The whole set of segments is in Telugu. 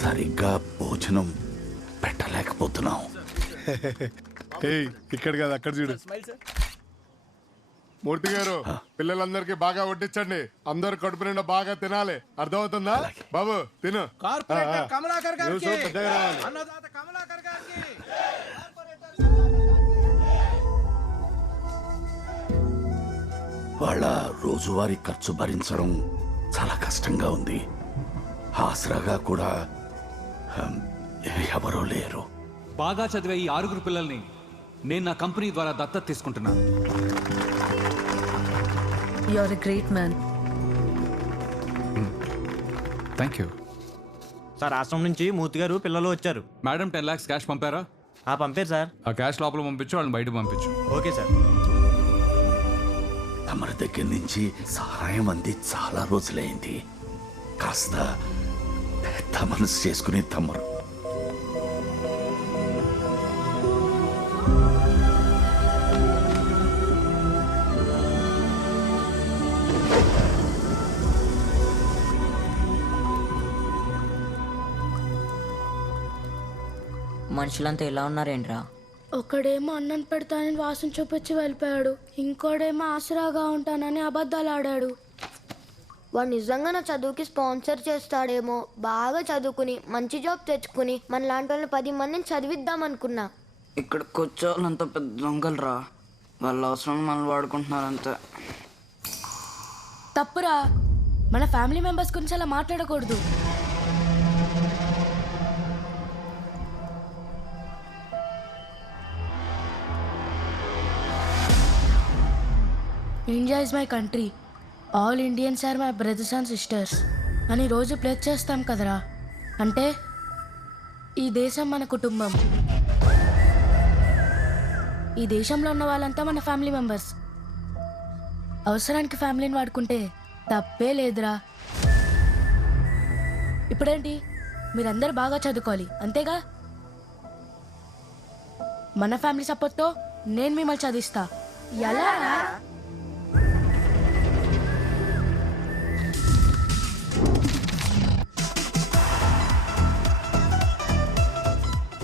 సరిగ్గా భోజనం పెట్టలేకపోతున్నాం. ఇక్కడ కాదు అక్కడ చూడు. మూర్తి గారు, పిల్లలందరికీ బాగా వడ్డించండి. అందరు కడుపు నిండా బాగా తినాలి. అర్థమవుతుందా బాబు? తిను. వాళ్ళ రోజువారీ ఖర్చు భరించడం చాలా కష్టంగా ఉంది. ఆసరాగా కూడా ఎవరూ లేరు. బాగా చదివే ఈ 6 పిల్లల్ని నేను నా కంపెనీ ద్వారా దత్తత తీసుకుంటున్నాను. You're a great man. Thank you sir. ఆశ్రమం నుంచి మూర్తి గారు పిల్లలు వచ్చారు. మేడం 10 lakhs క్యాష్ పంపారా? పంపారు సార్. ఆ క్యాష్ లోపల పంపించు, వాళ్ళని బయట పంపించు. Okay sir. తమరి దగ్గర నుంచి సహాయం అంది చాలా రోజులైంది. కాస్త పెద్ద మనసు చేసుకుని తమరు మనుషులంతా ఎలా ఉన్నారేంట్రా? ఒకడేమో అన్నం పెడతానని వాసన చూపించి వెళ్ళిపోయాడు, ఇంకోడేమో ఆసరాగా ఉంటానని అబద్ధాలు ఆడాడు. వాడు నిజంగా నా చదువుకి స్పాన్సర్ చేస్తాడేమో. బాగా చదువుకుని మంచి జాబ్ తెచ్చుకుని మన లాంటి వాళ్ళని 10 మందిని చదివిద్దాం అనుకున్నా. ఇక్కడ కూర్చోవాలంత పెద్ద దొంగలరా, వాళ్ళ అవసరం మనం వాడుకుంటున్నారంతే. తప్పురా, మన ఫ్యామిలీ మెంబర్స్ గురించి అలా మాట్లాడకూడదు. India is my country, all Indians are my brothers and sisters అని రోజు ప్లేస్ చేస్తాం కదరా. అంటే ఈ దేశం మన కుటుంబం. ఈ దేశంలో ఉన్న వాళ్ళంతా మన ఫ్యామిలీ మెంబర్స్. అవసరానికి ఫ్యామిలీని వాడుకుంటే తప్పే లేదురా. ఇప్పుడేంటి, మీరందరూ బాగా చదువుకోవాలి అంతేగా? మన ఫ్యామిలీ సపోర్ట్తో నేను మిమ్మల్ని చదివిస్తా. ఎలా?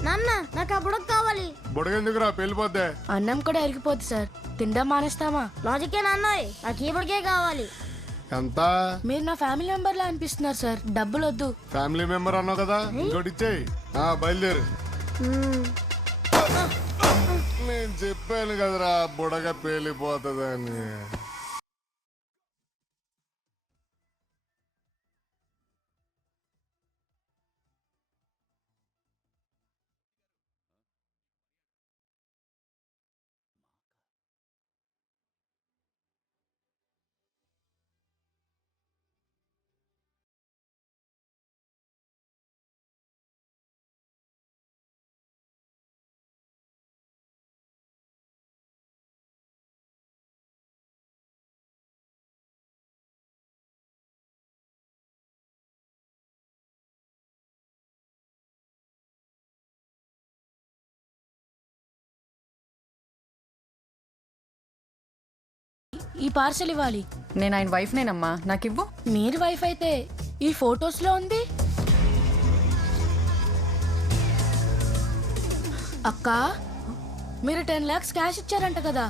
నాన్న నాకు ఆ బుడగ కావాలి. బుడగెందుకురా, పెళ్ళిపోద్దే. అన్నం కూడా ఎరిగిపోద్ది సార్, తినడం మానేస్తామా? లాజికే నాన్న, నాకు ఈ బుడగే కావాలి. ఎంత? మీరు నా ఫ్యామిలీ మెంబర్ లా అనిపిస్తున్నారు సార్, డబ్బులు వద్దు. ఫ్యామిలీ మెంబర్ అన్నావు కదా, ఇంకోటి ఇచ్చేయి. బయలుదేరు. నేను చెప్పాను కదరా బుడగ పేలిపోతుందని. ఈ పార్సల్ ఇవ్వాలి. నేను ఆయన వైఫ్ నేనమ్మా, నాకు ఇవ్వు. మీరు వైఫ్ అయితే ఈ ఫొటోస్ లో ఉంది. అక్క, మీరు 10 lakhs క్యాష్ ఇచ్చారంట కదా,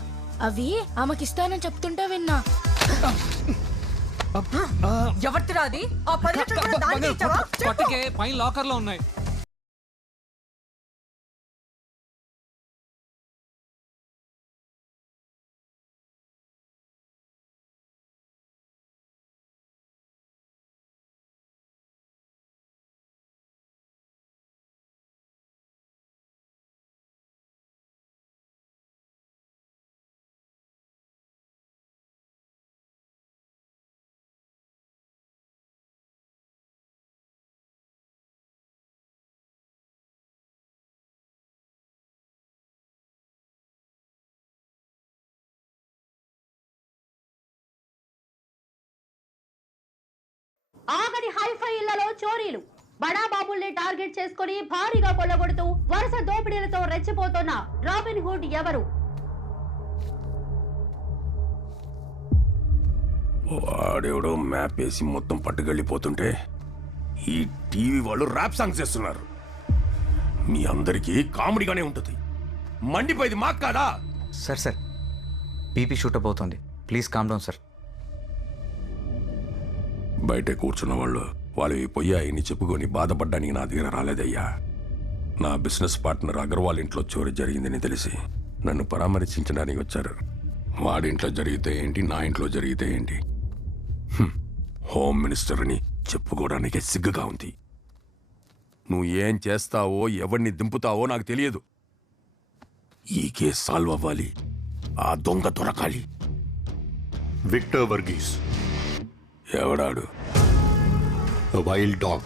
అవి ఆమెకి ఇస్తానని చెప్తుంటే విన్నా. ఎవరిదిరా అది? ఆ 10 లక్షలు కూడా దానికే ఇచ్చావా? పట్టుకే పైన లాకర్ లో ఉన్నాయి. ఆగని హైఫై ఇళ్లలో చోరీలు. బడా బాబుల్ని టార్గెట్ చేసుకుని భారీగా కొల్లగొడుతూ వరుస దోపిడీలతో రెచ్చిపోతున్న రాబిన్ హుడ్ ఎవరు? వాడెవడో మ్యాప్ వేసి మొత్తం పట్టుకెళ్ళిపోతుంటే ఈ టీవీ వాళ్ళు ర్యాప్ సాంగ్స్ చేస్తున్నారు. మీ అందరికీ కామెడీగానే ఉంటుంది. మండిపోయింది మాకు కాదా? సార్ బీపీ షూట్ అవుతుంది. Please calm down sir. బయటే కూర్చున్న వాళ్ళు పోయాయని చెప్పుకొని బాధపడ్డానికి నా దగ్గర రాలేదయ్యా. నా బిజినెస్ పార్ట్నర్ అగర్వాల్ ఇంట్లో చోరీ జరిగిందని తెలిసి నన్ను పరామర్శించడానికి వచ్చారు. వాడింట్లో జరిగితే ఏంటి, నా ఇంట్లో జరిగితే ఏంటి? హోమ్ మినిస్టర్ అని చెప్పుకోవడానికి సిగ్గుగా ఉంది. నువ్వు ఏం చేస్తావో, ఎవరిని దింపుతావో నాకు తెలియదు. ఈ కేసు సాల్వ్ అవ్వాలి, ఆ దొంగ దొరకాలి. విక్టర్ వర్గీస్, ఎవడాడు? Wild dog.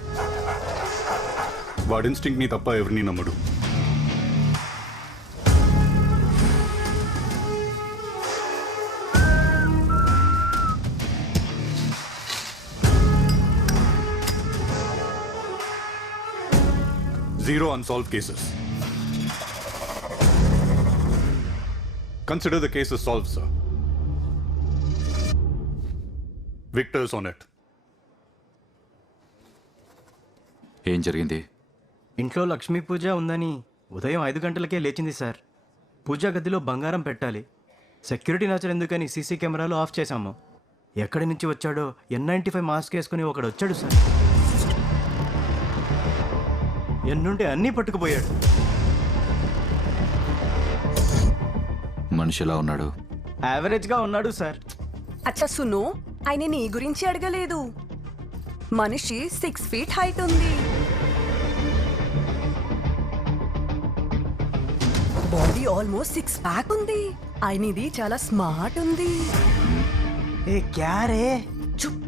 వాడి ఇన్స్టింక్ట్ ని తప్ప ఎవరిని నమ్మడు. Zero unsolved cases. Consider the case as solved, sir. Victor's on it. ఏం జరిగింది? ఇంట్లో లక్ష్మీ పూజ ఉందని ఉదయం 5 గంటలకే లేచింది సార్. పూజా గదిలో బంగారం పెట్టాలి. సెక్యూరిటీ నచ్చరు ఎందుకని సీసీ కెమెరాలు ఆఫ్ చేశాము. ఎక్కడి నుంచి వచ్చాడో N95 మాస్క్ వేసుకుని ఒకడు వచ్చాడు సార్. ఎన్నుంటే అన్నీ పట్టుకుపోయాడు. మనిషి ఎలా ఉన్నాడు? యావరేజ్గా ఉన్నాడు సార్. అచ్చా సును, ఆయన నీ గురించి అడగలేదు. మనిషి 6 feet హైట్ ఉంది. బాడీ ఆల్మోస్ట్ 6 pack ఉంది. ఆయనది చాలా స్మార్ట్ ఉంది. ఏ క్యారే? చుప్,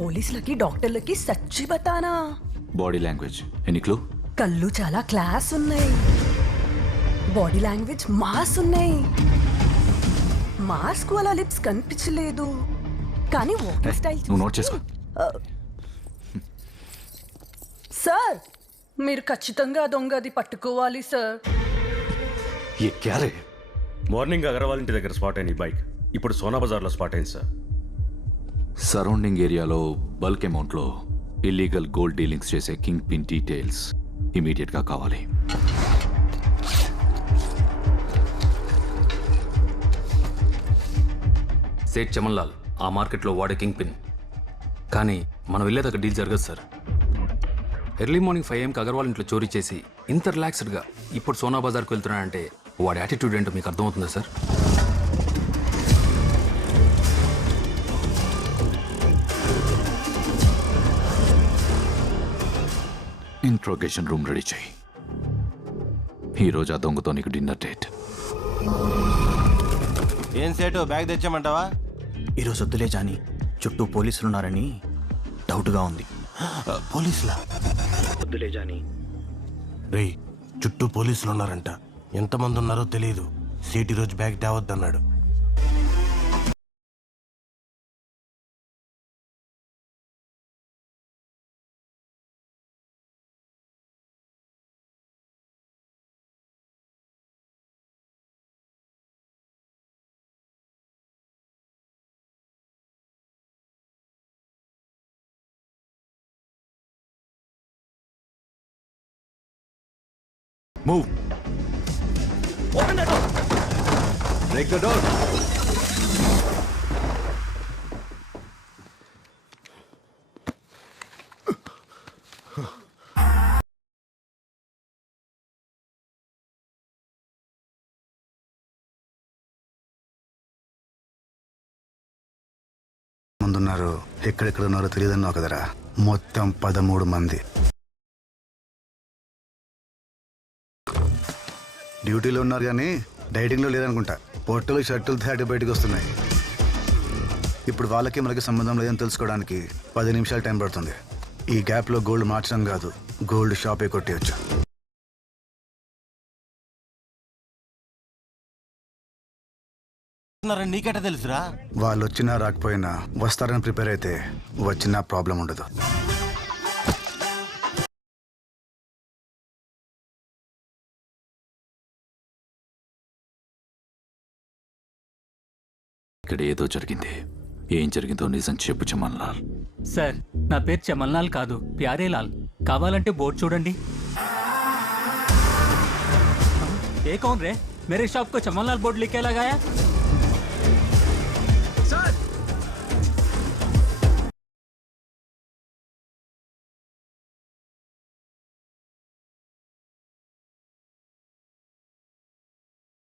పోలీసులకి డాక్టర్లకి సచ్చి బతానా. Body language any clue? కళ్ళు చాలా క్లాస్ ఉన్నాయి. బాడీ లాంగ్వేజ్ మాస్ ఉన్నాయి. మాస్క్ వల్ల లిప్స్ కనిపించలేదు, కానీ వాకింగ్ స్టైల్ నువ్వు నోట్ చేసుకో. సార్, మీరు ఖచ్చితంగా దొంగది పట్టుకోవాలి సార్. ये क्या रे? మార్నింగ్ అగర్వాల్ ఇంటి దగ్గర స్పాట్ అయిన ఈ బైక్ ఇప్పుడు సోనా బజార్లో స్పాట్ అయింది సార్. సరౌండింగ్ ఏరియాలో బల్క్ అమౌంట్లో ఇల్లీగల్ గోల్డ్ డీలింగ్స్ చేసే కింగ్ పిన్ డీటెయిల్స్ ఇమీడియట్గా కావాలి. సేట్ చమన్లాల్ ఆ మార్కెట్లో వాడే కింగ్ పిన్. కానీ మనం వెళ్ళేదాకా డీల్ జరగదు sir. Early morning 5 AM Agarwal ఇంట్లో చోరీ చేసి ఇంత రిలాక్స్డ్గా ఇప్పుడు సోనా బజార్కి వెళ్తున్నాడంటే వాడి యాటిట్యూడ్ ఏంటో మీకు అర్థమవుతుందా సార్? ఇంట్రోగేషన్ రూమ్ రెడీ చేయి. ఈరోజు ఆ దొంగతో నీకు డిన్నర్ డేట్. ఏం సేటు బ్యాగ్ తెచ్చామంటావా? ఈరోజు వద్దులే జాని, చుట్టూ పోలీసులు ఉన్నారని డౌట్గా ఉంది. పోలీసులా? వద్దులే జాని. రే, చుట్టూ పోలీసులు ఉన్నారంట. ఎంతమంది ఉన్నారో తెలియదు. సేటి రోజు bag తేవద్దన్నాడు. Move. Open the door. Break the door. మందున్నారు, ఎక్కడెక్కడ ఉన్నారో తెలియదన్నావు కదరా. మొత్తం 13 మంది డ్యూటీలో ఉన్నారు, కానీ డైటింగ్లో లేదనుకుంటా. పొట్టలు షర్టులు దాటి బయటకు వస్తున్నాయి. ఇప్పుడు వాళ్ళకి మనకి సంబంధం లేదని తెలుసుకోవడానికి 10 నిమిషాలు టైం పడుతుంది. ఈ గ్యాప్లో గోల్డ్ మార్చడం కాదు, గోల్డ్ షాపే కొట్టేయచ్చు. నీకెట తెలుసురా? వాళ్ళు వచ్చినా రాకపోయినా వస్తారని ప్రిపేర్ అయితే వచ్చినా ప్రాబ్లం ఉండదు. ఇక్కడ ఏదో జరిగింది. ఏం జరిగిందో నిజం చెప్పు చమన్లాల్. సార్ నా పేరు చమన్లాల్ కాదు, ప్యారేలాల్. కావాలంటే బోర్డు చూడండి. ఏ కౌన్ రే మేరే షాప్ కో చమన్లాల్ బోర్డు లిఖే లగాయా? సార్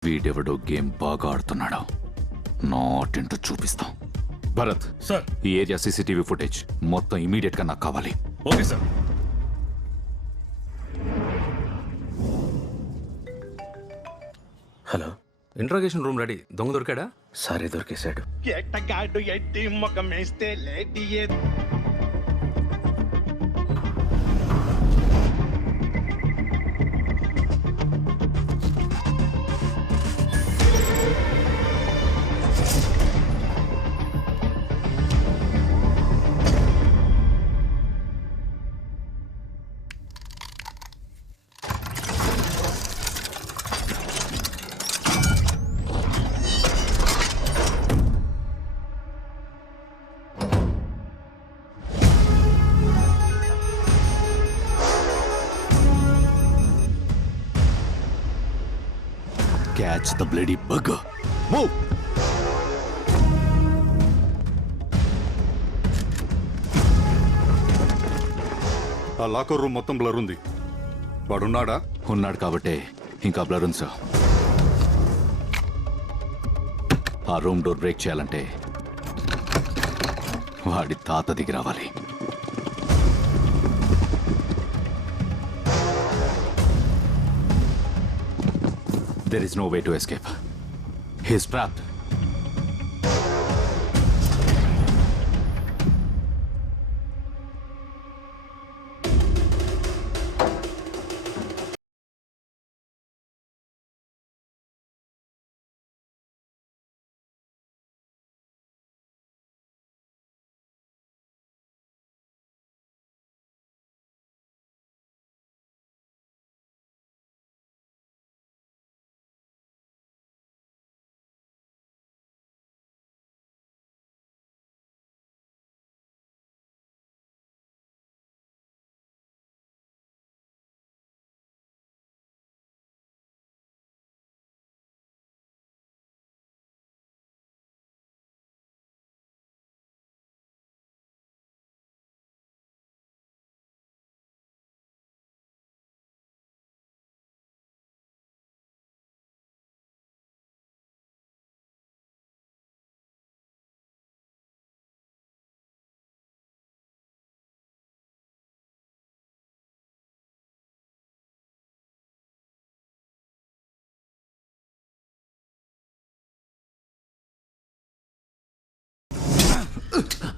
వీడెవడో గేమ్ బాగా ఆడుతున్నాడు. నాటింటూ చూపిస్తాం. భరత్ సార్, ఈ ఏరియా సీసీటీవీ ఫుటేజ్ మొత్తం ఇమీడియట్ గా నాకు కావాలి. Okay sir. Hello, interrogation room ready. దొంగ దొరికాడా? సారీ, దొరికేశాడు. ఎట్టగాడు ఎట్టి ముఖం వేస్తే లేటి Catch the bloody bugger. Move! ఆ లాకర్ రూమ్ మొత్తం బ్లర్ ఉంది. వాడున్నాడా? ఉన్నాడు కాబట్టే ఇంకా బ్లర్ ఉంది సార్. ఆ రూమ్ డోర్ బ్రేక్ చేయాలంటే వాడి తాత దిగి రావాలి. There is no way to escape. He is trapped.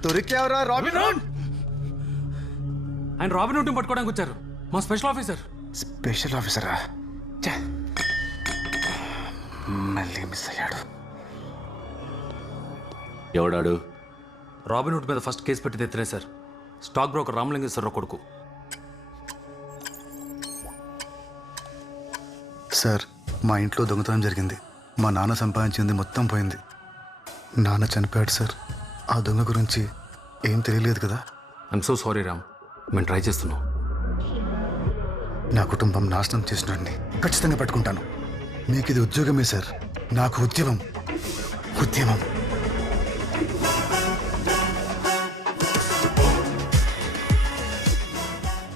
దొరికావరా రాబిన్ హుడ్? ఆయన రాబిన్ హుడ్ పట్టుకోవడానికి వచ్చారు. మా స్పెషల్ ఆఫీసర్. స్పెషల్ ఆఫీసరా? మళ్ళీ మిస్ అయ్యాడు. ఎవడాడు? రాబిన్ హుడ్ మీద ఫస్ట్ కేసు పెట్టి తెచ్చినే సార్. స్టాక్ బ్రోకర్ రామలింగేశ్వరరావు కొడుకు. సార్, మా ఇంట్లో దొంగతనం జరిగింది. మా నాన్న సంపాదించింది మొత్తం పోయింది. నాన్న చనిపోయాడు సార్. ఆ దొంగ గురించి ఏం తెలియలేదు కదా. ఐఎమ్ సో సారీ రామ్, మేము ట్రై చేస్తున్నాం. నా కుటుంబం నాశనం చేసినాడిని ఖచ్చితంగా పట్టుకుంటాను. మీకు ఇది ఉద్యోగమే సార్, నాకు ఉద్యమం. ఉద్యమం.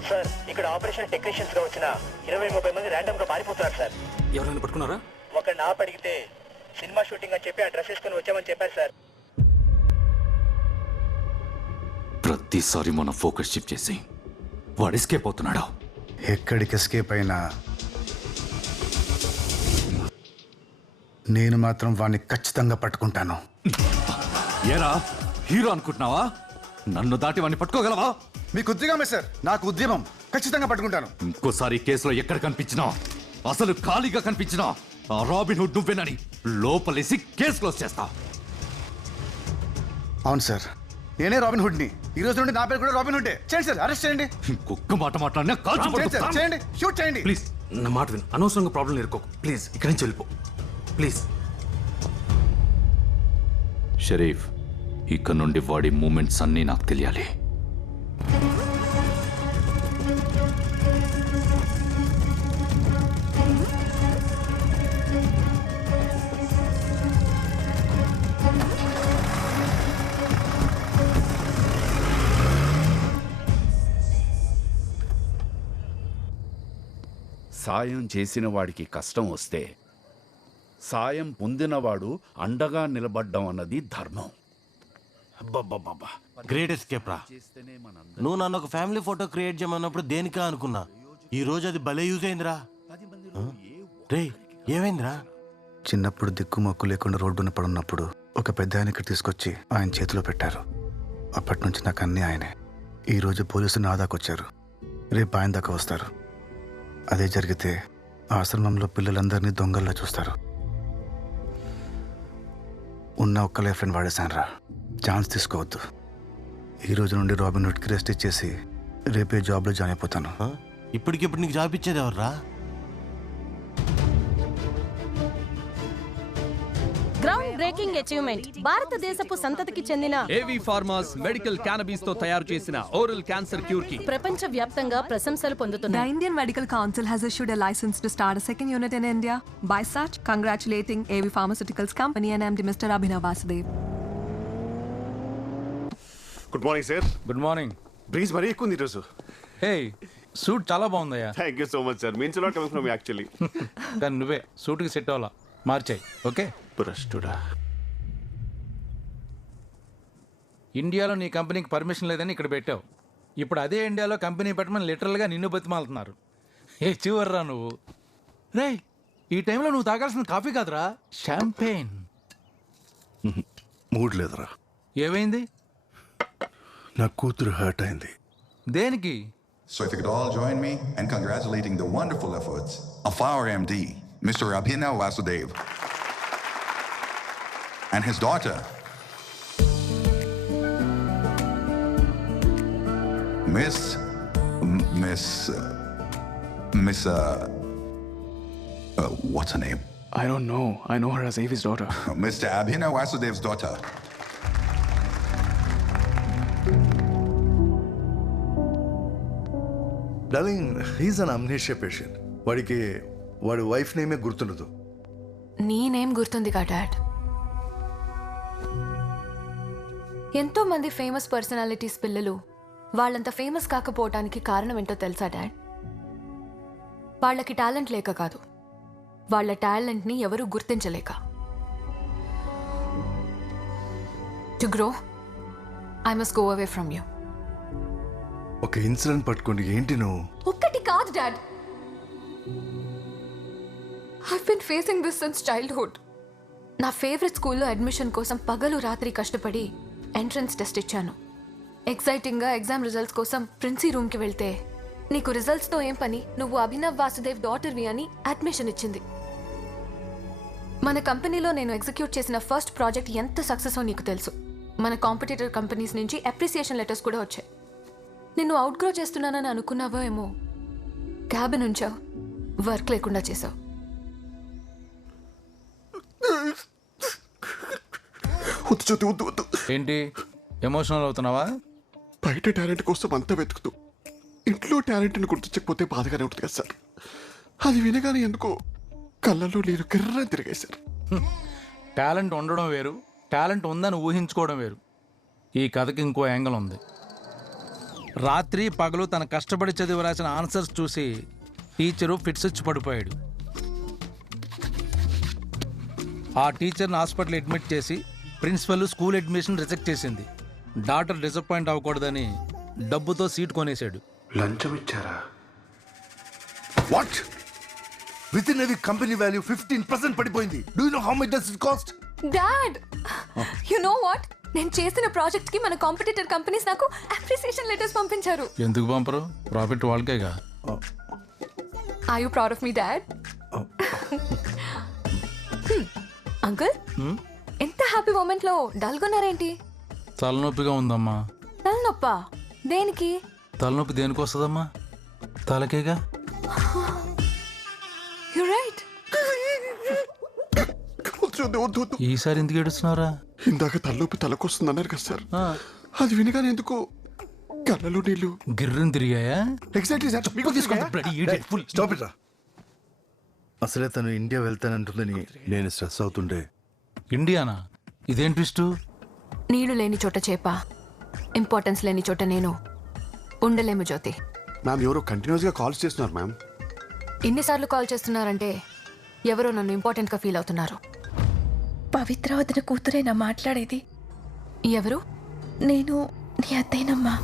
సార్, ఇక్కడ ఆపరేషన్ టెక్నీషియన్స్ గా వచ్చిన 20-30 మంది ర్యాండమ్ గా పారిపోతున్నారు సార్. ఎవరైనా పట్టుకున్నారా? ఒక నాప్ అడిగితే సినిమా షూటింగ్ అని చెప్పి ఆ డ్రెస్ వేసుకొని వచ్చామని చెప్పారు సార్. ప్రతిసారి మనం ఫోకస్ షిఫ్ట్ చేసి వాడు ఎస్కేప్ అవుతున్నాడు. ఎక్కడికి ఎస్కేప్ అయినా నేను మాత్రం వాడిని ఖచ్చితంగా పట్టుకుంటాను. ఏరా హీరో అనుకుంటున్నావా? నన్ను దాటి వాడిని పట్టుకోగలవా? మీకు ఉద్యోగమే సార్, నాకు ఉద్యమం. ఖచ్చితంగా పట్టుకుంటాను. ఇంకోసారి కేసులో ఎక్కడ కనిపించినా, అసలు ఖాళీగా కనిపించినా ఆ రాబిన్ హుడ్ నువ్వేనని లోపలేసి కేసు క్లోజ్ చేస్తా. అవును సార్, నేనే రాబిన్ హుడ్ని. ఈ రోజు నుండి నా పేరు కూడా రాబిన్ హుడ్డే. చేయండి సార్, అరెస్ట్ చేయండి. ఇంకొక్క మాట మాట్లాడినా కాల్చి చేయండి సార్, చేయండి, షూట్ చేయండి. ప్లీజ్ నా మాట విను. అనవసరంగా ప్రాబ్లం ఎదుర్కోకు. ప్లీజ్ ఇక్కడి నుంచి వెళ్ళిపో ప్లీజ్. షరీఫ్, ఇక నుండి వాడి మూమెంట్స్ అన్నీ నాకు తెలియాలి. సాయం చేసిన వాడికి కష్టం వస్తే సాయం పొందినవాడు అండగా నిలబడ్డం అన్నది ధర్మం. అబ్బబ్బబ్బబ్బా, గ్రేట్ ఎస్కేప్ రా. నువ్వు నన్ను ఒక ఫ్యామిలీ ఫోటో క్రియేట్ చేయమన్నప్పుడు దేనికా అనుకున్నా, ఈ రోజు అది భలే యూజ్ అయిందిరా. రే ఏమైందిరా? చిన్నప్పుడు దిక్కుమొక్కు లేకుండా రోడ్డున పడున్నప్పుడు ఒక పెద్ద ఆయన ఇక్కడ తీసుకొచ్చి ఆయన చేతిలో పెట్టారు. అప్పటి నుంచి నాకు అన్నీ ఆయనే. ఈరోజు పోలీసులు నా దాకా వచ్చారు, రేపు ఆయన దాకా వస్తారు. అదే జరిగితే ఆశ్రమంలో పిల్లలందరినీ దొంగల్లా చూస్తారు. ఉన్న ఒక్క లైఫ్ ఫ్రెండ్ వాడేశాను. ఛాన్స్ తీసుకోవద్దు. ఈ రోజు నుండి రాబిన్ హుడ్కి రెస్ట్ ఇచ్చేసి రేపే జాబ్లో జాయిన్ అయిపోతాను. ఇప్పటికిప్పుడు నీకు జాబ్ ఇచ్చేది ఎవర్రా? Ground breaking achievement. భారతదేశపు సంతతికి చెందిన ఏవి ఫార్మాస్ మెడికల్ క్యానబీస్ తో తయారు చేసిన ఓరల్ క్యాన్సర్ క్యూర్ కి ప్రపంచ వ్యాప్తంగా ప్రశంసలు పొందుతున్నారు. The Indian Medical Council has issued a license to start a second unit in India. By such, congratulating AV Pharmaceuticals Company and MD Mr. Abhinav Vasudev. Good morning sir. Good morning. Breeze మరీ ఎక్కువ ఉంది ఈరోజు. హే, సూట్ చాలా బాగుందయ్యా. Thank you so much sir. Means lot coming from actually. కానీ నువ్వే సూట్కి సెట్ అవ్వాలా, మార్చాయి. ఓకే. భ్రష్టుడా. ఇండియాలో నీ కంపెనీకి పర్మిషన్ లేదని ఇక్కడ పెట్టావు. ఇప్పుడు అదే ఇండియాలో కంపెనీ పెట్టమని లిటరల్గా నిన్ను బతిమాలుతున్నారు. ఏ చివర్రా నువ్వు. రే, ఈ టైంలో నువ్వు తాగాల్సిన కాఫీ కాదురా, షాంపెయిన్. మూడ్ లేదురా. ఏమైంది? నా కూతురు హర్ట్ అయింది. దేనికి? So if you could all join me in congratulating the wonderful efforts of our MD, Mr. Abhinav Vasudev, and his daughter, what's her name? I don't know. I know her as Avi's daughter. Mr. Abhinav Vasudev's daughter. Darling, he's an amnesia patient. వాడికి వాడి వైఫ్ నేమే గుర్తుండదు. నీ నేమ్ గుర్తుందిగా డాడ్. ఎంతో మంది ఫేమస్ పర్సనాలిటీస్ పిల్లలు వాళ్ళంత ఫేమస్ కాకపోవటానికి కారణం ఏంటో తెలుసా డాడ్? వాళ్ళకి టాలెంట్ లేక కాదు, వాళ్ళ టాలెంట్ని ఎవరూ గుర్తించలేక. To grow I must go away from you. ఒక ఇన్సిడెంట్ పట్టుకోండి. ఏంటి నువ్వు? ఒక్కటి కాదు dad. I've been facing this since childhood. నా ఫేవరెట్ స్కూల్లో అడ్మిషన్ కోసం పగలు రాత్రి కష్టపడి ఎంట్రన్స్ టెస్ట్ ఇచ్చాను. ఎక్సైటింగ్గా ఎగ్జామ్ రిజల్ట్స్ కోసం ప్రిన్సీ రూమ్కి వెళ్తే, నీకు రిజల్ట్స్తో ఏం పని, నువ్వు అభినవ్ వాసుదేవ్ డాటర్వి అని అడ్మిషన్ ఇచ్చింది. మన కంపెనీలో నేను ఎగ్జిక్యూట్ చేసిన ఫస్ట్ ప్రాజెక్ట్ ఎంత సక్సెస్ నీకు తెలుసు. మన కాంపిటీటర్ కంపెనీస్ నుంచి అప్రిసియేషన్ లెటర్స్ కూడా వచ్చాయి. నిన్ను అవుట్గ్రో చేస్తున్నానని అనుకున్నావో ఏమో, క్యాబిన్ ఉంచావు, వర్క్ లేకుండా చేసావు. ఏంటి ఎమోషనల్ అవుతున్నావా? బయట టాలెంట్ కోసం అంతా వెతుకుతూ ఇంట్లో టాలెంట్ని గుర్తించకపోతే బాధగానే ఉంటుంది కదా సార్. అది వినగానే ఎందుకో కళ్ళల్లో నీరు కిర్రని తిరిగాయి సార్. టాలెంట్ ఉండడం వేరు, టాలెంట్ ఉందని ఊహించుకోవడం వేరు. ఈ కథకి ఇంకో యాంగిల్ ఉంది. రాత్రి పగలు తన కష్టపడి చదివి రాసిన ఆన్సర్స్ చూసి టీచరు ఫిట్స్ వచ్చి పడిపోయాడు. ఆ టీచర్ని హాస్పిటల్ అడ్మిట్ చేసి ప్రిన్సిపల్ స్కూల్ అడ్మిషన్ రిజెక్ట్ చేసింది. డాక్టర్ డిసప్పాయింట్ అవ్వకూడదని డబ్బుతో సీట్ కొనేశాడు. లంచం ఇచ్చారా? What? With in a company value 15% పడిపోయింది. Do you know how much does it cost? Dad, you know what? నేను చేసిన ప్రాజెక్ట్ కి మన కాంపిటీటర్ కంపెనీస్ నాకు అప్రిసియేషన్ లెటర్స్ పంపించారు. ఎందుకు పంపరు? ప్రాఫిట్ వాళ్ళకేగా. Are you proud of me dad? Uncle, ఎంత హ్యాపీ మూమెంట్ లో డల్గొన్నారేంటి? తలనొప్పిగా ఉందమ్మా. తలనొప్పా? దేనికి? తలనొప్పి దేనికి వస్తుందమ్మా? తలకేగా. You right. ఈసారి ఎందుకు ఏడుస్తున్నారా? ఇందాక తలనొప్పి తలకొస్తుందన్నారు కదా సార్, అది వినగానే ఎందుకో కళ్ళలో నీళ్ళు గిర్రం తిరిగాయా? Exactly sir. స్టాప్ ఇట్ రా. అసలే తను ఇండియా వెళ్తానంటుందని నేను స్ట్రెస్ అవుతుంటే. ఇండియానా? ఇదేం ట్విస్ట్? నీళ్లు లేని చోట చేప, ఇంపార్టెన్స్ లేని చోట నేను ఉండలేము జ్యోతి. మ్యామ్ ఎవరో కంటిన్యూస్గా కాల్స్ చేస్తున్నారు మ్యామ్. ఇన్నిసార్లు కాల్ చేస్తున్నారంటే ఎవరో నన్ను ఇంపార్టెంట్గా ఫీల్ అవుతున్నారు. పవిత్ర వదిన కూతురేనా మాట్లాడేది? ఎవరు? నేను నీ అత్తయ్యనమ్మా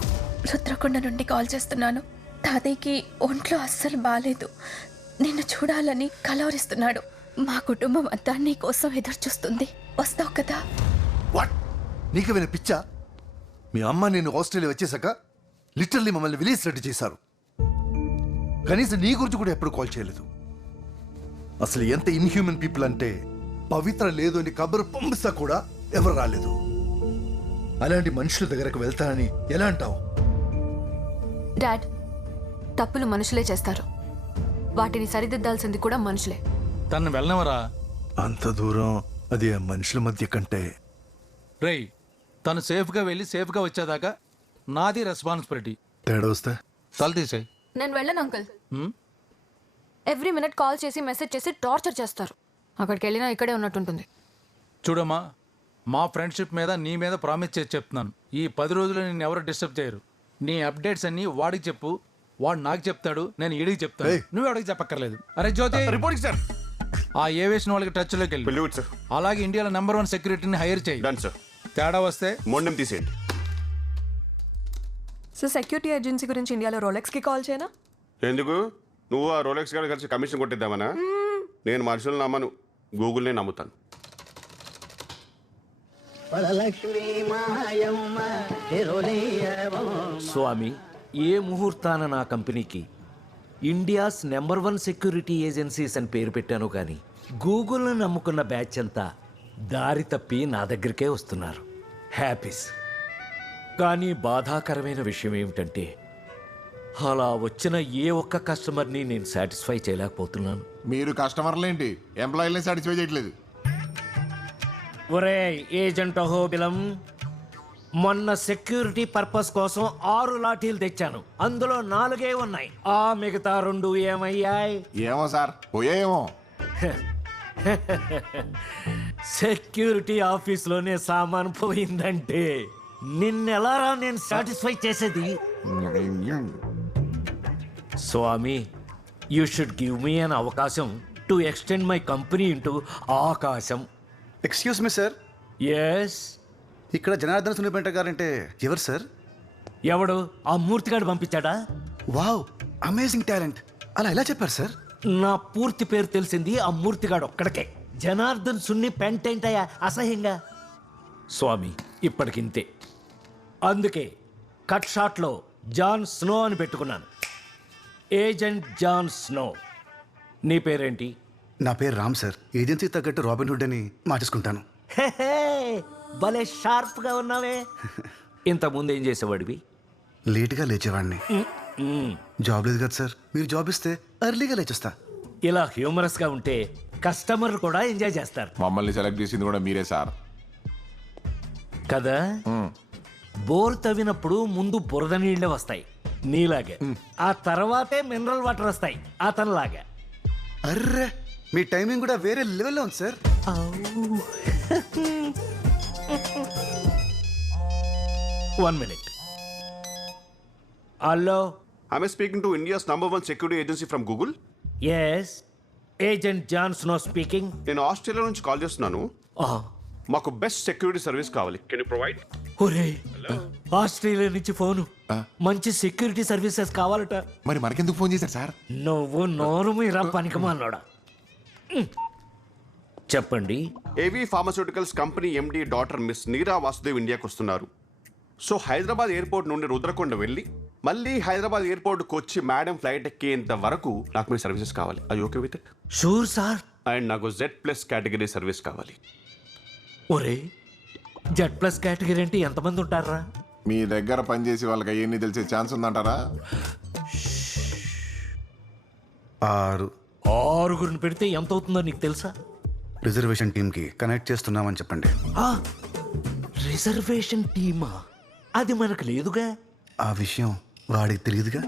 రుద్రకొండ నుండి కాల్ చేస్తున్నాను. తాతయ్యకి ఒంట్లో అస్సలు బాలేదు. నిన్ను చూడాలని కలవరిస్తున్నాడు. మా కుటుంబం అంతా నీ కోసం ఎదురు చూస్తుంది. వస్తావు కదా? వాట్? నీకేమైనా పిచ్చా? మీ అమ్మ నేను ఆస్ట్రేలియా వచ్చేసాక లిటరల్లీ మమ్మల్ని విలేజ్ రెడ్డి చేశారు. కనీసం నీ గురించి కూడా ఎప్పుడు కాల్ చేయలేదు. అసలు ఎంత ఇన్హ్యూమన్ పీపుల్ అంటే పవిత్ర లేదు అని కబురు పంపిస్తా కూడా ఎవరు రాలేదు. అలాంటి మనుషుల దగ్గరకు వెళ్తానని ఎలా అంటావు? డాడ్, తప్పులు మనుషులే చేస్తారు. వాటిని సరిదిద్దాల్సింది కూడా మనుషులే. తను వెళ్ళనవరా? అంత దూరం అది ఆ మనుషుల మధ్య కంటే. రేయ్, తను సేఫ్గా వెళ్ళి సేఫ్గా వచ్చేదాకా నాది రెస్పాన్సిబిలిటీ. తేడా వస్తే తల తీసేయ్. నేను వెళ్ళను అంకుల్. ఎవ్రీ మినిట్ కాల్ చేసి మెసేజ్ చేసి టార్చర్ చేస్తారు. అక్కడికి వెళ్ళినా ఇక్కడే ఉన్నట్టుంటుంది. చూడమ్మా, మా ఫ్రెండ్షిప్ మీద నీ మీద ప్రామిస్ చేసి చెప్తున్నాను. ఈ 10 రోజులు నేను ఎవరు డిస్టర్బ్ చేయరు. నీ అప్డేట్స్ అన్ని వాడికి చెప్పు, వాడు నాకు చెప్తాడు, నేను ఈడికి చెప్తాను. నువ్వు ఎవడికి చెప్పక్కర్లేదు. అరే జ్యోతి, రిపోర్టింగ్ సార్. ఆ ఏవియేషన్ వాళ్ళకి టచ్లోకి వెళ్ళి, అలాగే ఇండియాలో నెంబర్ 1 సెక్యూరిటీని హైర్ చేయి. తేడా వస్తే మొండెం తీసేయండి. సో సెక్యూరిటీ ఏజెన్సీ గురించి ఇండియాలో రోలెక్స్కి కాల్ చేయనా? ఎందుకు? నువ్వు ఆ రోలెక్స్ గారు కలిసి కమిషన్ కొట్టిద్దామనా? నేను మనుషులను నమ్మను, గూగుల్నే నమ్ముతాను. స్వామి, ఏ ముహూర్తాన నా కంపెనీకి ఇండియాస్ నెంబర్ 1 సెక్యూరిటీ ఏజెన్సీస్ అని పేరు పెట్టాను, కానీ గూగుల్ని నమ్ముకున్న బ్యాచ్ అంతా దారి తప్పి నా దగ్గరికే వస్తున్నారు. హ్యాపీస్. కానీ బాధాకరమైన విషయం ఏమిటంటే అలా వచ్చిన ఏ ఒక్క కస్టమర్ని నేను సాటిస్ఫై చేయలేకపోతున్నాను. మీరు కస్టమర్లేంటి, ఎంప్లాయీలని సాటిస్ఫై చేయట్లేదు. ఒరే ఏజెంట్ అహోబిలం, మొన్న సెక్యూరిటీ పర్పస్ కోసం 6 లాఠీలు తెచ్చాను. అందులో 4 ఉన్నాయి. ఆ మిగతా 2 ఏమయ్యాయి? ఏమో సార్, పోయేమో. సెక్యూరిటీ ఆఫీస్లోనే సామాన్ పోయిందంటే నిన్నెలారా నేను సాటిస్ఫై చేసేది? Swamy, you should give me an అవకాశం to extend my company into ఆకాశం. Excuse me sir. ఎస్. ఇక్కడ జనార్దన్ సునిపెంట గారంటే ఎవరు సార్? ఎవడు? ఆ మూర్తిగాడు పంపించాడా? Wow, amazing talent. అలా ఎలా చెప్పారు సార్? నా పూర్తి పేరు తెలిసింది ఆ మూర్తిగాడు ఒక్కడికే. జనార్దన్ సున్ని పెంటేంటయ్యా అసహ్యంగా. స్వామి, ఇప్పటికింతే. అందుకే కట్ షాట్లో జాన్ స్నో అని పెట్టుకున్నాను. Agent Jon Snow. నీ పేరేంటి? నా పేరు రామ్ సార్. ఏజెన్సీ తగ్గట్టు రాబిన్ హుడ్ అని మార్చేసుకుంటాను. భలే షార్ప్గా ఉన్నావే. ఇంతకుముందు ఏం చేసేవాడివి? లేట్గా లేచేవాడిని. జాబ్ లేదు కదా సార్, మీరు జాబ్ ఇస్తే ఎర్లీగా లేచేస్తా. ఇలా హ్యూమరస్గా ఉంటే కస్టమర్లు కూడా ఎంజాయ్ చేస్తారు. మమ్మల్ని సెలెక్ట్ చేసింది కూడా మీరే సార్ కదా. బోర్ తవ్వినప్పుడు ముందు బురద నీళ్ళే వస్తాయి నీలాగే, ఆ తర్వాతే మినరల్ వాటర్ వస్తాయి అతనిలాగా. అర్రే, మీ టైమింగ్ కూడా వేరే లెవెల్లో ఉంది sir. One minute. Hello. Am I speaking to India's number 1 security agency from Google? Yes. Agent John Snow speaking. నేను ఆస్ట్రేలియా నుంచి కాల్ చేస్తున్నాను. మాకు బెస్ట్ సెక్యూరిటీ సర్వీస్ కావాలి. Can you provide? ఒరే, ఆస్ట్రేలియా నుంచి ఫోను. మంచి సెక్యూరిటీ సర్వీసెస్ కావాలట. మరి మనకెందుకు ఫోన్ చేశారు సార్? నువ్వు నోరు మీరా పనికిమాలినోడా. చెప్పండి. ఏవీ pharmaceuticals company MD daughter miss నీరా వాసుదేవ్ ఇండియాకి వస్తున్నారు. సో హైదరాబాద్ ఎయిర్పోర్ట్ నుండి రుద్రకొండ వెళ్ళి మళ్ళీ హైదరాబాద్ ఎయిర్పోర్ట్కి వచ్చి మేడం ఫ్లైట్ ఎక్కేంత వరకు నాకు మీ సర్వీసెస్ కావాలి. అది okay with it? Sure sir. And నాకు Z+ కేటగిరీ సర్వీస్ కావాలి. ఒరే, Z+ కేటగిరీ అంటే ఎంతమంది ఉంటారా? మీ దగ్గర పనిచేసి వాళ్ళకి అవన్నీ తెలిసే ఛాన్స్ ఉందంటారా? 6 పెడితే ఎంత అవుతుందో నీకు తెలుసా? రిజర్వేషన్ టీమ్కి కనెక్ట్ చేస్తున్నామని చెప్పండి. రిజర్వేషన్ టీమా? అది మనకు లేదుగా. ఆ విషయం వాడికి తెలియదుగా.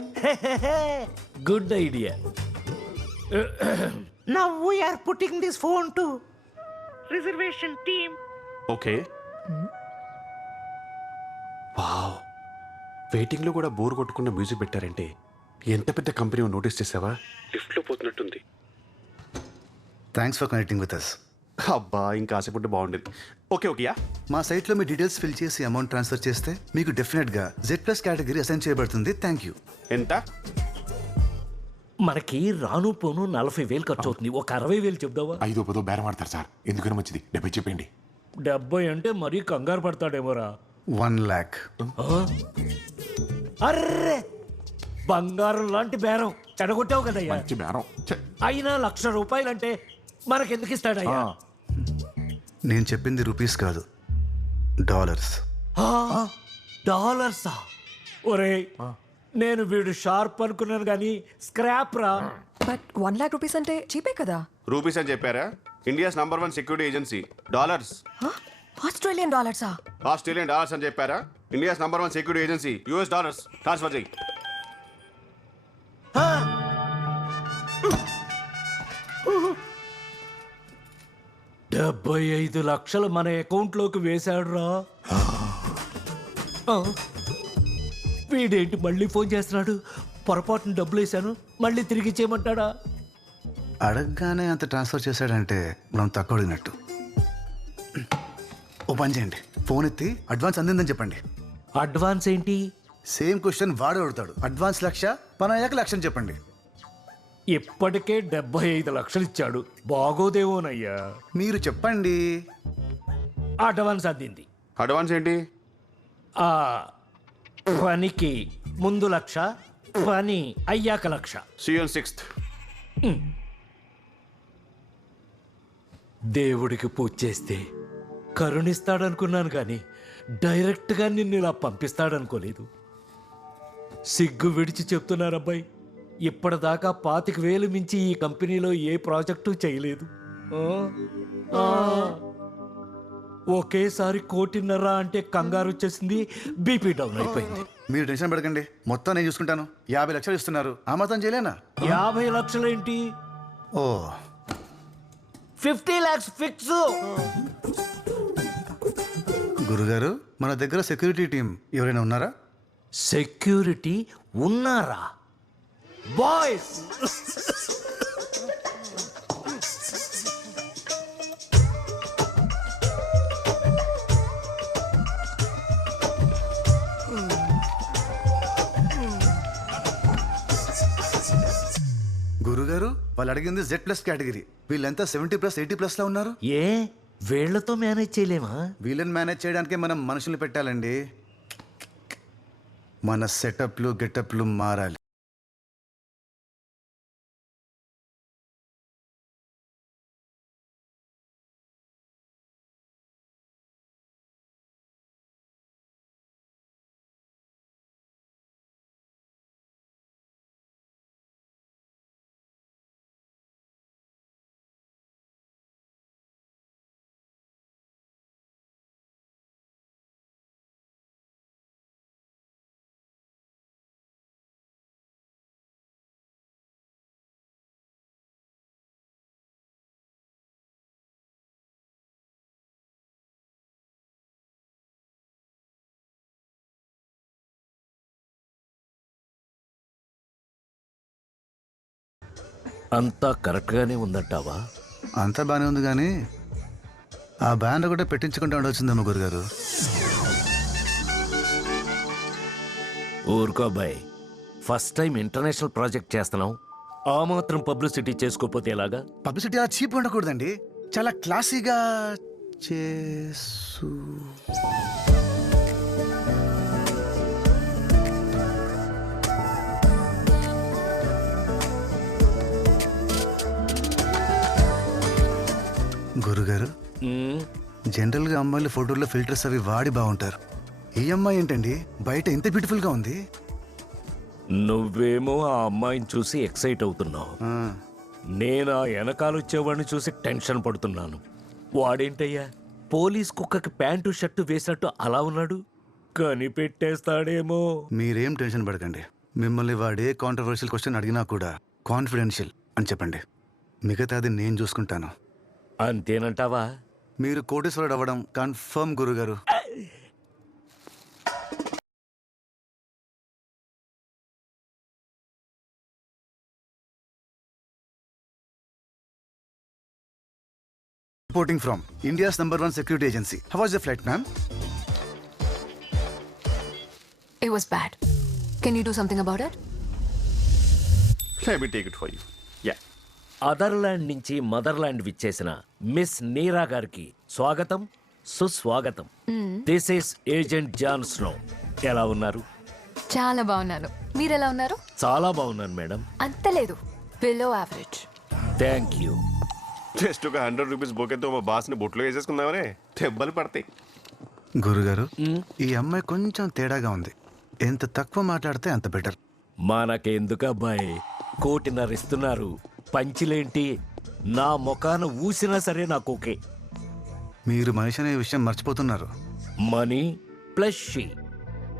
Good idea. Now we are putting this phone to reservation team. Okay. Wow, వెయిటింగ్లో కూడా బోర్ కొట్టకుండా మ్యూజిక్ పెట్టారంటే ఎంత పెద్ద కంపెనీ నోటీస్ చేసావా? లిఫ్ట్లో పోతున్నట్టుంది. Thanks for connecting with us. అబ్బా, ఇంకా ఆశపడ్డ బాగుండేది. ఓకే ఓకేయా. మా సైట్లో మీ డీటెయిల్స్ ఫిల్ చేసి అమౌంట్ ట్రాన్స్ఫర్ చేస్తే మీకు డెఫినెట్గా Z+ కేటగిరీ అసైన్ చేయబడుతుంది. Thank you. ఎంత? మనకి రాను పోను 40,000 ఖర్చు అవుతుంది. ఒక 60,000 చెప్దావా? 5-10 బేరం ఆడతారు సార్, ఎందుకని మంచిది. 70 చెప్పండి. 70 అంటే మరీ కంగారు పడతాడేమోరా. 1 lakh. అర్రే, బంగారం లాంటి బేరం చెడగొట్టావు కదయ్యా. మంచి బేరం. అయినా ₹1,00,000 అంటే మనకెందుకు ఇస్తాడయ్యా? నేను చెప్పింది రూపీస్ కాదు, డాలర్స్. డాలర్సా? ఒరే, నేను వీడు షార్ప్ అనుకున్నాను కానీ స్క్రాప్ రా. బట్ 1 lakh రూపీస్ అంటే చీపే కదా. రూపీస్ అని చెప్పారా? India's number 1 security agency. Dollars. Australian డాలర్సా? ఆస్ట్రేలియన్ డాలర్స్ అని చెప్పారా? India's number 1 security agency US dollars. Transfer చేయి. 75 లక్షలు మన అకౌంట్లోకి వేశాడు రా. వీడేంటి మళ్ళీ ఫోన్ చేస్తున్నాడు? పొరపాటున డబ్బులు వేశాను, మళ్ళీ తిరిగి ఇచ్చేయమంటాడా? అడగగానే అంత ట్రాన్స్ఫర్ చేశాడంటే మనం తక్కువ అడిగినట్టు. ఓ పని చేయండి, ఫోన్ ఎత్తి అడ్వాన్స్ అందిందని చెప్పండి. అడ్వాన్స్ ఏంటి? సేమ్ క్వశ్చన్ వాడు అడుగుతాడు. అడ్వాన్స్ 1,00,000, పని అయ్యాక 1,00,000 చెప్పండి. ఇప్పటికే 75 లక్షలు ఇచ్చాడు, బాగోదేమోనయ్యా. మీరు చెప్పండి. అడ్వాన్స్ అందింది. అడ్వాన్స్ ఏంటి? పనికి ముందు 1,00,000, పని అయ్యాక 1,00,000. See you on 6th. దేవుడికి పూజ చేస్తే కరుణిస్తాడనుకున్నాను కానీ డైరెక్ట్గా నిన్ను ఇలా పంపిస్తాడనుకోలేదు. సిగ్గు విడిచి చెప్తున్నారబ్బాయి, ఇప్పటిదాకా 25,000 మించి ఈ కంపెనీలో ఏ ప్రాజెక్టు చేయలేదు. ఒకేసారి 1,50,00,000 అంటే కంగారు వచ్చేసింది, బీపీ డౌన్ అయిపోయింది. మీరు టెన్షన్ పడకండి, మొత్తం నేను చూసుకుంటాను. 50 లక్షలు ఇస్తున్నారు, ఆ మాత్రం చేయలేనా? 50 లక్షలు ఏంటి? ఓ 50 lakhs ఫిక్స్. గురుగారు, మన దగ్గర సెక్యూరిటీ టీం ఎవరైనా ఉన్నారా? సెక్యూరిటీ ఉన్నారా? బాయ్స్, గురుగారు, వాళ్ళు అడిగింది Z+ కేటగిరీ. వీళ్ళంతా 70+, 80+ లా ఉన్నారు. ఏ వీళ్లతో మేనేజ్ చేయలేమా? వీళ్ళని మేనేజ్ చేయడానికే మనం మనుషుల్ని పెట్టాలండి. మన సెటప్లు గెటప్లు మారాలి. అంతా కరెక్ట్గానే ఉందంటావా? అంతా బాగానే ఉంది కానీ ఆ బ్యానర్ కూడా పెట్టించుకుంటూ ఉండొచ్చిందేమో గురుగారు. ఊరుకో boy, first time international project చేస్తున్నాం, ఆ మాత్రం పబ్లిసిటీ చేసుకోకపోతే ఎలాగా? పబ్లిసిటీ అలా చీప్ ఉండకూడదండి, చాలా క్లాసీగా చేసు. గురుగారు, జనరల్గా అమ్మాయిల ఫోటోల్లో ఫిల్టర్స్ అవి వాడి బాగుంటారు. ఈ అమ్మాయి ఏంటండి బయట ఇంత బ్యూటిఫుల్గా ఉంది? నువ్వేమో ఆ అమ్మాయిని చూసి ఎక్సైట్ అవుతున్నావు, నేను ఆ వెనకాల వచ్చేవాడిని చూసి టెన్షన్ పడుతున్నాను. వాడేంటయ్యా పోలీస్ కుక్కకి ప్యాంటు షర్టు వేసినట్టు అలా ఉన్నాడు. కనిపెట్టేస్తాడేమో. మీరేం టెన్షన్ పడకండి. మిమ్మల్ని వాడే కాంట్రవర్షియల్ క్వశ్చన్ అడిగినా కూడా కాన్ఫిడెన్షియల్ అని చెప్పండి. మిగతాది నేను చూసుకుంటాను. అంతేనంటావా? మీరు కోటేశ్వరుడు అవ్వడం కన్ఫర్మ్ గురుగారు. Reporting from India's #1 security agency. How was the flight, ma'am? It was bad. Can you do something about it? Let me take it for you. Yeah. Otherland నుంచి మదర్లాండ్ విచ్చేసిన మిస్ నీరా గారికి స్వాగతం, సుస్వాగతం. This is agent Jon Snow. ఎలా ఉన్నారు? చాలా బాగున్నాను. మీరు ఎలా ఉన్నారు? చాలా బాగున్నాను మేడం. అంత లేదు, below average. Thank you. Just ఒక 100 రూపీస్ బొకేతో మా బాస్ని బొట్లో వేసేసుకుందామనే దెబ్బలు పడతాయి. గురుగారు, ఈ అమ్మాయి కొంచెం తేడాగా ఉంది. ఎంత తక్కువ మాట్లాడితే అంత బెటర్. మనకెందుకు అబ్బాయి, 1.5 ఇస్తున్నారు. పంచిలేంటి? నా ముఖాన ఊసినా సరే నాకు ఓకే. మీరు మనిషి అనే విషయం మర్చిపోతున్నారు. మనీ ప్లస్ షీ,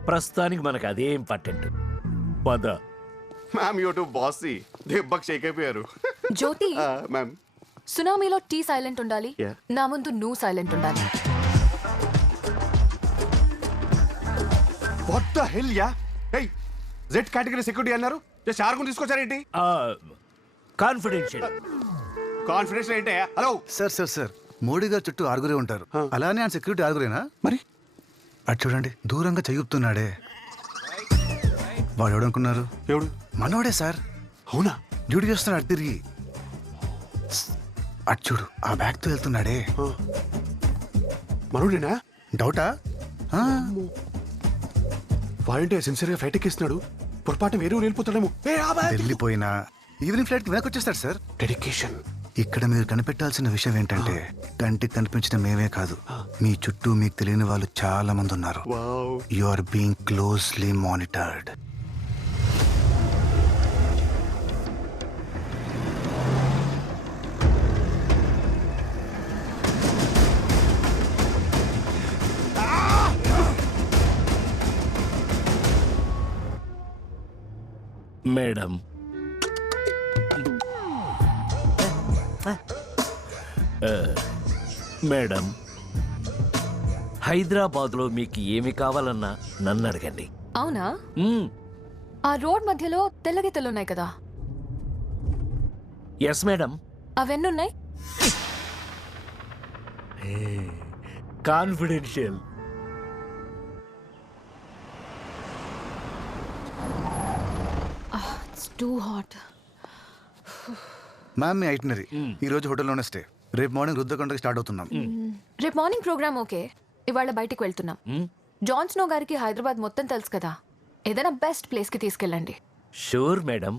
ప్రస్తుతానికి మనకు అదే ఇంపార్టెంట్. పద. మ్యామ్ యూట్యూబ్ బాస్ దెబ్బకి షేక్ అయిపోయారు. జ్యోతి, మ్యామ్ సునామీలో టీ సైలెంట్ ఉండాలి, Yeah. నా ముందు నువ్వు సైలెంట్ ఉండాలి. What the hell yeah? Hey, Z category security అన్నారు, జస్ట్ ఆర్గుని తీసుకొచ్చారేంటి? కాన్ఫిడెన్షియల్. కాన్ఫిడెన్షియల్ ఏంటి? హలో సార్ మోడీ గారు చుట్టూ 6 ఉంటారు. అలానే ఆయన సెక్యూరిటీ 6 మరి అటు చూడండి, దూరంగా చెయ్యుతున్నాడే. వాడు ఎవడనుకున్నారు? ఎవడు? మనోడే సార్. అవునా? డ్యూటీ చేస్తున్నాడు అటు తిరిగి. అటు చూడు, ఆ బ్యాగ్తో వెళ్తున్నాడే. మనోడేనా? డౌటా? వాడంటే సిన్సియర్గా ఫ్లైట్ ఎక్కిస్తున్నాడు. పొరపాటు వేరే వెళ్ళిపోతాడేమో. వెళ్ళిపోయినా ఈవినింగ్ ఫ్లైట్ వెనక్కి వచ్చేస్తాడు సార్. డెడికేషన్. ఇక్కడ మీరు కనిపెట్టాల్సిన విషయం ఏంటంటే, కంటికి కనిపించిన మేమే కాదు, మీ చుట్టూ మీకు తెలియని వాళ్ళు చాలా మంది ఉన్నారు. You are being closely monitored. Madam, madam, హైదరాబాద్లో మీకు ఏమి కావాలన్నా నన్ను అడగండి. అవునా? ఆ రోడ్ మధ్యలో తెల్లగీతలు ఉన్నాయి కదా? Yes madam. అవెన్నున్నాయి? కాన్ఫిడెన్షియల్. Too hot. మ్యామ్, మీ ఐటినరీ ఈ రోజు హోటల్లోనే స్టే. రేపు మార్నింగ్ రుద్రకొండకి స్టార్ట్ అవుతున్నాం. రేపు మార్నింగ్ ప్రోగ్రామ్ ఓకే, ఇవాళ బయటికి వెళ్తున్నాం. జాన్ స్నో గారికి హైదరాబాద్ మొత్తం తెలుసు కదా, ఏదైనా బెస్ట్ ప్లేస్కి తీసుకెళ్ళండి. Sure madam.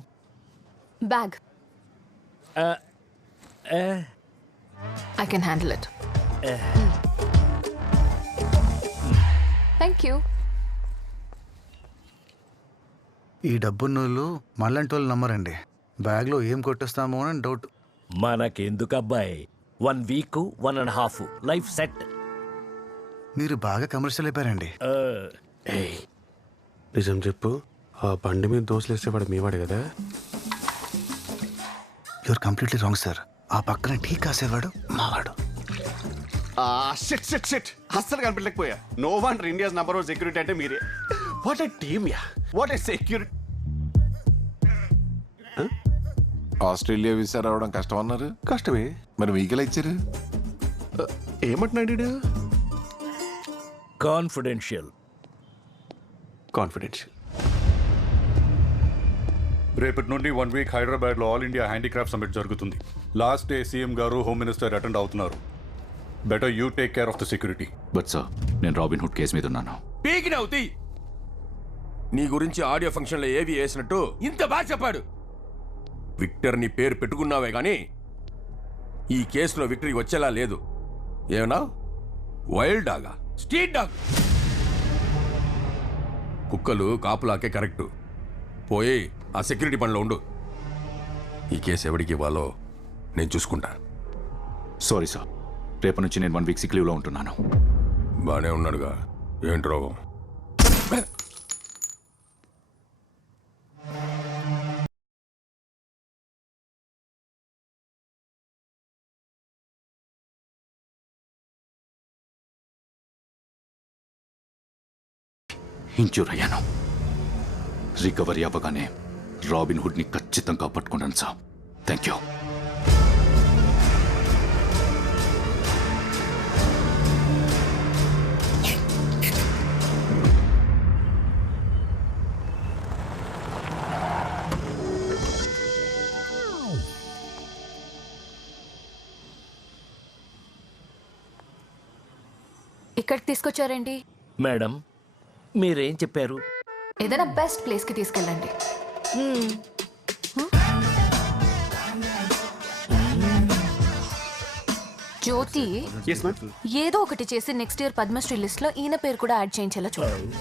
Bag I can handle it. Thank you. ఈ డబ్బున్నోళ్ళు మళ్ళంటి వాళ్ళు నమ్మరండి. బ్యాగ్లో ఏం కొట్టేస్తామో అని డౌట్. మనకెందుకు అబ్బాయి, 1 వీక్ 1.5 లైఫ్ సెట్. మీరు బాగా కమర్షియల్ అయిపోయారండి. నిజం చెప్పు, ఆ బండి మీద దోశలు వేసేవాడు మీవాడు కదా? You're completely wrong sir. ఆ పక్కన టీ కాసేవాడు మావాడు. షిట్ షిట్ షిట్, అస్సలు కనిపించలేకపోయా. నో వండర్ ఇండియాస్ #1 సెక్యూరిటీ అంటే మీరే. What a team yeah, what a security. Australia visa రావడం కష్టం అన్నారు. కష్టమే మరి వీకెలా ఇచ్చారు? ఏమంటున్నాడు? కాన్ఫిడెన్షియల్. కాన్ఫిడెన్షియల్. రేపటి నుండి 1 వీక్ హైదరాబాద్లో ఆల్ ఇండియా హ్యాండీక్రాఫ్ట్ సమ్మిట్ జరుగుతుంది. Last day CM garu, home minister attend అవుతున్నారు. Better you take care of the security. But sir, నేను రాబిన్ హుడ్ కేసు మీద ఉన్నాను. పీకినవుతి నీ గురించి ఆడియో ఫంక్షన్లో ఏవి వేసినట్టు ఇంత బాగా చెప్పాడు. విక్టర్ నీ పేరు పెట్టుకున్నావే కానీ ఈ కేసులో విక్టరీ వచ్చేలా లేదు. ఏమన్నా వైల్డ్ డాగా, స్ట్రీట్ డాగ్? కుక్కలు కాపులాకే కరెక్టు. పోయి ఆ సెక్యూరిటీ పనిలో ఉండు. ఈ కేసు ఎవరికి ఇవ్వాలో నేను చూసుకుంటా. సారీ సార్, రేపు నుంచి నేను 1 వీక్ సిక్ లీవ్లో ఉంటున్నాను. బానే ఉన్నాడుగా, ఏంటి రోగం? ఇంజ్యూర్ అయ్యాను. రికవరీ అవ్వగానే రాబిన్ హుడ్ని ఖచ్చితంగా పట్టుకున్నాను సార్. Thank you. ఇక్కడికి తీసుకొచ్చారేంటి? మేడం మీరేం చెప్పారు? ఏదైనా బెస్ట్ ప్లేస్కి తీసుకెళ్ళండి. జ్యోతి ఏదో ఒకటి చేసి నెక్స్ట్ ఇయర్ పద్మశ్రీ లిస్ట్ లో ఈయన పేరు కూడా యాడ్ చేయించేలా చూడండి.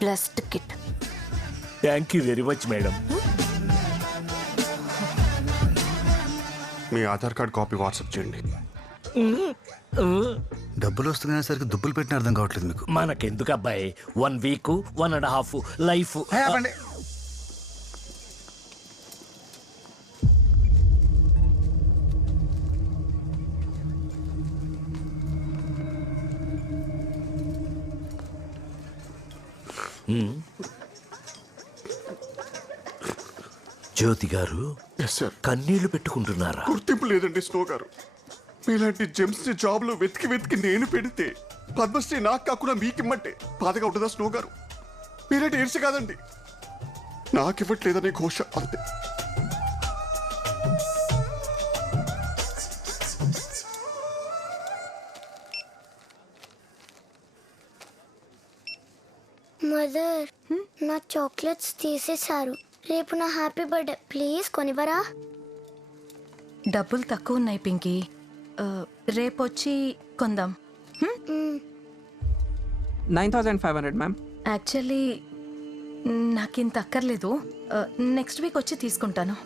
Plus ticket. Thank you very much madam. Me Aadhaar card copy WhatsApp చేయండి. డబ్బులు వస్తున్నాయి దుబ్బులు పెట్టిన అర్థం కావట్లేదు మీకు. మనకెందుకు అబ్బాయి, 1 వీక్ 1.5 లైఫ్. జ్యోతి గారు కన్నీళ్లు పెట్టుకుంటున్నారా? గుర్తింపు లేదండి స్నో గారు. మీలాంటి జెమ్స్ ని జాబ్ లో వెతికి వెతికి నేను పెడితే పద్మశ్రీ నాకు కాకుండా మీకిమ్మంటే బాధగా ఉంటుందా స్నో గారు? మీలాంటి ఏడ్చి కాదండి, నాకివ్వట్లేదనే ఘోష అంతే. మదర్, నా చాక్లెట్స్ తీసేశారు. రేపు నా హ్యాపీ బర్త్డే, ప్లీజ్ కొనివరా? డబ్బులు తక్కువ ఉన్నాయి పింకీ, రేపొచ్చి కొందాం. 9,500 మ్యామ్. యాక్చువల్లీ నాకింత అక్కర్లేదు, నెక్స్ట్ వీక్ వచ్చి తీసుకుంటాను.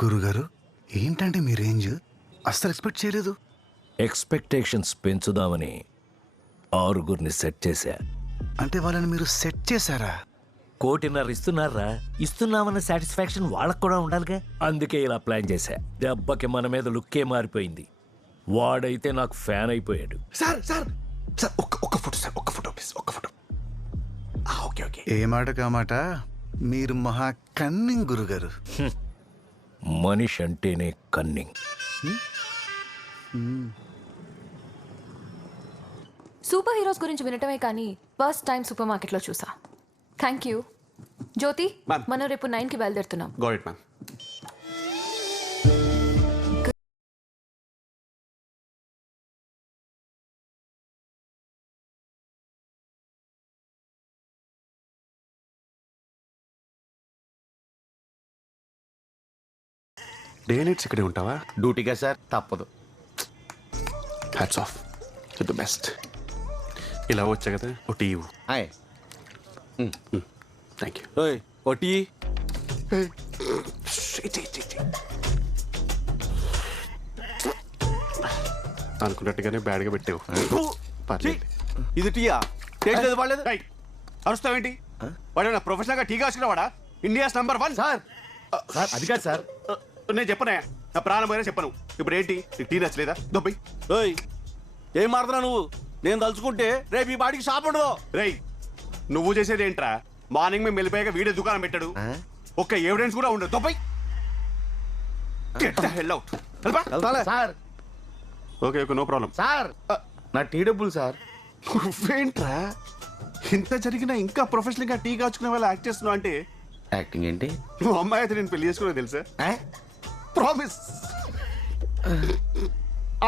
గురుగారు, ఏంటంటే మీ రేంజ్ అస్సలు ఎక్స్పెక్ట్ చేయలేదు. ఎక్స్పెక్టేషన్స్ పెంచుదామని 6 సెట్ చేశా. అంటే వాళ్ళని మీరు సెట్ చేశారా? 1.5 ఇస్తున్నారా? ఇస్తున్నామన్న సాటిస్ఫాక్షన్ వాళ్ళకు కూడా ఉండాలిగా, అందుకే ఇలా ప్లాన్ చేశా. దెబ్బకి మన మీద లుక్కే మారిపోయింది. వాడైతే నాకు ఫ్యాన్ అయిపోయాడు. సార్ సార్ సార్ ఒక్క ఫోటో సార్, ఒక్క ఫోటో ప్లీజ్, ఒక్క ఫోటో. Okay okay. ఏ మాట కామాట మీరు మహా కన్నింగ్ గురుగారు. మనిషి అంటేనే కన్నింగ్. సూపర్ హీరోస్ గురించి వినటమే కానీ ఫస్ట్ టైం సూపర్ మార్కెట్లో చూసా. Thank you. జ్యోతి, మనం రేపు 9కి బయలుదేరుతున్నాం. Go it ma'am. Day nights ఇక్కడే ఉంటావా? డ్యూటీగా సార్, తప్పదు. Hats off to the best. ఇలా వచ్చా కదా ఓ టీ ఇవ్వు. Thank you. ఓ టీ. అనుకున్నట్టుగానే బ్యాడ్గా పెట్టావు. పర్లేదు. ఇది టీయా? టేస్ట్ లేదు, పడలేదు. అరుస్తావేంటి? వాడు ప్రొఫెషనల్గా టీ కాసుకున్నావాడా? India's number 1. సార్ సార్ అది కాదు సార్. నేను చెప్పనా, నా ప్రాణం అయినా చెప్పను. ఇప్పుడు ఏంటి, టీ నచ్చలేదా? దొబ్బై. ఏం మారుతున్నా నువ్వు? నేను తలుచుకుంటే రేపు ఈ బాడికి షాప్ ఉండదు. రేయ్, నువ్వు చేసేది ఏంట్రా? మార్నింగ్ మేము వెళ్ళిపోయాక వీడే దుకాణం పెట్టాడు. ఒక్క ఎవిడెన్స్ కూడా ఉండదు. దొబ్బై. Sir okay okay, no problem. Sir నా టీ డబ్బులు సార్. నువ్వేంట్రా ఇంత జరిగినా ఇంకా ప్రొఫెషనల్గా టీ కాచుకునే వాళ్ళు యాక్ట్ చేస్తున్నావు అంటే? యాక్టింగ్ ఏంటి? నువ్వు అమ్మాయి అయితే నేను పెళ్లి చేసుకున్నా తెలుసా? ప్రామిస్.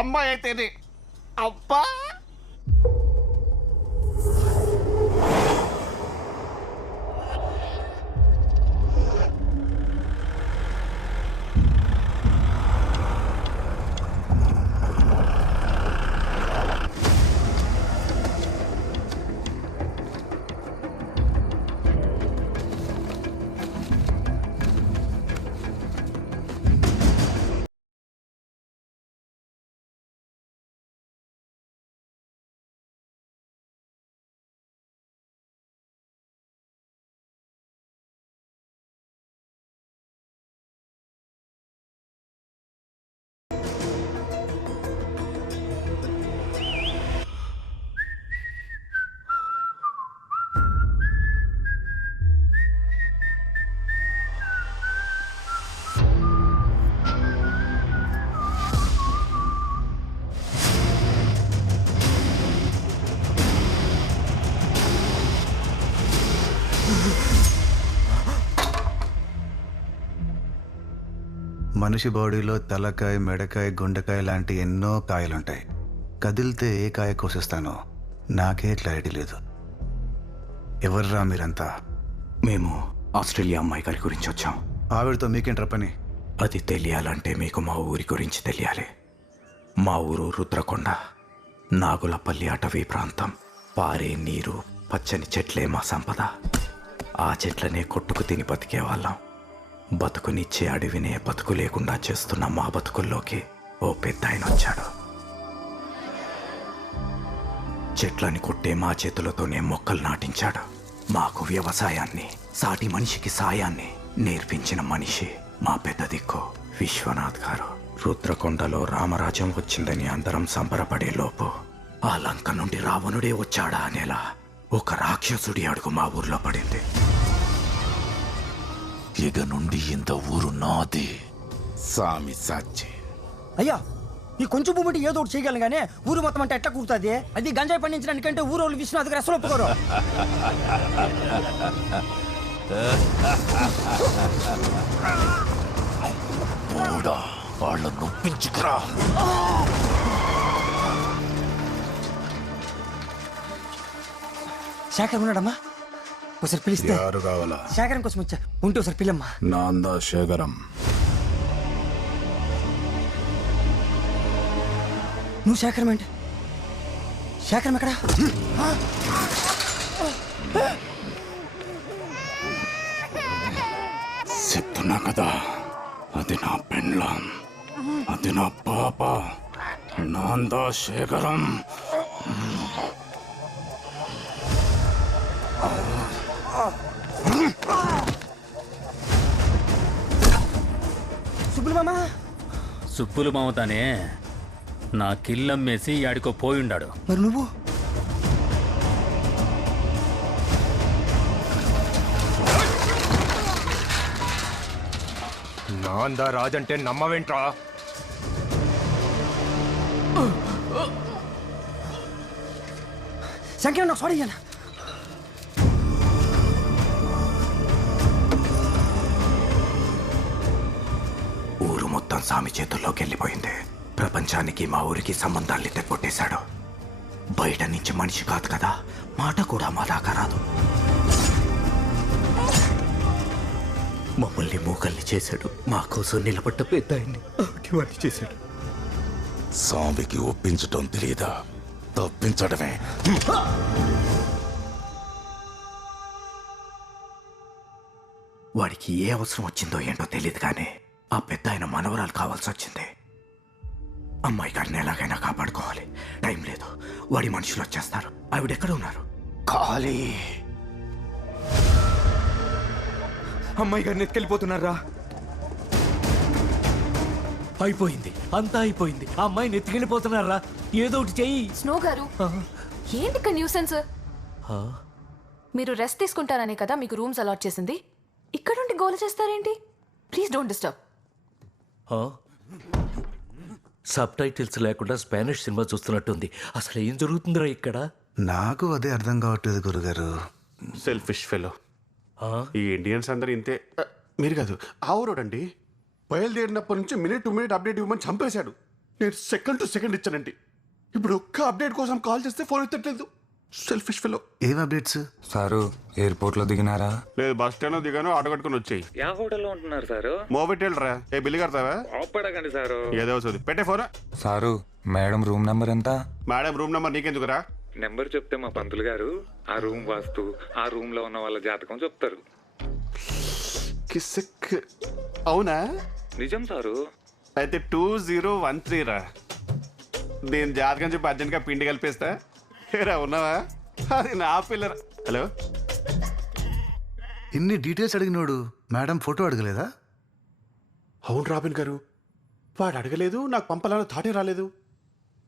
అమ్మాయి అయితేనే. అబ్బా. మనిషి బాడీలో తలకాయ, మెడకాయ, గుండెకాయ లాంటి ఎన్నో కాయలుంటాయి. కదిలితే ఏ కాయ కోసేస్తానో నాకే క్లారిటీ లేదు. ఎవర్రా మీరంతా? మేము ఆస్ట్రేలియా అమ్మాయి గారి గురించి వచ్చాం. ఆవిడతో మీకేంట్రా పని? అది తెలియాలంటే మీకు మా ఊరి గురించి తెలియాలి. మా ఊరు రుద్రకొండ, నాగులపల్లి అటవీ ప్రాంతం. పారే నీరు, పచ్చని చెట్లే మా సంపద. ఆ చెట్లనే కొట్టుకు తిని బతికేవాళ్ళం. బతుకునిచ్చే అడవినే బతుకు లేకుండా చేస్తున్న మా బతుకుల్లోకి ఓ పెద్ద ఆయన వచ్చాడు. చెట్లని కొట్టే మా చేతులతోనే మొక్కలు నాటించాడు. మాకు వ్యవసాయాన్ని, సాటి మనిషికి సాయాన్ని నేర్పించిన మనిషి మా పెద్ద దిక్కు విశ్వనాథ్ గారు. రుద్రకొండలో రామరాజ్యం వచ్చిందని అందరం సంబరపడే లోపు ఆ లంక నుండి రావణుడే వచ్చాడా అనేలా ఒక రాక్షసుడి అడుగు మా ఊర్లో పడింది. ఇక నుండి ఇంత ఊరు నాది. సామి సాచి. అయ్యా, ఈ కొంచెం భూమి ఏదో ఒకటి చేయగలను కానీ ఊరు మొత్తం అంటే ఎట్లా కూర్తుంది? అది గంజాయి పండించడానికంటే ఊరు వాళ్ళు విశ్వనాథ్ గారు అసలు ఒప్పుకోరు. వాళ్ళ నొప్పించుకురా. శేఖర్ ఉన్నాడమ్మా? ఒకసారి పిలిస్తే. యారు కావాలా? శేఖరం కోసం వచ్చా. ఉంటే ఒకసారి పిల్లమ్మా. నాందా శేఖరం. నువ్వు శేఖరం ఏంటి? శేఖరం ఎక్కడా? చెప్తున్నా కదా, అది నా పెండ్లాం, అది నా పాప, నాందా శేఖరం. సుబ్బులు మామ. సుబ్బులు మామతానే నా కిల్లమ్మేసి ఆడికో పోయిండాడు. మరి నువ్వు? నాందా రాజంటే నమ్మవేంట్రా? శంకర్ నాకు సారీ అన్న. ఊరు మొత్తం సామి చేతుల్లోకి వెళ్ళిపోయింది. ప్రపంచానికి మా ఊరికి సంబంధాల్ని తెగొట్టేశాడు. బయట నుంచి మనిషి కాదు కదా, మాట కూడా మా దాకా రాదు. మమ్మల్ని మూకల్ని చేశాడు. మా కోసం నిలబడ్డ పెద్దాయన్ని వాడిని చేశాడు. స్వామికి ఒప్పించటం తెలియదా, తప్పించడమే. వాడికి ఏ అవసరం వచ్చిందో ఏంటో తెలియదు కానీ ఆ పెద్ద ఆయన మనవరాలు కావాల్సి వచ్చింది. అమ్మాయి గారిని ఎలాగైనా కాపాడుకోవాలి. టైం లేదు, వాడి మనుషులు వచ్చేస్తారు. ఆవిడెక్కడ ఉన్నారు? ఖాళీ. అమ్మాయి గారిని ఎత్తుకెళ్ళిపోతున్నారా? అయిపోయింది, అంతా అయిపోయింది. ఆ అమ్మాయిని ఎత్తుకెళ్ళిపోతున్నారా? ఏదో ఒకటి చెయ్యి. స్నో గారు, ఏంటి న్యూసెన్స్? మీరు రెస్ట్ తీసుకుంటారనే కదా మీకు రూమ్స్ అలాట్ చేసింది. ఇక్కడుండి గోల చేస్తారేంటి? Please don't disturb. Subtitles లేకుండా స్పానిష్ సినిమా చూస్తున్నట్టుంది. అసలు ఏం జరుగుతుందిరా ఇక్కడ? నాకు అదే అర్థం కావట్లేదు గురుగారు. Selfish fellow. ఈ ఇండియన్స్ అందరు ఇంతే. మీరు కాదు, ఆవురోడండి. బయలుదేరినప్పటి నుంచి మినిట్ టు మినిట్ అప్డేట్ ఇవ్వమని చంపేశాడు. నేను సెకండ్ టు సెకండ్ ఇచ్చానండి. ఇప్పుడు ఒక్క అప్డేట్ కోసం కాల్ చేస్తే ఫోన్ ఎత్తట్లేదు. Selfish fellow. ఏం అప్డేట్స్ సారు? ఎయిర్పోర్ట్ లో దిగినారా? లేదు, బస్ స్టాండ్ లో దిగాను. ఆటో కట్టుకుని వచ్చాయి. యా హోటల్లో ఉంటున్నారు సారు? మోబెట్టెళ్ళరా. ఏ బిల్లు కడతావా? ఆపడకండి సారు. ఏదో వస్తుంది. పెట్టే phone. Sir, madam room number ఎంత? మేడం రూమ్ నెంబర్ నీకెందుకురా? నెంబర్ చెప్తే మా పంతులు గారు ఆ రూమ్ వాస్తు, ఆ రూమ్ లో ఉన్న వాళ్ళ జాతకం చెప్తారు. కిసిక్. అవునా? నిజం సారు. అయితే 2013 రా. నేను జాతకం చెప్పి అర్జెంట్గా పిండి కలిపేస్తా. ఏరా ఉన్నావా? అది నా పిల్లరా. హలో, ఇన్ని డీటెయిల్స్ అడిగినోడు మేడం ఫోటో అడగలేదా? అవును రాబిన్ గారు, వాడు అడగలేదు. నాకు పంపాలని థాటే రాలేదు.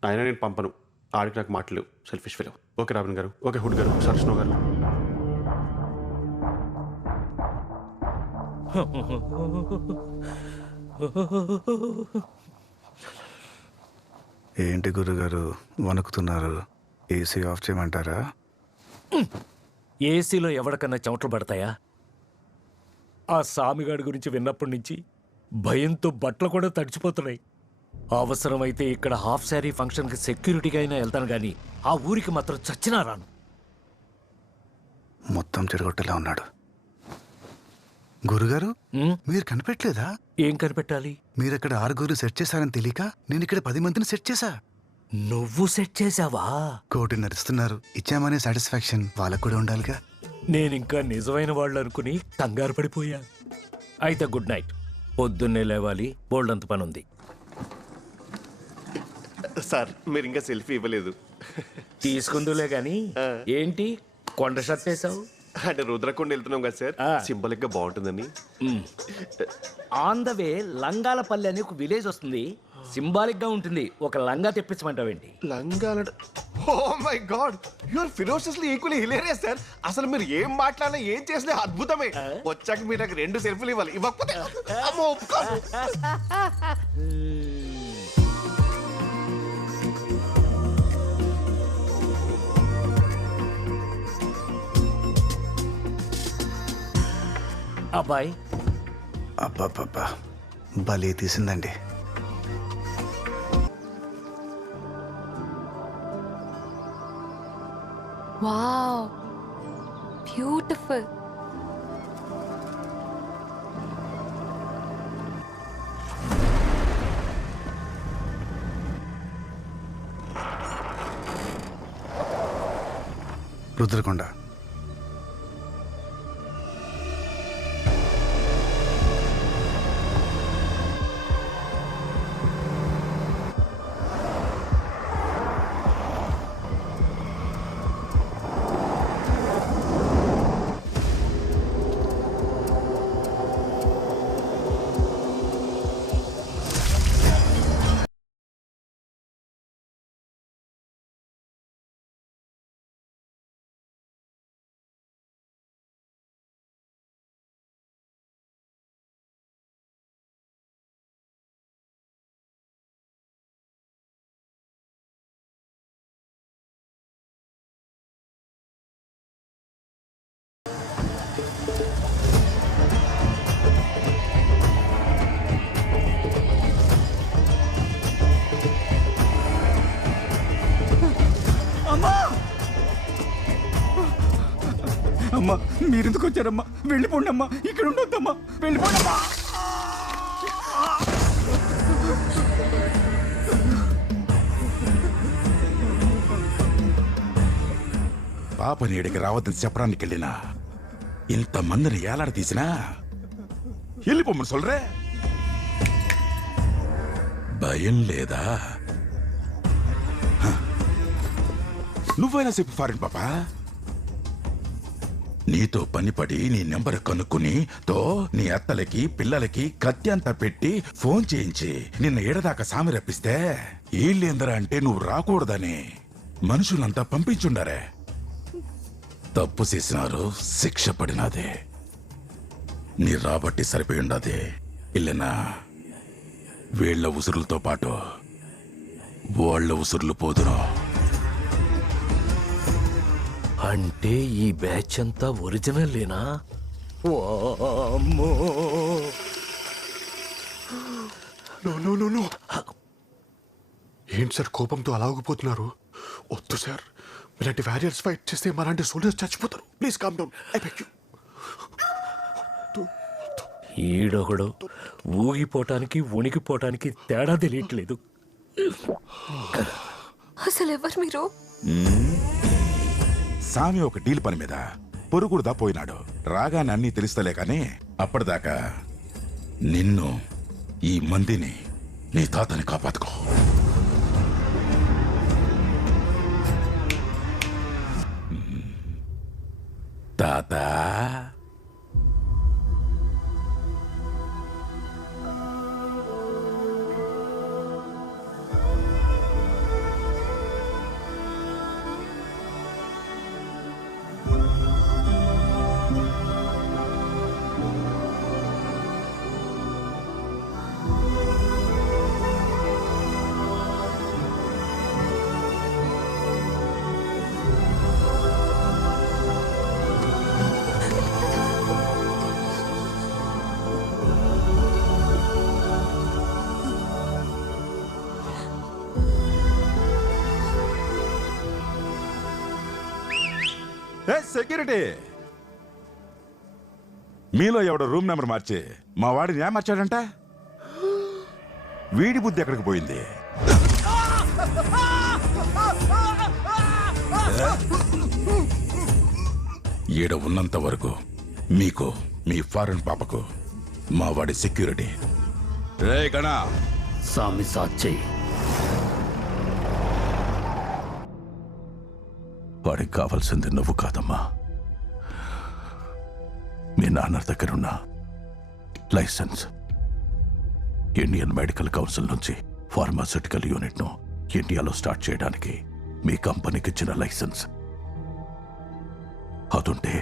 అయినా నేను పంపను. ఆడికి నాకు మాటలేవు. Selfish fellow. ఓకే రాబిన్ గారు. ఓకే హుడ్ గారు. సార్ స్నో గారు. ఏంటి గురుగారు వణుకుతున్నారు? ఏసీ ఆఫ్ చేయమంటారా? ఏసీలో ఎవరికన్నా చెమటలు పడతాయా? ఆ సామిగాడి గురించి విన్నప్పటి నుంచి భయంతో బట్టలు కూడా తడిచిపోతున్నాయి. అవసరమైతే ఇక్కడ హాఫ్ శారీ ఫంక్షన్కి సెక్యూరిటీగా అయినా వెళ్తాను కానీ ఆ ఊరికి మాత్రం చచ్చినా రాను. మొత్తం చెడగొట్టేలా ఉన్నాడు. గురుగారు, మీరు కనిపెట్టలేదా? ఏం కనిపెట్టాలి? మీరు అక్కడ 6 సెట్ చేశారని తెలియక నేను ఇక్కడ 10 మందిని సెట్ చేశా. నువ్వు సెట్ చేసావా? కోటి నడుస్తున్నారు. ఇచ్చామనే సాటిస్ఫాక్షన్ వాళ్ళకు కూడా ఉండాలిగా. నేనింకా నిజమైన వాళ్ళు అనుకుని కంగారు పడిపోయా. అయితే గుడ్ నైట్. పొద్దున్నే లేవాలి, బోల్డంత పని ఉంది. సార్ మీరు ఇంకా సెల్ఫీ ఇవ్వలేదు. తీసుకుందులే గాని ఏంటి కొండ షర్ట్ వేసావు? అంటే రుద్రకొండ వెళ్తున్నాం కదా సార్, సింబాలిక్ గా బాగుంటుందని. ఆన్ ద వే లంగాలపల్లి అని ఒక విలేజ్ వస్తుంది. సింబాలిక్ గా ఉంటుంది. ఒక లంగా తెప్పించమంటావేంటి? లంగాల. Oh my god, you are ferociously equally hilarious sir. అసలు మీరు ఏం మాట్లాడినా ఏం చేసినా అద్భుతమే. వచ్చాక మీరు నాకు 2 సెల్ఫీలు ఇవ్వాలి. ఇవ్వకపోతే అమ్మో ఒప్పుకోను. అబ్బాయి. అబ్బాబ్బా, భలే తీసిందండి. Wow, beautiful. రుద్రకొండ. అమ్మా మీరెందుకు వచ్చారమ్మా? వెళ్ళిపోండి అమ్మా, ఇక్కడ ఉండొద్దమ్మా, వెళ్ళిపోండి అమ్మా. పాప నీడికి రావద్దని చెప్పడానికి వెళ్ళినా ఇంతమందిని ఏలాడ తీసినా వెళ్ళిపోమని సొల్రే. భయం లేదా? నువ్వైనా చెప్పు ఫారిన్ పాపా. నీతో పనిపడి నీ నెంబర్ కనుక్కుని నీ అత్తలకి పిల్లలకి కత్తి అంతా పెట్టి ఫోన్ చేయించి నిన్న ఏడదాకా సామి రప్పిస్తే వీళ్ళేందరా అంటే నువ్వు రాకూడదని మనుషులంతా పంపించుండారే. తప్పు చేసినారు, శిక్ష పడినదే. నీ రాబట్టి సరిపోయి ఉండదే. ఇల్లనా వీళ్ల ఉసురులతో పాటు వాళ్ళ ఉసురులు పోదును. అంటే ఈ బ్యాచ్ అంతా ఒరిజినల్లేనా? నో ఏంటి సార్ కోపంతో అలాగిపోతున్నారు? వద్దు సార్, ఇలాంటి వ్యారియర్స్ ఫైట్ చేస్తే మలాంటి సోల్జర్స్ చచ్చిపోతారు. Please calm down, I beg you. ఈడొకడు ఊగిపోవటానికి వణికిపోవటానికి తేడా తెలియట్లేదు. అసలు ఎవరు మీరు? సామి ఒక డీల్ పని మీద పొరుగుడుదా పోయినాడు. రాగానే అన్నీ తెలుస్తలే కానీ అప్పటిదాకా నిన్ను, ఈ మందిని, నీ తాతని కాపాడుకో. తాత సెక్యూరిటీ, మీలో ఎవడో రూమ్ నెంబర్ మార్చి మా వాడిని ఏమార్చాడంట. వీడి బుద్ధి ఎక్కడికి పోయింది? ఈడ ఉన్నంత వరకు మీకు, మీ ఫారెన్ పాపకు మా వాడి సెక్యూరిటీ. రే గణా, సామి సాచి. వాడికి కావాల్సింది నువ్వు కాదమ్మా, మీ నాన్న దగ్గరున్న లైసెన్స్. ఇండియన్ మెడికల్ కౌన్సిల్ నుంచి ఫార్మాస్యూటికల్ యూనిట్ను ఇండియాలో స్టార్ట్ చేయడానికి మీ కంపెనీకి ఇచ్చిన లైసెన్స్. అదుంటే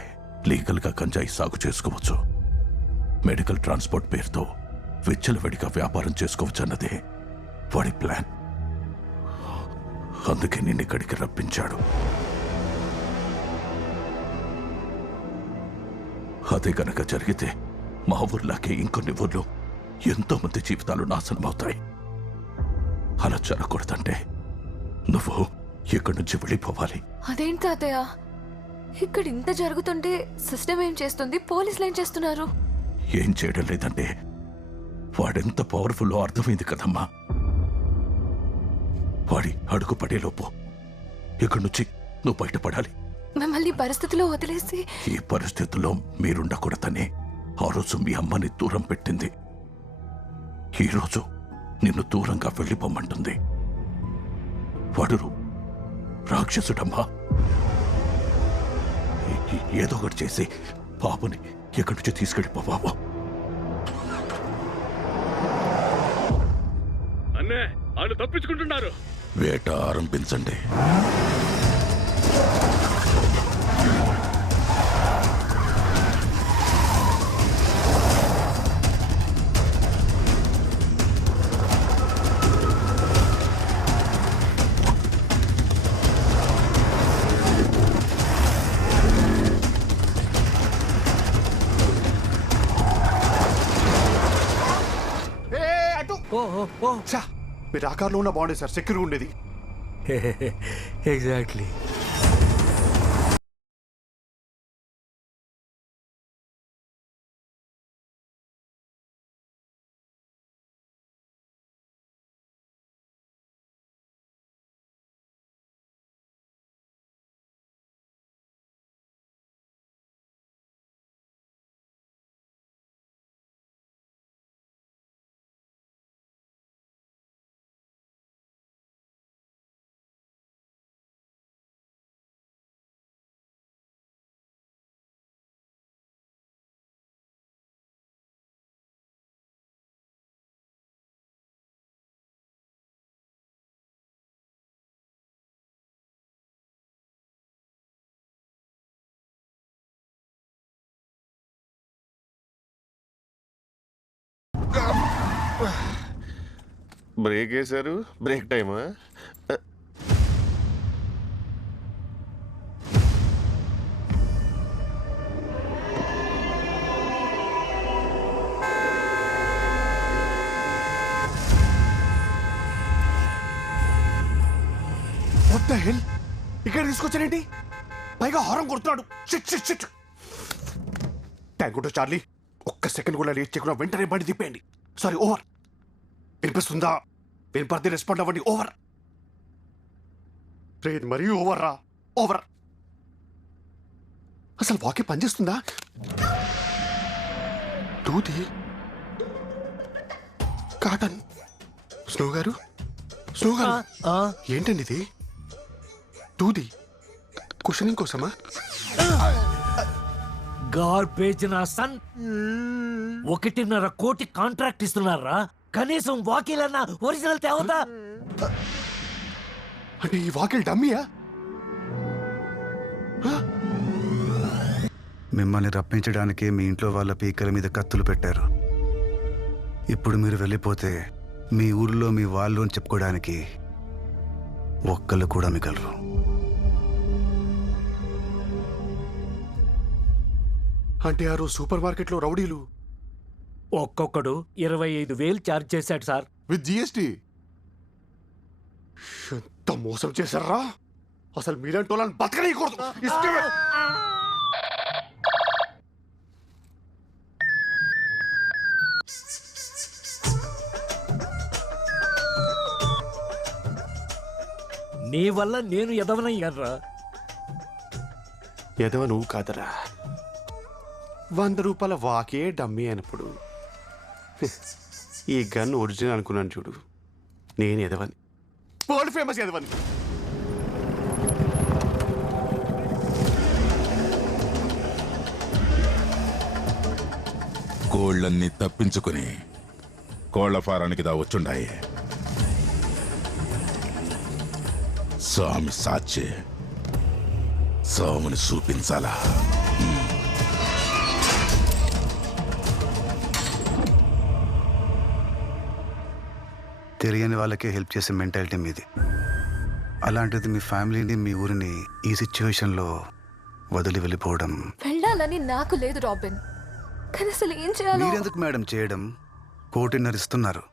లీగల్గా గంజాయి సాగు చేసుకోవచ్చు. మెడికల్ ట్రాన్స్పోర్ట్ పేరుతో విచ్చలవిడిగా వ్యాపారం చేసుకోవచ్చు అన్నదే వాడి ప్లాన్. అందుకే నిన్ను ఇక్కడికి రప్పించాడు. అదే గనక జరిగితే మా ఊర్లాగే ఇంకొన్ని ఊర్లో ఎంతో మంది జీవితాలు నాశనం అవుతాయి. అలా జరగకూడదంటే నువ్వు ఇక్కడి నుంచి వెళ్ళిపోవాలి. అదేంటి తాతయ్య, ఇక్కడ ఇంత జరుగుతుంటే సిస్టమ్ ఏం చేస్తుంది? పోలీసులు ఏం చేస్తున్నారు? ఏం చేయడం లేదంటే వాడెంత పవర్ఫుల్లో అర్థమైంది కదమ్మా. వాడి అడుగు పడేలోపు ఇక్కడి నుంచి నువ్వు బయటపడాలి. మిమ్మల్ని పరిస్థితిలో వదిలేసి ఈ పరిస్థితుల్లో మీరుండకూడదని ఆ రోజు మీ అమ్మని దూరం పెట్టింది. ఈరోజు నిన్ను దూరంగా వెళ్ళిపోమంటుంది. వాడు రాక్షసుడమ్మా. ఏదో ఒకటి చేసి బాబుని ఎక్కడి నుంచి తీసుకెళ్ళిపో బాబు. అన్నే వాళ్ళు తప్పించుకుంటున్నారు. వేట ఆరంభించండి. మీరు ఆకారంలో ఉన్న బాగుండేది సార్, సెక్యూర్ ఉండేది. ఎగ్జాక్ట్లీ. బ్రేక్ వేశారు, బ్రేక్ టైమా? What the hell? ఇక్కడ తీసుకొచ్చానేంటి? పైగా హారం కొడుతున్నాడు. Shit shit shit. Thank you Charlie. ఒక్క సెకండ్ కూడా లేట్ చేయకుండా వెంటనే బండి తిప్పేయండి. Sorry, over. వినిపిస్తుందా? వినపడితే రెస్పాండ్ అవ్వండి. ఓవర్. రేది మరీ ఓవర్ రా. ఓవర్. అసలు వాకే పనిచేస్తుందా? దూది, కాటన్. స్నో గారు, స్నో గారు, ఏంటండి ఇది? దూది కుషనింగ్ కోసమా? గార్బేజ్ నా సన్. 1.5 కోటి కాంట్రాక్ట్ ఇస్తున్నారా? కనీసం వాకిలన్నా ఒరిజినల్ తేవదా? అంటే ఈ వాకిల్ డమ్మీయా? మిమ్మల్ని రప్పించడానికి మీ ఇంట్లో వాళ్ళ పీకల మీద కత్తులు పెట్టారు. ఇప్పుడు మీరు వెళ్ళిపోతే మీ ఊరిలో మీ వాళ్ళు అని చెప్పుకోవడానికి ఒక్కళ్ళు కూడా మిగలరు. అంటే ఆ రోజు సూపర్ మార్కెట్లో రౌడీలు ఒక్కొక్కడు 25,000 ఛార్జ్ చేశాడు సార్, విత్ జిఎస్టీ. ఎంత మోసం చేశారా? అసలు మీలాంటి వాళ్ళని బతకనీయకూడదు. నీ వల్ల నేను ఎదవనయ్యారా? ఎదవ నువ్వు కాదరా. 100 రూపాయల వాకే డమ్మీ అన్నప్పుడు ఈ గన్ ఒరిజినల్ అనుకున్నాను చూడు. నేను ఎదవని, వరల్డ్ ఫేమస్ ఎదవని. కోళ్ళన్నీ తప్పించుకుని కోళ్ల ఫారానికి దా వచ్చుండాయి. స్వామి సాక్షి స్వామిని చూపించాలా? తెలియని వాళ్ళకే హెల్ప్ చేసే మెంటాలిటీ మీది. అలాంటిది మీ ఫ్యామిలీని, మీ ఊరిని ఈ సిచ్యువేషన్లో వదిలి వెళ్ళిపోవడం. వెళ్ళాలని నాకు లేదు రాబిన్, కానీ అసలు ఏం చేయాలో. మీరెందుకు మేడం చేయడం? 1.5 కోటి ఇస్తున్నారు.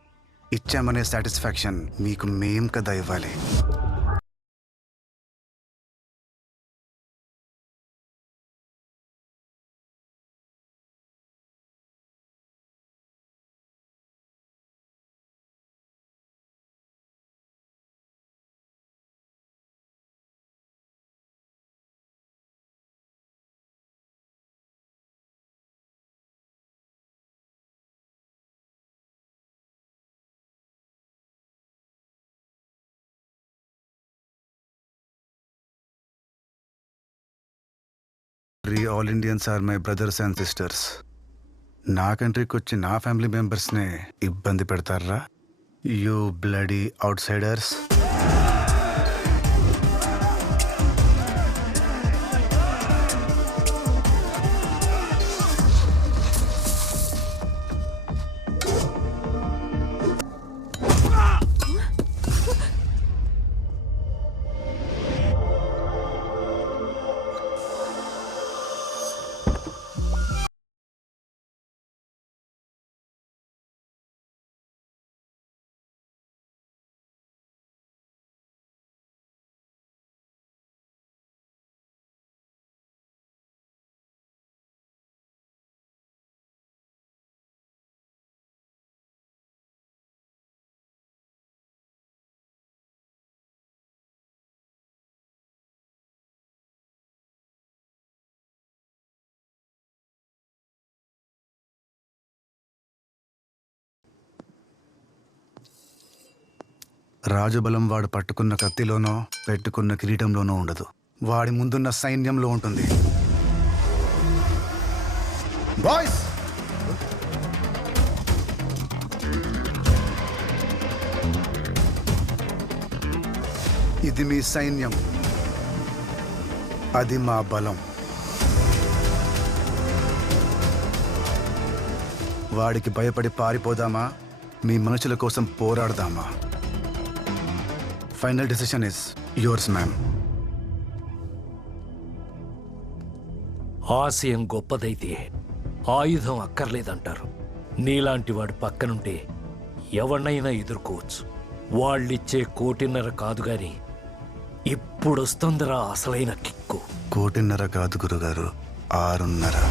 ఇచ్చామనే సాటిస్ఫాక్షన్ మీకు మేం కదా ఇవ్వాలి. All Indians are my brothers and sisters. నా కంట్రీకి వచ్చి నా ఫ్యామిలీ మెంబర్స్నే ఇబ్బంది పెడతారా? You bloody outsiders. రాజబలం వాడు పట్టుకున్న కత్తిలోనో పెట్టుకున్న కిరీటంలోనో ఉండదు, వాడి ముందున్న సైన్యంలో ఉంటుంది. బాయ్స్, ఇది మీ సైన్యం, అది మా బలం. వాడికి భయపడి పారిపోదామా, మీ మనుషుల కోసం పోరాడదామా? Final decision is yours ma'am. ఆశయం గొప్పదైతే ఆయుధం అక్కర్లేదంటారు. నీలాంటి వాడి పక్కనుంటే ఎవరినైనా ఎదుర్కోవచ్చు. వాళ్ళిచ్చే 1.5 కోటి కాదు గాని ఇప్పుడొస్తుందిరా అసలైన కిక్కు. 1.5 కోటి కాదు గురుగారు, 6.5.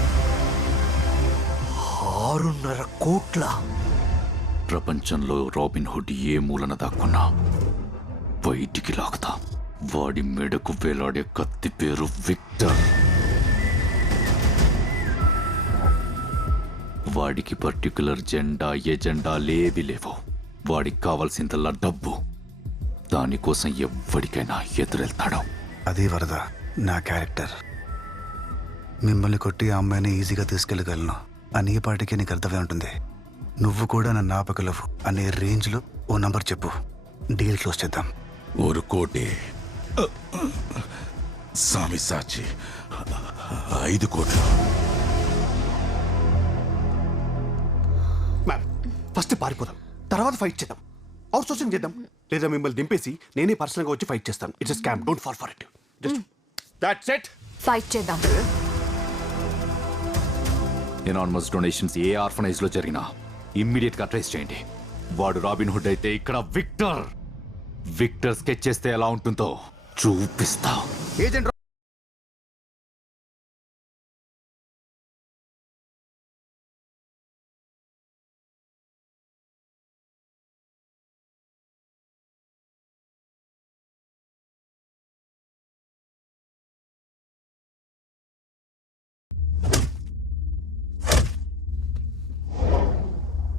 6.5 కోట్ల. ప్రపంచంలో రాబిన్ హుడ్ ఏ మూలన దాక్కున్నా బయటికి లాగుతా. వాడి మెడకు వేలాడే కత్తి పేరు విక్టర్. వాడికి పర్టికులర్ జెండా ఎజెండా లేవి లేవు. వాడికి కావాల్సిందల్లా డబ్బు. దానికోసం ఎవ్వడికైనా ఎదురెళ్తాడు. అది వరద నా క్యారెక్టర్. మిమ్మల్ని కొట్టి ఆ అమ్మాయిని ఈజీగా తీసుకెళ్ళగలను అని ఈ పాటికి నీకు అర్థమై ఉంటుంది. నువ్వు కూడా నన్ను ఆపగలవు అనే రేంజ్లో ఓ నంబర్ చెప్పు, డీల్ క్లోజ్ చేద్దాం. 1 కోటి. స్వామి సాచి 5 కోట్లు. మ్యామ్, ఫస్ట్ పారిపోదాం, తర్వాత ఫైట్ చేద్దాం, అవుట్ సోర్సింగ్ చేద్దాం. లేదా మిమ్మల్ని దింపేసి నేనే పర్సనల్గా వచ్చి ఫైట్ చేస్తాను. It's scam, don't fall for it. Just that's it. Fight చేద్దాం. ఎనానమస్ డొనేషన్స్ ఏ ఆర్ఫనైజ్ లో జరిగినా ఇమ్మీడియట్ గా ట్రేస్ చేయండి. వాడు రాబిన్ హుడ్ అయితే ఇక్కడ విక్టర్. విక్టర్ స్కెచ్ చేస్తే ఎలా ఉంటుందో చూపిస్తా. ఏజెంట్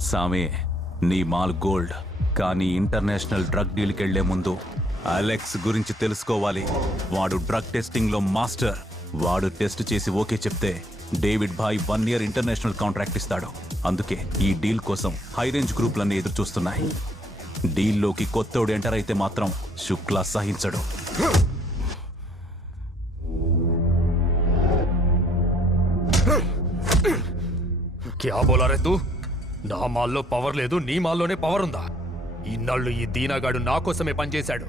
సామి, నీ మాల్ గోల్డ్, కానీ ఇంటర్నేషనల్ డ్రగ్ డీల్కి వెళ్లే ముందు అలెక్స్ గురించి తెలుసుకోవాలి. వాడు డ్రగ్ టెస్టింగ్ లో మాస్టర్. వాడు టెస్ట్ చేసి ఓకే చెప్తే డేవిడ్ భాయ్ 1 year ఇంటర్నేషనల్ కాంట్రాక్ట్ ఇస్తాడు. అందుకే ఈ డీల్ కోసం హై రేంజ్ గ్రూప్లన్నీ ఎదురు చూస్తున్నాయి. డీల్లోకి కొత్తోడు ఎంటర్ అయితే మాత్రం శుక్లా సహించడు. క్యా బోలా రే తూ? నా మాల్లో పవర్ లేదు, నీ మాల్లోనే పవర్ ఉందా? ఇన్నాళ్ళు ఈ దీనాగాడు నా కోసమే పనిచేశాడు.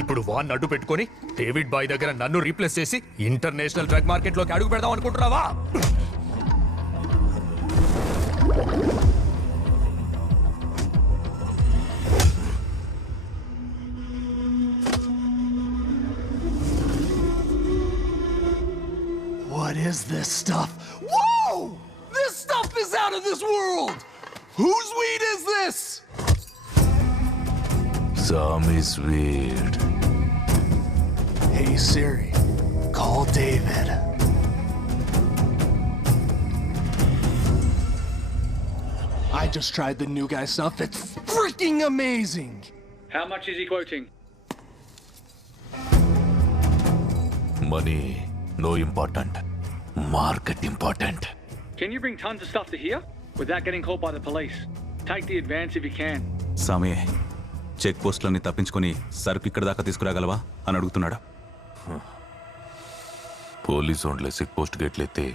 ఇప్పుడు వాన్ అడ్డు పెట్టుకొని డేవిడ్ బాయ్ దగ్గర నన్ను రీప్లేస్ చేసి ఇంటర్నేషనల్ డ్రగ్ మార్కెట్లోకి అడుగు పెడదాం అనుకుంటున్నావా? What is this stuff? Whoa! This stuff is out of this world! Whose weed is this? Sami's weed. Hey Siri, call David. I just tried the new guy stuff. It's freaking amazing! How much is he quoting? Money, no important. Market important. Can you bring tons of stuff to here without getting caught by the police? Take the advance if you can. సామి, చెక్ పోస్టులన్నీ తప్పించుకొని సరుకు ఇక్కడ దాకా తీసుకురాగలవా అని అడుగుతున్నాడు. పోలీసు వాళ్ళే చెక్ పోస్ట్ గెట్లెత్తే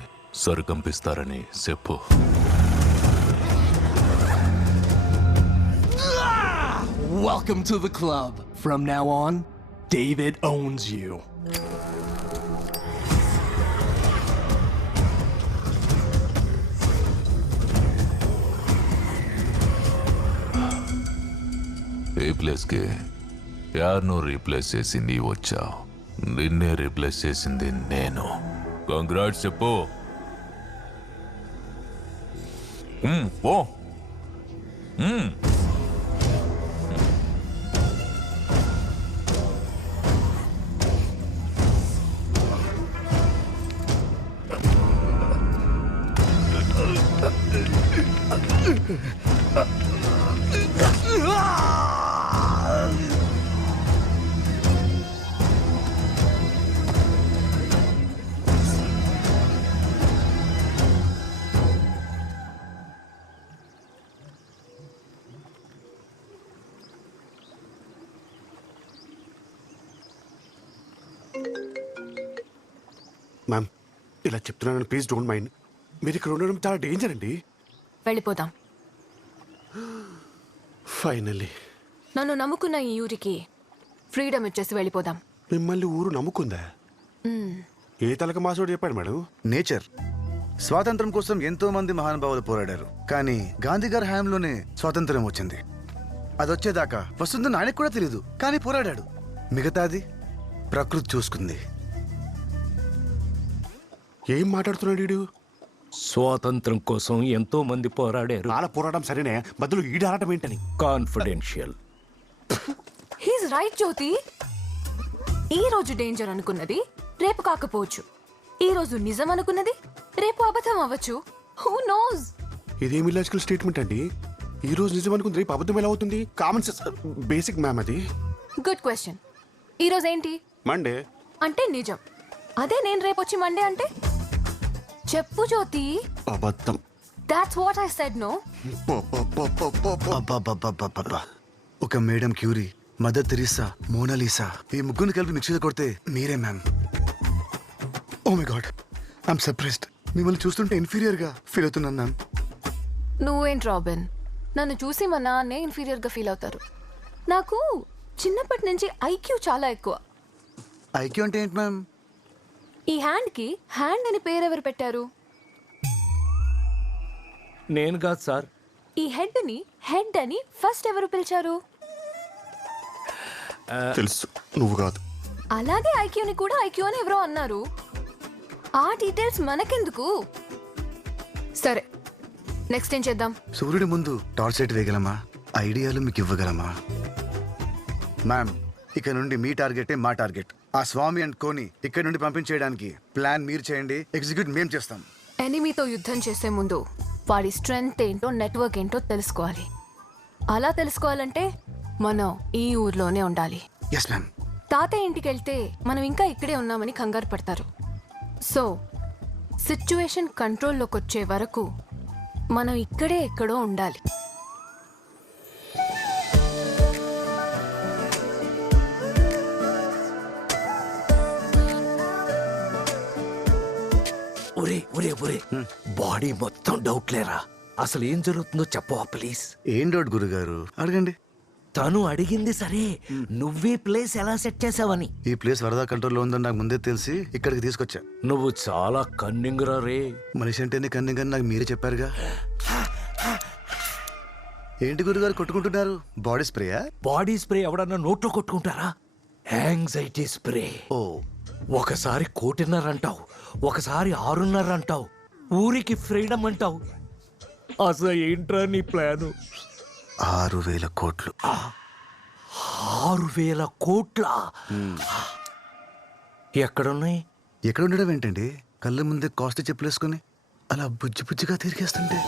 సరుకు పంపిస్తారని చెప్పు. Welcome to the club. From now on, David owns you. రీప్లేస్కి యార్ను రీప్లేస్ చేసింది వచ్చావు, నిన్నే రీప్లేస్ చేసింది నేను. కంగ్రాట్స్ చెప్పు. పో. మ్యామ్, ఇలా చెప్తున్నాను, ప్లీజ్ డోంట్ మైండ్. మీరు ఇక్కడ ఉండడం చాలా డేంజర్ అండి. వెళ్ళిపోదాం. ఫైనల్లీ నన్ను నమ్ముకున్న ఈ ఊరికి ఫ్రీడమ్ ఇచ్చేసి వెళ్ళిపోదాం. మిమ్మల్ని ఊరు నమ్ముకుందా? మ్మ్. ఏ తలక మాసోడు చెప్పాడు మేడం? నేచర్. స్వాతంత్రం కోసం ఎంతో మంది మహానుభావులు పోరాడారు, కానీ గాంధీ గారి హయాంలోనే స్వాతంత్రం వచ్చింది. అది వచ్చేదాకా వస్తుందని ఆయనకు కూడా తెలియదు, కానీ పోరాడాడు. మిగతాది ప్రకృతి చూసుకుంది. ఏం మాట్లాడుతున్నాడు వీడు? స్వాతంత్రం కోసం ఎంతో మంది పోరాడారు. వాళ్ళ పోరాటం సరేనే, బదులు ఈడాడటం ఏంటని? కాన్ఫిడెన్షియల్. హీస్ రైట్ జ్యోతి. ఈ రోజు డేంజర్ అనుకున్నది రేపు కాకపోవచ్చు. ఈ రోజు నిజం అనుకున్నది రేపు అబద్ధం అవ్వచ్చు. Who knows? ఇదేం ఇలాజికల్ స్టేట్మెంట్ అండి? ఈ రోజు నిజం అనుకుంది రేపు అబద్ధం ఎలా అవుతుంది? కామన్ సెన్స్, బేసిక్ మ్యామ్ అది. Good question. ఈ రోజు ఏంటి? మండే అంటే నిజం. అదే నేను రేపు వచ్చి మండే అంటే చెప్పు జ్యోతి. అబద్ధం. That's what I said. No. అబ్బబ్బబ్బబ్బబ్బబ్బా. ఒక madam Curie, mother Teresa, Mona Lisa, ఈ ముగ్గురిని కలిపి మిక్సీలో కొడితే మీరే ma'am. Oh my god, I'm surprised. మిమ్మల్ని చూస్తుంటే ఇన్ఫీరియర్ గా ఫీల్ అవుతున్నాను మ్యామ్. నువ్వేంటి రాబిన్, నన్ను చూసి మా నాన్నే ఇన్ఫీరియర్ గా ఫీల్ అవుతారు. నాకు చిన్నప్పటి నుంచి ఐక్యూ చాలా ఎక్కువ. ఐక్యూ అంటే ఏంటి మ్యామ్? ఈ హ్యాండ్ కి హ్యాండ్ అని పేరు ఎవరు పెట్టారు? నేను కాదు సార్. ఈ హెడ్ ని హెడ్ అని ఫస్ట్ ఎవరు పిలిచారు? తెలుసు, నువ్వు కాదు. అలాగే ఐక్యూని కూడా ఐక్యూ అని ఎవరో అన్నారు. ఆ డీటెయిల్స్ మనకెందుకు? సరే, నెక్స్ట్ ఏం చేద్దాం? సూర్యుడి ముందు టార్చ్ లైట్ వేయగలమా? ఐడియాలు మీకు ఇవ్వగలమా? మ్యామ్, ఇక నుండి మీ టార్గెటే మా టార్గెట్. ఆ స్వామి అండ్ కోని ఇక్కడ నుండి పంపించేయడానికి ప్లాన్ మీరు చేయండి, ఎగ్జిక్యూట్ మేం చేస్తాం. ఎనిమీతో యుద్ధం చేసే ముందు వాడి స్ట్రెంగ్త్ ఏంటో, నెట్వర్క్ ఏంటో తెలుసుకోవాలి. అలా తెలుసుకోవాలంటే మనం ఈ ఊర్లోనే ఉండాలి. Yes ma'am. తాతయ్య ఇంటికి వెళ్తే మనం ఇంకా ఇక్కడే ఉన్నామని కంగారు పడతారు. సో సిచ్యువేషన్ కంట్రోల్లోకి వచ్చే వరకు మనం ఇక్కడే ఎక్కడో ఉండాలి. ఒరే ఒరే ఒరే, బాడీ మొత్తం డౌట్ లేరా? అసలు ఏం జరుగుతుందో చెప్పవా ప్లీజ్? ఏం డౌట్ గురుగారు, అడగండి. తను అడిగింది సరే, నువ్వే ప్లేస్ ఎలా సెట్ చేసావని. ఈ ప్లేస్ వరదా కంట్రోల్లో ఉందని నాకు ముందే తెలిసి ఇక్కడికి తీసుకొచ్చా. నువ్వు చాలా కన్నింగ్ రా రే. మనిషి అంటేనే కన్నింగ్ అని నాకు మీరే చెప్పారుగా. ఏంటి గురుగారు కొట్టుకుంటున్నారు? బాడీ స్ప్రేయా? బాడీ స్ప్రే ఎవడన్నా నోట్లో కొట్టుకుంటారా? Anxiety spray. ఓ, ఒకసారి 1.5 అంటావు, ఒకసారి 6.5 అంటావు, ఊరికి ఫ్రీడమ్ అంటావు. అసలు ఏంట్రా నీ ప్లాను? 6,000 కోట్లు. 6,000 కోట్ల? ఎక్కడున్నాయి? ఎక్కడ ఉండడం ఏంటండి? కళ్ళ ముందే కాస్ట్ చెప్పులేసుకుని అలా బుజ్జి బుజ్జిగా తిరిగేస్తుంటే.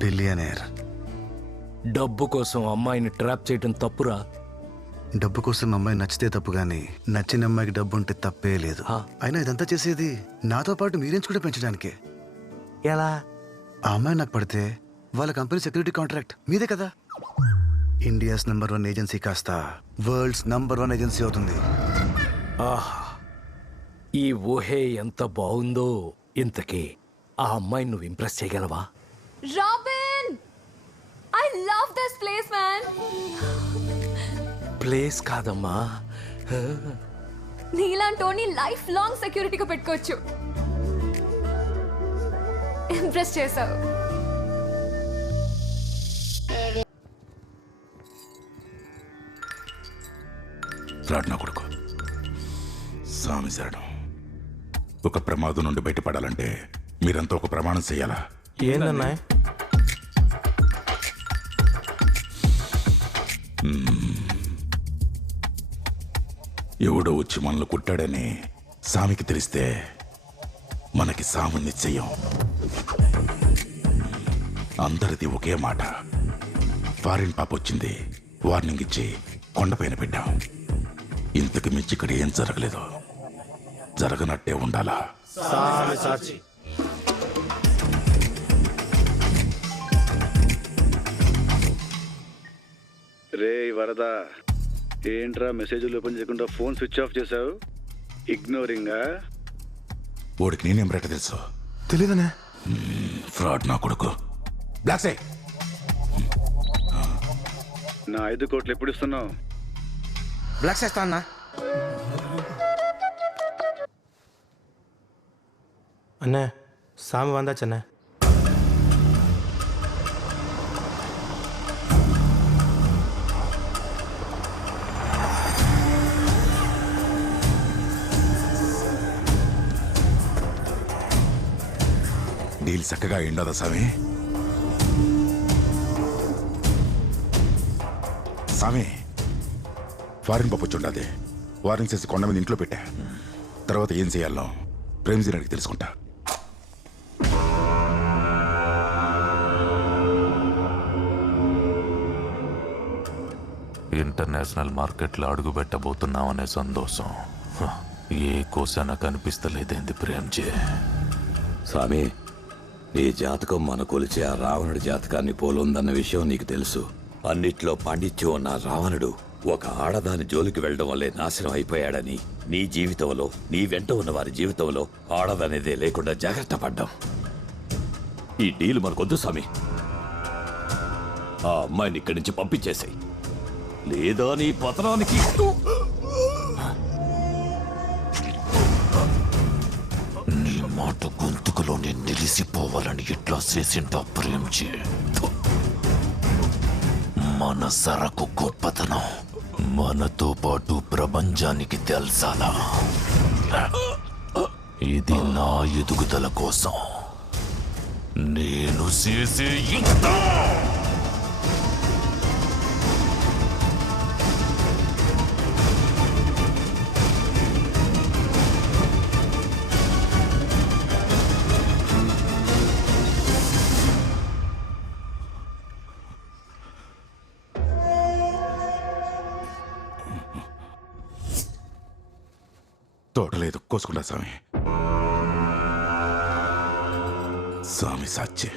బిలియనేర్. డబ్బు కోసం అమ్మాయిని ట్రాప్ చేయడం తప్పురా? డబ్బు కోసం అమ్మాయి నచ్చితే తప్పు, గానీ నచ్చిన అమ్మాయికి డబ్బు ఉంటే తప్పే లేదు. అయినా ఇదంతా చేసేది నాతో పాటు మీరేంచి కూడా పెంచడానికే. ఎలా? ఆ అమ్మాయి నాకు పడితే వాళ్ళ కంపెనీ సెక్యూరిటీ కాంట్రాక్ట్ మీదే కదా. ఇండియాస్ నంబర్ 1 ఏజెన్సీ కాస్త వరల్డ్స్ నంబర్ 1 ఏజెన్సీ అవుతుంది. ఆహా, ఈ ఊహే ఎంత బాగుందో. ఇంతకీ ఆ అమ్మాయిని నువ్వు ఇంప్రెస్ చేయగలవా? Robin, I love this place man. Place కాదమ్మా, నీలాంటోని లైఫ్ లాంగ్ సెక్యూరిటీగా పెట్టుకోవచ్చు. ఇంప్రెస్ చేసావు. రాడు నా కొడుకు స్వామి శరణం. ఒక ప్రమాదం నుండి బయటపడాలంటే మీరంతా ఒక ప్రమాణం చేయాలా? ఏందన్నా? ఎవడో వచ్చి మనల్ని కుట్టాడని సామికి తెలిస్తే మనకి సాము నిశ్చయం. అందరిది ఒకే మాట. ఫారిన్ పాప వచ్చింది, వార్నింగ్ ఇచ్చి కొండపైన పెట్టాం. ఇంతకు మించి ఇక్కడ ఏం జరగలేదు, జరగనట్టే ఉండాలా? రే వరద, ఏంట్రా మెసేజ్లు ఓపెన్ చేయకుండా ఫోన్ స్విచ్ ఆఫ్ చేసావు? ఇగ్నోరింగా? ఓడికి నీ నెంబర్ ఎట్ట తెలుసు? తెలీదనే. ఫ్రాడ్ నా కొడుకు. బ్లాక్ సై నా 5 కోట్లు ఎప్పుడు ఇస్తున్నావు? బ్లాక్ చేస్తా అన్నా. அண்ணே சாமி வந்தாச்சண்ணே. డీల్ చక్కగా ఎండదా స్వామి? స్వామి ఫారిన్ పంపొచ్చుండది. వారింగ్ చేసి కొండ మీద ఇంట్లో పెట్టా. తర్వాత ఏం చేయాలో ప్రేమ్జీని అడిగి తెలుసుకుంటా. ఇంటర్నేషనల్ మార్కెట్లో అడుగు పెట్టబోతున్నామనే సంతోషం ఏ కోసాన కనిపిస్తలేదేంది ప్రేమ్జీ? స్వామి, నీ జాతకం మన కొలిచే ఆ రావణుడి జాతకాన్ని పోలుందన్న విషయం నీకు తెలుసు. అన్నిట్లో పాండిత్యం ఉన్న రావణుడు ఒక ఆడదాని జోలికి వెళ్ళడం వల్లే నాశనం అయిపోయాడని నీ జీవితంలో, నీ వెంట ఉన్న వారి జీవితంలో ఆడదనేదే లేకుండా జాగ్రత్త పడ్డాం. ఈ డీల్ మనకొద్దు స్వామి. ఆ అమ్మాయిని ఇక్కడి నుంచి పంపించేసాయి, లేదా నీ పతనానికి నీ మాట గొంతుకులోనే నిలిసిపోవాలని ఇట్లా చేసింటా ప్రేమ్జీ. మన సరకు గొప్పతనం మనతో పాటు ప్రపంచానికి తెలుసాలా? ఇది నా ఎదుగుదల కోసం నేను చేసే యుద్ధం. తోటలేదు కోసుకుంటా స్వామి. స్వామి సాక్షి.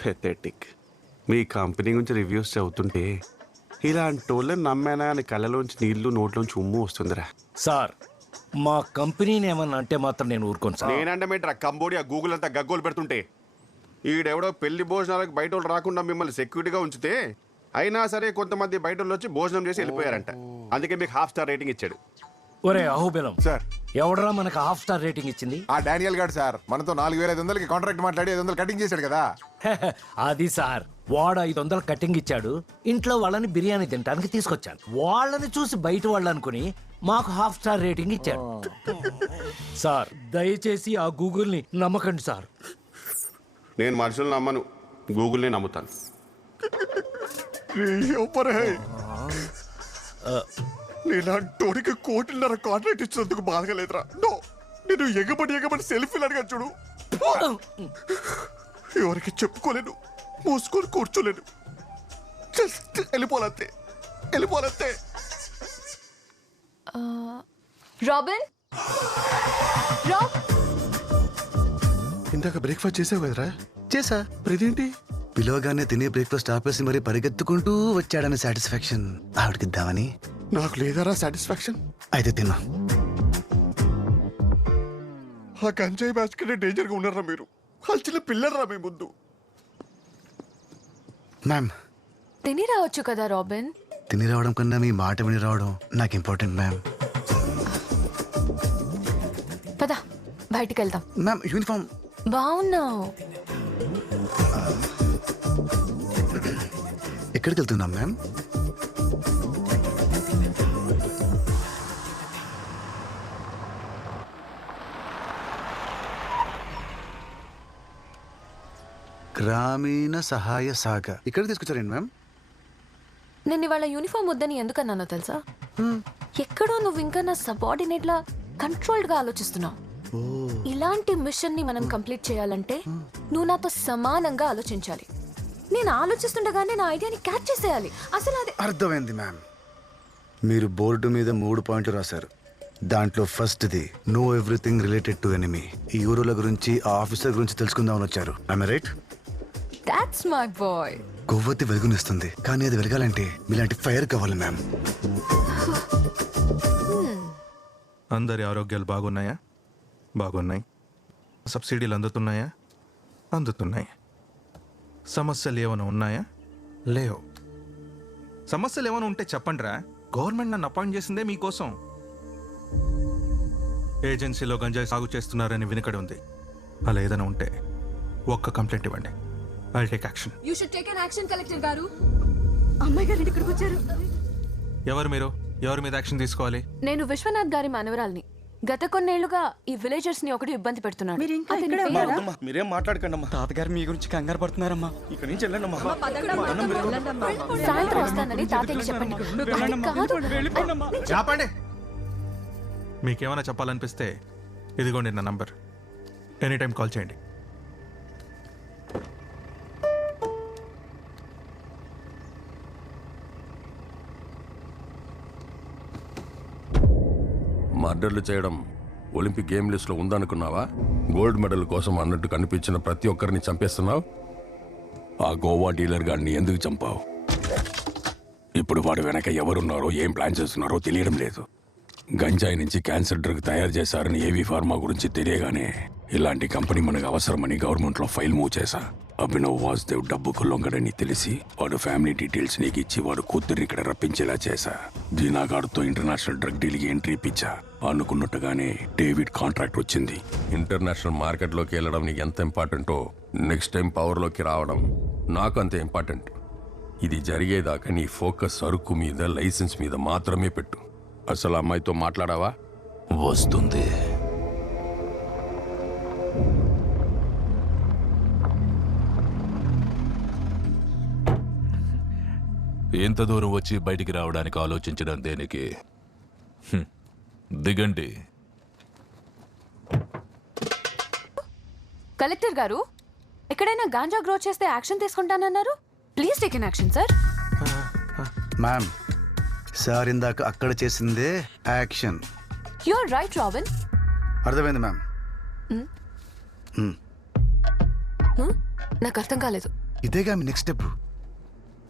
పెథెటిక్. మీ కంపెనీ గురించి రివ్యూస్ చదువుతుంటే ఇలాంటి వాళ్ళని నమ్మానా అని కళ్ళలోంచి నీళ్లు నోట్లోంచి ఉమ్ము వస్తుందిరా. సార్, మా కంపెనీని ఏమన్నా అంటే మాత్రం నేను ఊరుకోను సార్. నేనంటే మేట్రా కంబోడియా గూగుల్ అంతా గగ్గోలు పెడుతుంటే ఈడెవడో పెళ్లి భోజనాలకు బయట వాళ్ళు రాకుండా మిమ్మల్ని సెక్యూరిటీగా ఉంచితే అయినా సరే కొంతమంది బయట వాళ్ళు వచ్చి భోజనం చేసి వెళ్ళిపోయారంట. అందుకే మీకు 5 స్టార్ రేటింగ్ ఇచ్చాడు. ఒరే అహుబెలం సార్, ఎవడరా మనకు 5 స్టార్ రేటింగ్ ఇచ్చింది? ఆ డానియల్ గారు సార్. మనతో 4500కి కాంట్రాక్ట్ మాట్లాడి 500 కటింగ్ చేశాడు కదా. అది సార్, వాడు 500 కటింగ్ ఇచ్చాడు. ఇంట్లో వాళ్ళని బిర్యానీ తినడానికి తీసుకొచ్చాను. వాళ్ళని చూసి బయట వాళ్ళు అనుకుని మాకు 5 స్టార్ రేటింగ్ ఇచ్చాడు. సార్, దయచేసి ఆ గూగుల్ని నమ్మకండి సార్. నేను మనుషులు నమ్మను, గూగుల్ని నమ్ముతాను. నేలాంటోడికి 1.5 కోట్ల కాంట్రాక్ట్ ఇచ్చినందుకు బాధగా లేదురా. నో, నేను ఎగబడి సెల్ఫీలు అడిగా చూడు. ఎవరికి చెప్పుకోలేను, మూసుకొని కూర్చోలేను. జస్ట్ వెళ్ళిపోవాలంతే. రాబిన్, ఇందాక బ్రేక్ఫాస్ట్ చేసావు కదరా? చేసా. ఇదేంటి? పిలవగానే తినే బ్రేక్ఫాస్ట్ ఆపేసి మరి పరిగెత్తుకుంటూ వచ్చాడని సాటిస్ఫాక్షన్ ఆవిడకిద్దామని. నాకు లేదారా సాటిస్ఫాక్షన్? అయితే తిన్నా. ఆ గంజాయి బ్యాచ్ కంటే డేంజర్గా ఉన్నారా మీరు? వాళ్ళు చిన్న పిల్లరా మీ ముందు. మ్యామ్, తిని రావచ్చు కదా రాబిన్. తిని రావడం కన్నా మీ మాట విని రావడం నాకు ఇంపార్టెంట్ మ్యామ్. పద బయటికి వెళ్దాం. మ్యామ్, యూనిఫామ్ బాగున్నావు. ఎక్కడికి వెళ్తున్నాం మ్యామ్? గ్రామీణ సహాయ శాఖ. ఇక్కడ తీసుకొచ్చారండి మ్యామ్? నేను ఇవాళ యూనిఫామ్ వద్దని ఎందుకన్నానో తెలుసా? ఎక్కడో నువ్వు ఇంకా నా సబార్డినేట్ లా కంట్రోల్డ్ గా ఆలోచిస్తున్నావు. ఇలాంటి మిషన్ ని మనం కంప్లీట్ చేయాలంటే నువ్వు నాతో సమానంగా ఆలోచించాలి. నేను ఆలోచిస్తుండగానే నా ఐడియాని క్యాచ్ చేసేయాలి. అసలు అది అర్థమైంది మ్యామ్. మీరు బోర్డు మీద 3 పాయింట్లు రాశారు. దాంట్లో ఫస్ట్ది know everything related to enemy. ఈ ఊరుల గురించి ఆ ఆఫీసర్ గురించి తెలుసుకుందామని వచ్చారు. I right? That's my boy. కొవ్వొత్తి వెలుగునిస్తుంది, కానీ అది వెలగాలంటే మీలాంటి ఫైర్ కావాలి మ్యామ్. అందరి ఆరోగ్యాలు బాగున్నాయా? బాగున్నాయి. సబ్సిడీలు అందుతున్నాయా? అందుతున్నాయి. సమస్యలు ఏమైనా ఉన్నాయా? లేవు. సమస్యలు ఏమైనా ఉంటే చెప్పండిరా. గవర్నమెంట్ నన్ను అపాయింట్ చేసిందే మీకోసం. ఏజెన్సీలో గంజాయి సాగు చేస్తున్నారని వినికడి ఉంది. అలా ఏదైనా ఉంటే ఒక్క కంప్లైంట్ ఇవ్వండి. I'll take action. You should take an action, collector గారు. అమ్మాయి గారు ఇక్కడికి వచ్చారు. ఎవరు మీరు? ఎవరి మీద యాక్షన్ తీసుకోవాలి? నేను విశ్వనాథ్ గారి మనవరాల్ని. గత కొన్నేళ్లుగా ఈ విలేజర్స్ ని ఒకటి ఇబ్బంది పెడుతున్నాడు. మీరేం మాట్లాడకండి అమ్మా. తాతగారు మీ గురించి కంగారు పడుతున్నారమ్మా. ఇక్కడ నుంచి వెళ్ళండి అమ్మా. సాయంత్రం వస్తానని తాతయ్యకి చెప్పండి. చెప్పండి. మీకేమైనా చెప్పాలనిపిస్తే ఇదిగోండి నా నంబర్. ఎనీ టైం కాల్ చేయండి. మర్డర్లు చేయడం ఒలింపిక్ గేమ్ లిస్ట్లో ఉందనుకున్నావా? గోల్డ్ మెడల్ కోసం అన్నట్టు కనిపించిన ప్రతి ఒక్కరిని చంపేస్తున్నావు. ఆ గోవా డీలర్ గారిని ఎందుకు చంపావు? ఇప్పుడు వాడు వెనక ఎవరున్నారో ఏం ప్లాన్ చేస్తున్నారో తెలియడం లేదు. గంజాయి నుంచి క్యాన్సర్ డ్రగ్ తయారు చేశారని ఏవి ఫార్మా గురించి తెలియగానే ఇలాంటి కంపెనీ మనకు అవసరమని గవర్నమెంట్లో ఫైల్ మూవ్ చేశా. అభినవ్ వాసుదేవ్ డబ్బుకు లొంగడని తెలిసి వాడు ఫ్యామిలీ డీటెయిల్స్ నీకు ఇచ్చి వాడు కూతుర్ని ఇక్కడ రప్పించేలా చేశా. దీనాగాడుతో ఇంటర్నేషనల్ డ్రగ్ డీల్కి ఎంట్రీ ఇప్పించా. అనుకున్నట్టుగానే డేవిడ్ కాంట్రాక్ట్ వచ్చింది. ఇంటర్నేషనల్ మార్కెట్లోకి వెళ్ళడం నీకు ఎంత ఇంపార్టెంటో నెక్స్ట్ టైం పవర్లోకి రావడం నాకు అంతే ఇంపార్టెంట్. ఇది జరిగేదాకా నీ ఫోకస్ సరుకు మీద, లైసెన్స్ మీద మాత్రమే పెట్టు. అసలు అమ్మాయితో మాట్లాడావా? వస్తుంది. ఎంత దూరం వచ్చి బయటికి రావడానికి ఆలోచించడం దేనికి? దిగండి. కలెక్టర్ గారు, ఎక్కడైనా గాంజా గ్రో చేస్తే యాక్షన్ తీసుకుంటానన్నారు. Please take an action sir. Ma'am, sir ఇందాక అక్కడ చేసిందే action. You are right Robin. అర్థమైంది మ్యామ్. నాకు అర్థం కాలేదు. ఇదేగా మీ next step.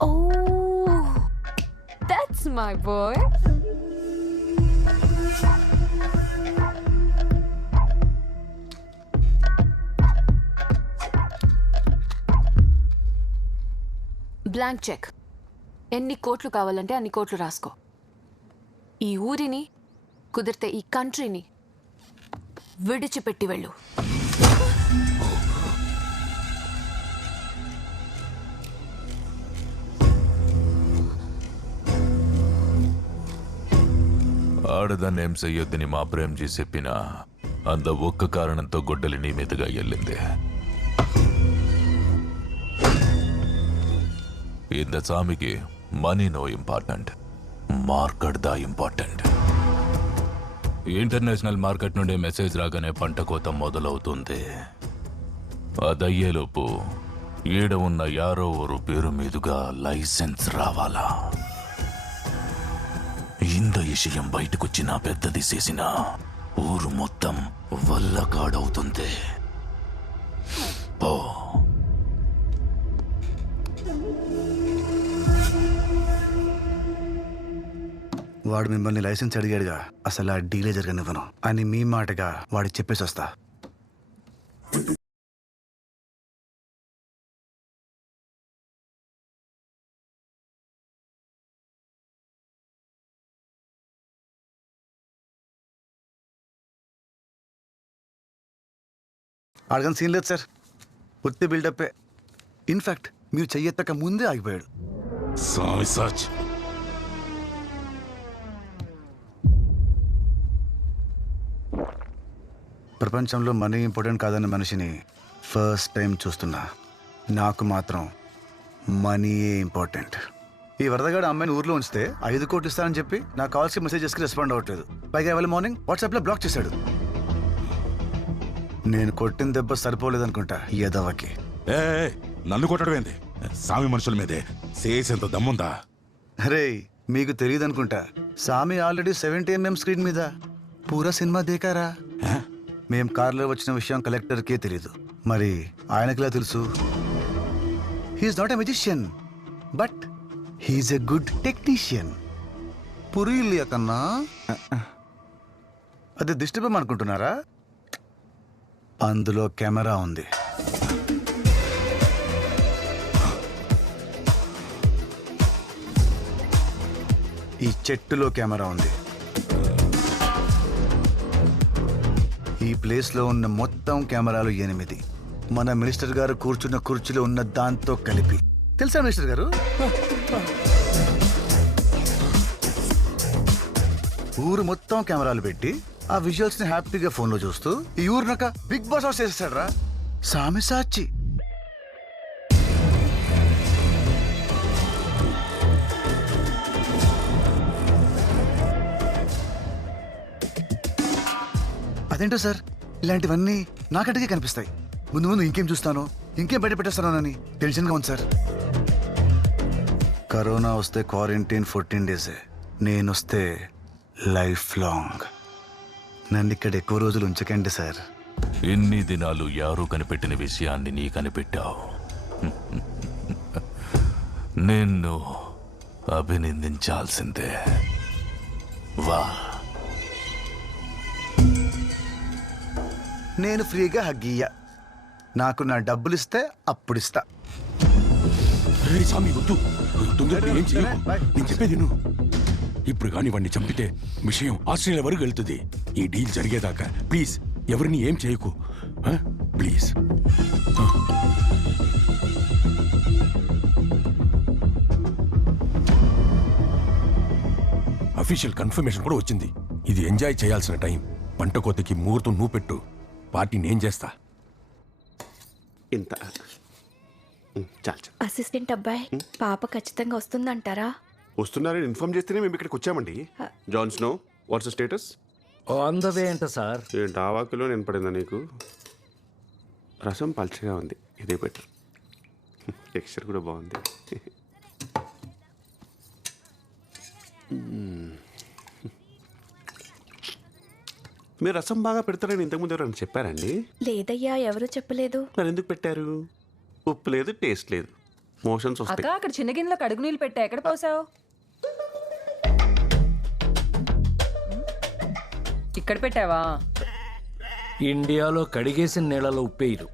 Oh, that's my boy. Blank cheque. ఎన్ని కోట్లు కావాలంటే అన్ని కోట్లు రాసుకో. ఈ ఊరిని, కుదిరితే ఈ కంట్రీని విడిచిపెట్టి వెళ్ళు. ఆడదాన్ని ఏం చెయ్యొద్దని మా ప్రేమ్జీ చెప్పినా అంత ఒక్క కారణంతో గొడ్డలి నీ మీదుగా వెళ్ళింది. ఇంత సామికి మనీ నో ఇంపార్టెంట్, మార్కెట్ దా ఇంపార్టెంట్. ఇంటర్నేషనల్ మార్కెట్ నుండి మెసేజ్ రాగానే పంట కోత మొదలవుతుంది. అదయ్యేలోపు ఈడ ఉన్న యారో ఊరు పేరు మీదుగా లైసెన్స్ రావాలా. ఇంత విషయం బయటకొచ్చిన పెద్దది చేసిన ఊరు మొత్తం వల్లకాడవుతుంది. పో. వాడు మిమ్మల్ని లైసెన్స్ అడిగాడుగా, అసలు ఆ డీలే జరగనివ్వను అని మీ మాటగా వాడికి చెప్పేసి వస్తా. అడగని సీన్ లేదు సార్, ఉత్తి బిల్డప్పే. ఇన్ఫాక్ట్ మీరు చెయ్యెత్తక ముందే ఆగిపోయాడు. ప్రపంచంలో మనీ ఇంపార్టెంట్ కాదన్న మనిషిని ఫస్ట్ టైం చూస్తున్నా. నాకు మాత్రం మనీయే ఇంపార్టెంట్. ఈ వరదగాడు అమ్మాయిని ఊర్లో ఉంచితే 5 కోట్లు ఇస్తానని చెప్పి నా కాల్స్కి మెసేజెస్కి రెస్పాండ్ అవ్వట్లేదు. పైగా ఇవాళ మార్నింగ్ వాట్సాప్లో బ్లాక్ చేశాడు. నేను కొట్టిన దెబ్బ సరిపోలేదనుకుంటా యదవకి. నన్ను కొట్టడం ఏంది? సామి మనుషుల మీదే చేసేంత దమ్ముందా? అరే, మీకు తెలియదు అనుకుంటా, సామి ఆల్రెడీ 70mm స్క్రీన్ మీద పూరా సినిమా దేకారా మేం కార్లో వచ్చిన విషయం కలెక్టర్కే తెలీదు, మరి ఆయనకిలా తెలుసు? He's not a magician, but he's a good technician. పురిల్లి కన్నా అది డిస్టర్బ్ అనుకుంటున్నారా? అందులో కెమెరా ఉంది. ఈ చెట్టులో కెమెరా ఉంది. ఈ ప్లేస్లో ఉన్న మొత్తం కెమెరాలు 8. మన మినిస్టర్ గారు కూర్చున్న కుర్చీలో ఉన్న దాంతో కలిపి. తెలుసా మినిస్టర్ గారు? ఊరు మొత్తం కెమెరాలు పెట్టి ఆ విజువల్స్ ని హ్యాపీగా ఫోన్ లో చూస్తూ ఈ ఊరినొక బిగ్ బాస్ హౌస్ చేసేసాడు రా సామి సాచి. అదేంటో సార్, ఇలాంటివన్నీ నాకంటికే కనిపిస్తాయి. ముందు ముందు ఇంకేం చూస్తానో, ఇంకేం బయట పెట్టేస్తానోనని టెన్షన్గా ఉంది సార్. కరోనా వస్తే క్వారంటైన్ 14 days, నేను వస్తే లైఫ్ లాంగ్. నన్ను ఇక్కడ ఎక్కువ రోజులు ఉంచకండి సార్. ఎన్ని దినాలు యారు కనిపెట్టిన విషయాన్ని నీ కనిపెట్టావు. నిన్ను అభినందించాల్సిందే. వా. నేను ఫ్రీగా హగ్గీయ. నాకు నా డబ్బులు ఇస్తే అప్పుడు ఇస్తా. స్వామి వద్దు, తొందరగా ఏం చేయకు. నేను చెప్పేది నువ్వు. ఇప్పుడు కానీ వాడిని చంపితే విషయం ఆస్ట్రేలియా వరకు వెళ్తుంది. ఈ డీల్ జరిగేదాకా ప్లీజ్ ఎవరిని ఏం చేయకు ప్లీజ్. అఫీషియల్ కన్ఫర్మేషన్ కూడా వచ్చింది. ఇది ఎంజాయ్ చేయాల్సిన టైం. పంట కోతకి ముహూర్తం నువ్వు పెట్టు, పార్టీ నేను చేస్తా. ఇంత చాలు. అసిస్టెంట్ అబ్బాయి పాప ఖచ్చితంగా వస్తుందంటారా? వస్తున్నారని ఇన్ఫార్మ్ చేస్తేనే మేము ఇక్కడికి వచ్చామండి. Jon Snow, what's status? On the way అంట సార్. ఏంటి ఆ వాకులో నేను పడిందా నీకు? రసం పల్చగా ఉంది, ఇదే బెటర్. టెక్స్చర్ కూడా బాగుంది. మీరు రసం బాగా పెడతారని ఇంతకుముందు ఎవరైనా చెప్పారండి? లేదయ్యా, ఎవరు చెప్పలేదు. మరి ఎందుకు పెట్టారు? ఉప్పు లేదు, టేస్ట్ లేదు, మోషన్స్ అక్క వస్తాయి. అక్కడ చిన్న గిన్నెలో కడుగు నీళ్ళు పెట్టా, ఎక్కడ పోసావు? ఇక్కడ పెట్టావా? ఇండియాలో కడిగేసిన నీళ్ళలో ఉప్పేయరు.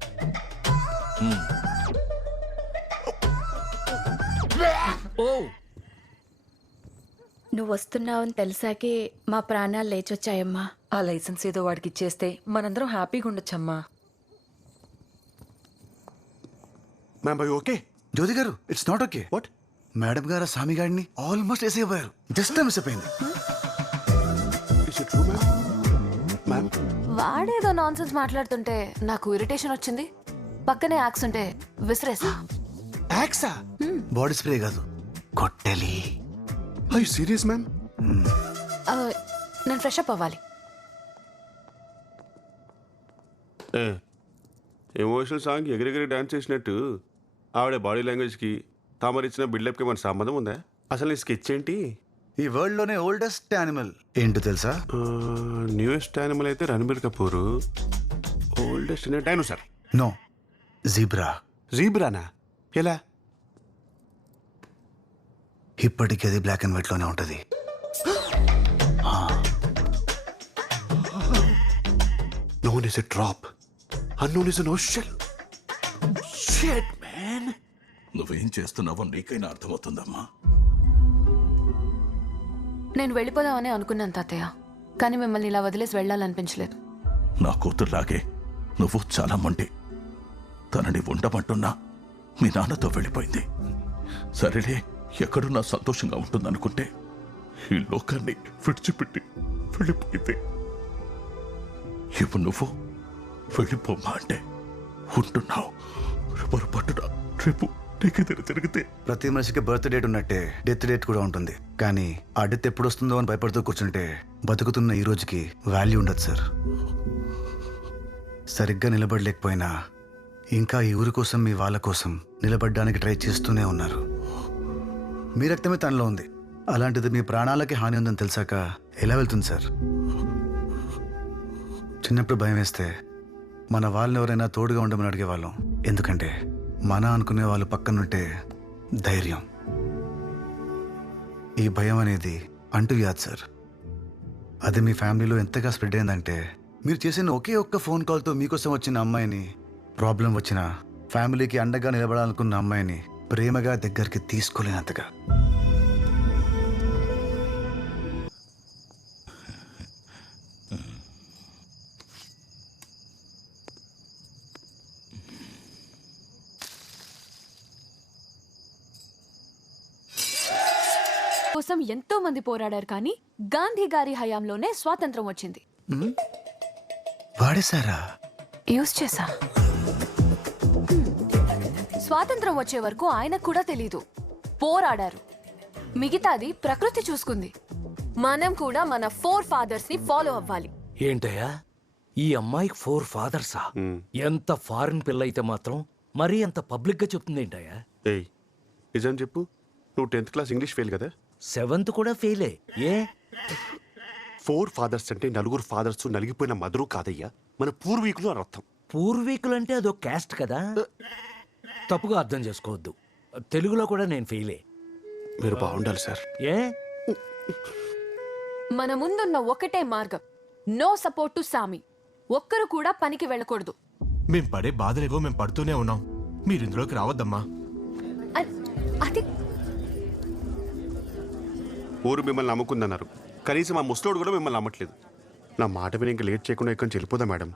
ఓ, నువ్వు వస్తున్నావని తెలిసాకే మా ప్రాణాలు లేచొచ్చాయమ్మా. ఆ లైసెన్స్ ఏదో వాడికి ఇచ్చేస్తే మనందరం హ్యాపీగా ఉండొచ్చమ్మా. ఓకే జ్యోతి గారు, it's not okay. What? Madam గారు స్వామి గారిని ఆల్మోస్ట్ వేసేయబోయారు. జస్ట్ మిస్ అయిపోయింది. వాడేదో నాన్సెన్స్ మాట్లాడుతుంటే నాకు ఇరిటేషన్ వచ్చింది. పక్కనే యాక్స్ ఉంటే విసిరేసా. యాక్సా? బాడీ స్ప్రే కాదు, కొట్టెలి. I serious ma'am? నేను ఫ్రెష్ అప్ అవ్వాలి. ఎమోషనల్ సాంగ్ ఎగిరెగిరి డాన్స్ చేసినట్టు ఆవిడ బాడీ లాంగ్వేజ్కి తామరిచ్చిన బిల్డప్కి మన సంబంధం ఉందా? అసలు నీ స్కెచ్ ఏంటి? ఈ వరల్డ్ లోనే ఓల్డెస్ట్ యానిమల్ ఏంటో తెలుసా? న్యూయెస్ట్ యానిమల్ అయితే Ranbir Kapoor. Oldest dinosaur? No, zebra. జీబ్రానా? ఎలా? ఇప్పటికీ అది బ్లాక్ అండ్ వైట్ లోనే ఉంటది. Known as a drop, unknown as an ocean. Shit, man. నువ్వేం చేస్తున్నావో నీకైనా అర్థమవుతుందమ్మా. నేను వెళ్ళిపోదామని అనుకున్నాను తాతయ్య, కానీ మిమ్మల్ని ఇలా వదిలేసి వెళ్ళాలనిపించలేదు. నా కూతురులాగే నువ్వు చాలా మండి. తనని ఉండమంటున్నా మీ నాన్నతో వెళ్ళిపోయింది. సరేలే, ఎక్కడున్నా సంతోషంగా ఉంటుందనుకుంటే ఈ లోకాన్ని విడిచిపెట్టి వెళ్ళిపోయింది. ఇప్పుడు నువ్వు వెళ్ళిపోమ్మా అంటే ఉంటున్నావు. పొరపాటున రేపు నీకెదురు తిరిగితే ప్రతి మనిషికి బర్త్ డేట్ ఉన్నట్టే డెత్ డేట్ కూడా ఉంటుంది. కానీ ఆ డెత్ ఎప్పుడు వస్తుందో అని భయపడుతూ కూర్చుంటే బతుకుతున్న ఈ రోజుకి వాల్యూ ఉండదు సార్. సరిగ్గా నిలబడలేకపోయినా ఇంకా ఈ ఊరి కోసం, మీ వాళ్ళ కోసం నిలబడడానికి ట్రై చేస్తూనే ఉన్నారు. మీ రక్తమే తనలో ఉంది. అలాంటిది మీ ప్రాణాలకి హాని ఉందని తెలిసాక ఎలా వెళ్తుంది సార్? చిన్నప్పుడు భయం వేస్తే మన వాళ్ళని ఎవరైనా తోడుగా ఉండమని అడిగేవాళ్ళం. ఎందుకంటే మన అనుకునే వాళ్ళు పక్కనుంటే ధైర్యం. ఈ భయం అనేది అంటువ్యాధి సార్. అది మీ ఫ్యామిలీలో ఎంతగా స్ప్రెడ్ అయిందంటే మీరు చేసిన ఒకే ఒక్క ఫోన్ కాల్తో మీకోసం వచ్చిన అమ్మాయిని, ప్రాబ్లం వచ్చిన ఫ్యామిలీకి అండగా నిలబడాలనుకున్న అమ్మాయిని ప్రేమగా దగ్గరికి తీసుకోలేనంతగా. కోసం ఎంతో మంది పోరాడారు, కానీ గాంధీ గారి హయాంలోనే స్వాతంత్రం వచ్చింది. వాడేశారా? యూజ్ చేశా. స్వాతంత్రం వచ్చే వరకు ఆయనకు కూడా తెలీదు. పోరాడారు. మిగతాది ప్రకృతి చూసుకుంది. మనం కూడా మన 4 fathers ని ఫాలో అవ్వాలి. ఏంటయ్యా ఈ అమ్మాయికి 4 fathersా? ఎంత ఫారిన్ పిల్ల అయితే మాత్రం మరీ అంత పబ్లిక్ గా చెప్తుంది ఏంటయ్యా? ఏయ్ నిజం చెప్పు, నువ్వు 10th క్లాస్ ఇంగ్లీష్ ఫెయిల్ కదా? 7th కూడా ఫెయిలే. ఏ 4 fathers అంటే 4 fathers నలిగిపోయిన మదరు కాదయ్యా, మన పూర్వీకులు అని అర్థం. పూర్వీకులు అంటే అదో క్యాస్ట్ కదా, తప్పుగా అర్థం చేసుకోవద్దు. తెలుగులో కూడా నేను ఫెయిలే. మీరు బాగుండాలి సార్. ఏ మన ముందున్న ఒకటే మార్గం, నో సపోర్ట్ టు సామి. ఒక్కరు కూడా పనికి వెళ్ళకూడదు. మేం పడే బాధలేవో మేము పడుతూనే ఉన్నాం. మీరు ఇందులోకి రావద్దమ్మా. అది ఊరు మిమ్మల్ని నమ్ముకుందన్నారు, కనీసం ఆ ముసలోడు కూడా మిమ్మల్ని నమ్మట్లేదు. నా మాట విని ఇంకా లేట్ చేయకుండా ఇక్కడి నుంచి వెళ్ళిపోదా మేడం?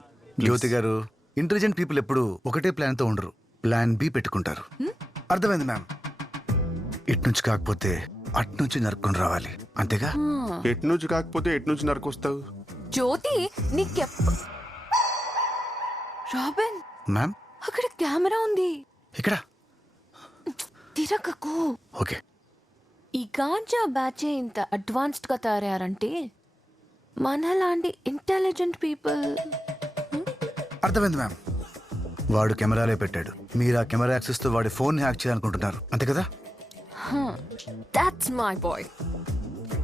జ్యోతి గారు, ఇంటెలిజెంట్ పీపుల్ ఎప్పుడు ఒకటే ప్లాన్తో ఉండరు, ప్లాన్ బి పెట్టుకుంటారు. అర్థమైంది మ్యామ్. ఇటు నుంచి కాకపోతే అటు నుంచి నరుక్కొని రావాలి, అంతేగా? ఎటు నుంచి కాకపోతే ఎటు నుంచి నరుకొస్తావు? జ్యోతి రాబిన్, మ్యామ్ అక్కడ కెమెరా ఉంది. ఇక్కడ తిరగకు. ఓకే. ఈ గాంజా బ్యాచే ఇంత అడ్వాన్స్డ్ గా తయారంటే మనలాంటి ఇంటెలిజెంట్ పీపుల్. అర్థమైంది మ్యామ్. వాడు కెమెరాలే పెట్టాడు, మీరు ఆ కెమెరా యాక్సెస్ తో వాడి ఫోన్ హ్యాక్ చేయాలనుకుంటున్నారు, అంతే కదా? That's my boy,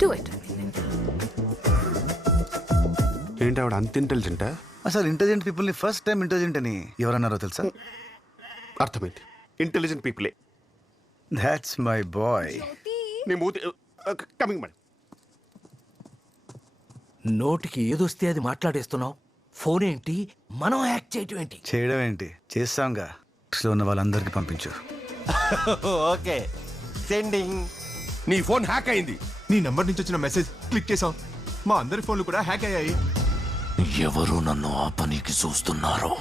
do it. ఏంటి ఆవిడ అంత ఇంటెలిజెంటా? అసలు ఇంటెలిజెంట్ పీపుల్ ని ఫస్ట్ టైం ఇంటెలిజెంట్ అని ఎవరన్నారో తెలుసా? అర్థమైంది, ఇంటెలిజెంట్ పీపులే. That's my boy. Coming madam. నోటికి ఏదొస్తే అది మాట్లాడేస్తున్నావు. ఫోన్ ఏంటి, మనం హ్యాక్ చేయటం ఏంటి? చేయడం ఏంటి, చేస్తాంగా. లో ఉన్న వాళ్ళందరికీ పంపించు. Okay, sending. నీ ఫోన్ హ్యాక్ అయింది. నీ నంబర్ నుంచి వచ్చిన మెసేజ్ క్లిక్ చేసాం, మా అందరి ఫోన్లు కూడా హ్యాక్ అయ్యాయి. ఎవరు నన్ను ఆ పనికి చూస్తున్నారు?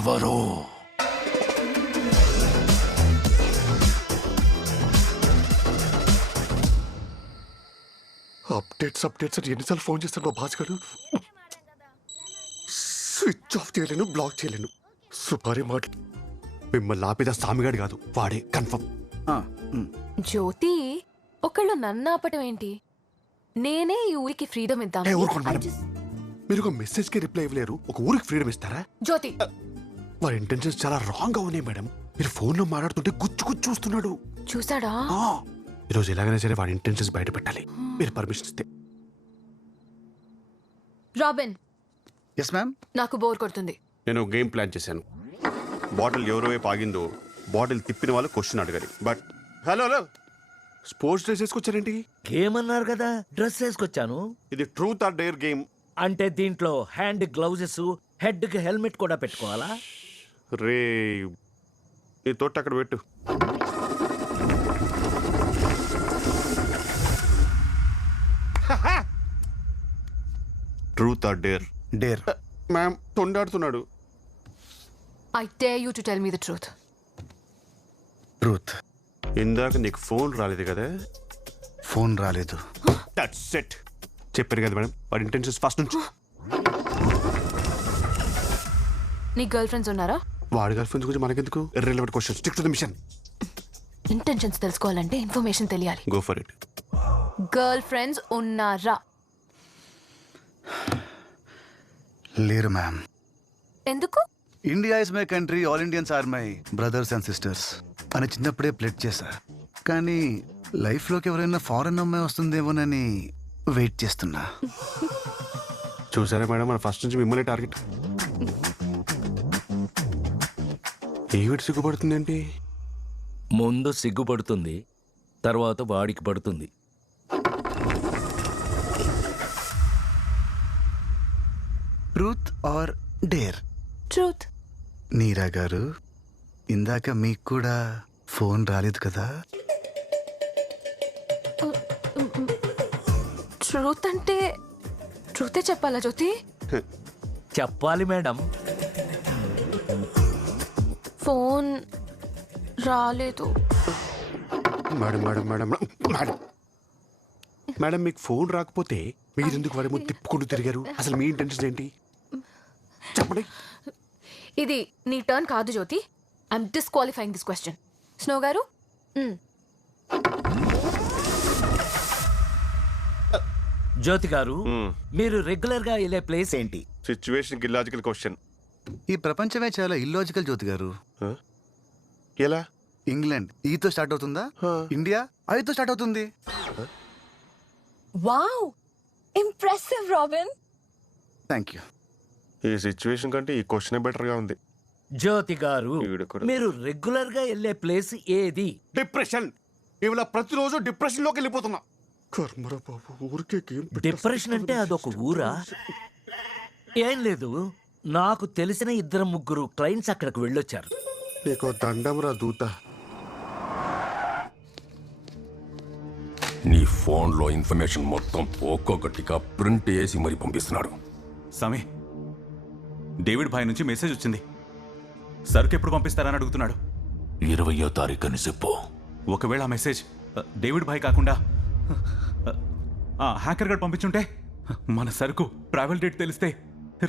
ఎవరు? అప్డేట్స్ అని ఎన్నిసార్లు ఫోన్ చేస్తాను మా బాస్ గారు. స్విచ్ ఆఫ్ చేయలేను, బ్లాక్ చేయలేను. సుపారీ మాట మిమ్మల్ని ఆపేదా సామిగాడు కాదు, వాడే కన్ఫర్మ్. జ్యోతి, ఒకళ్ళు నన్ను ఆపటం ఏంటి? నేనే ఈ ఊరికి ఫ్రీడమ్ ఇద్దాం. మీరు ఒక మెసేజ్ కి రిప్లై ఇవ్వలేరు, ఒక ఊరికి ఫ్రీడమ్ ఇస్తారా? జ్యోతి, వారి ఇంటెన్షన్స్ చాలా రాంగ్ గా ఉన్నాయి మేడం. మీరు ఫోన్ లో మాట్లాడుతుంటే గుచ్చు చూస్తున్నాడు. చూసాడా? ఈరోజు ఎలాగైనా సరే వాడి ఇంటెన్షన్స్ బయట పెట్టాలి, మీరు పర్మిషన్ ఇస్తే. రాబిన్. Yes ma'am. నాకు బోర్ కొడుతుంది. నేను గేమ్ ప్లాన్ చేశాను. బాటిల్ ఎవరో వైపు ఆగిందో బాటిల్ తిప్పిన వాళ్ళు క్వశ్చన్ అడగాలి. బట్ హలో స్పోర్ట్స్ డ్రెస్ వేసుకొచ్చారేంటి? గేమ్ అన్నారు కదా, డ్రెస్ వేసుకొచ్చాను. ఇది ట్రూత్ ఆర్ డేర్ గేమ్. అంటే దీంట్లో హ్యాండ్ గ్లౌజెస్, హెడ్ కి హెల్మెట్ కూడా పెట్టుకోవాలా? రే నీ తోట అక్కడ పెట్టు. Truth or dare? Dare. Ma'am తొండాడుతున్నాడు. I dare you to tell me the truth. Truth. ఇందాక నీకు ఫోన్ రాలేదు కదా? ఫోన్ రాలేదు. That's it. చెప్పారు కదా మేడం, వాడి ఇంటెన్షన్స్ ఫస్ట్ నుంచి. నీ గర్ల్ ఫ్రెండ్స్ ఉన్నారా? వాడి గర్ల్ ఫ్రెండ్స్ గురించి మనకెందుకు? Irrelevant question, stick to the mission. Intentions తెలుసుకోవాలంటే ఇన్ఫర్మేషన్ తెలియాలి. Go for it. Girl friends ఉన్నారా? లేరు మ్యామ్. ఎందుకు? India is my country, all Indians are my brothers and sisters అని చిన్నప్పుడే ప్లెడ్ చేశా. కానీ లైఫ్లోకి ఎవరైనా ఫారెన్ అమ్మాయి వస్తుందేమోనని వెయిట్ చేస్తున్నా. చూసారా మేడం, మన ఫస్ట్ నుంచి మిమ్మల్ని టార్గెట్. ఏమిటి సిగ్గుపడుతుందేంటి? ముందు సిగ్గుపడుతుంది, తర్వాత వాడికి పడుతుంది. Truth or dare? ట్రూత్. నీరా గారు, ఇందాక మీకు కూడా ఫోన్ రాలేదు కదా? ట్రూత్ అంటే ట్రూతే చెప్పాలా జ్యోతి? చెప్పాలి మేడం. ఫోన్ రాలేదు. Madam madam madam madam madam, మీకు ఫోన్ రాకపోతే మీరు ఎందుకు వాడి ముందు తిప్పుకుంటూ తిరిగారు? అసలు మీ ఇంటెన్షన్ ఏంటి చెప్పండి. ఇది నీ టర్న్ కాదు Jyothi. I'm disqualifying this question. Snow గారు, జ్యోతి గారు, మీరు రెగ్యులర్ గా వెళ్ళే ప్లేస్ ఏంటి? Situation illogical question. ఈ ప్రపంచమే చాలా ఇల్లాజికల్ జ్యోతి గారు. ఎలా? ఇంగ్లాండ్ ఈతో స్టార్ట్ అవుతుందా? ఇండియా ఐతో స్టార్ట్ అవుతుంది. Wow, impressive Robin. Thank you. ఈ సిచ్యువేషన్ కంటే ఈ క్వశ్చన్ బెటర్ గా ఉంది. జ్యోతి గారు, మీరు రెగ్యులర్ గా వెళ్ళే ప్లేస్ ఏది? డిప్రెషన్. ఇవాళ ప్రతిరోజు డిప్రెషన్ లోకి వెళ్ళిపోతున్నా. కర్మరా బాబు, ఊరికే డిప్రెషన్ అంటే అదొక ఊరా? ఏం లేదు, నాకు తెలిసిన 2-3 క్లయింట్స్ అక్కడికి వెళ్ళొచ్చారు. నీకు దండంరా దూత. నీ ఫోన్లో ఇన్ఫర్మేషన్ మొత్తం ఒక్కొక్కటిగా ప్రింట్ చేసి మరి పంపిస్తున్నాడు. సమీ, డేవిడ్ భాయ్ నుంచి మెసేజ్ వచ్చింది. సరుకు ఎప్పుడు పంపిస్తారని అడుగుతున్నాడు. 20వ తారీఖు అని చెప్పు. ఒకవేళ ఆ మెసేజ్ డేవిడ్ భాయ్ కాకుండా ఆ హ్యాకర్ గడ్ పంపించుంటే మన సరుకు ట్రావెల్ డేట్ తెలిస్తే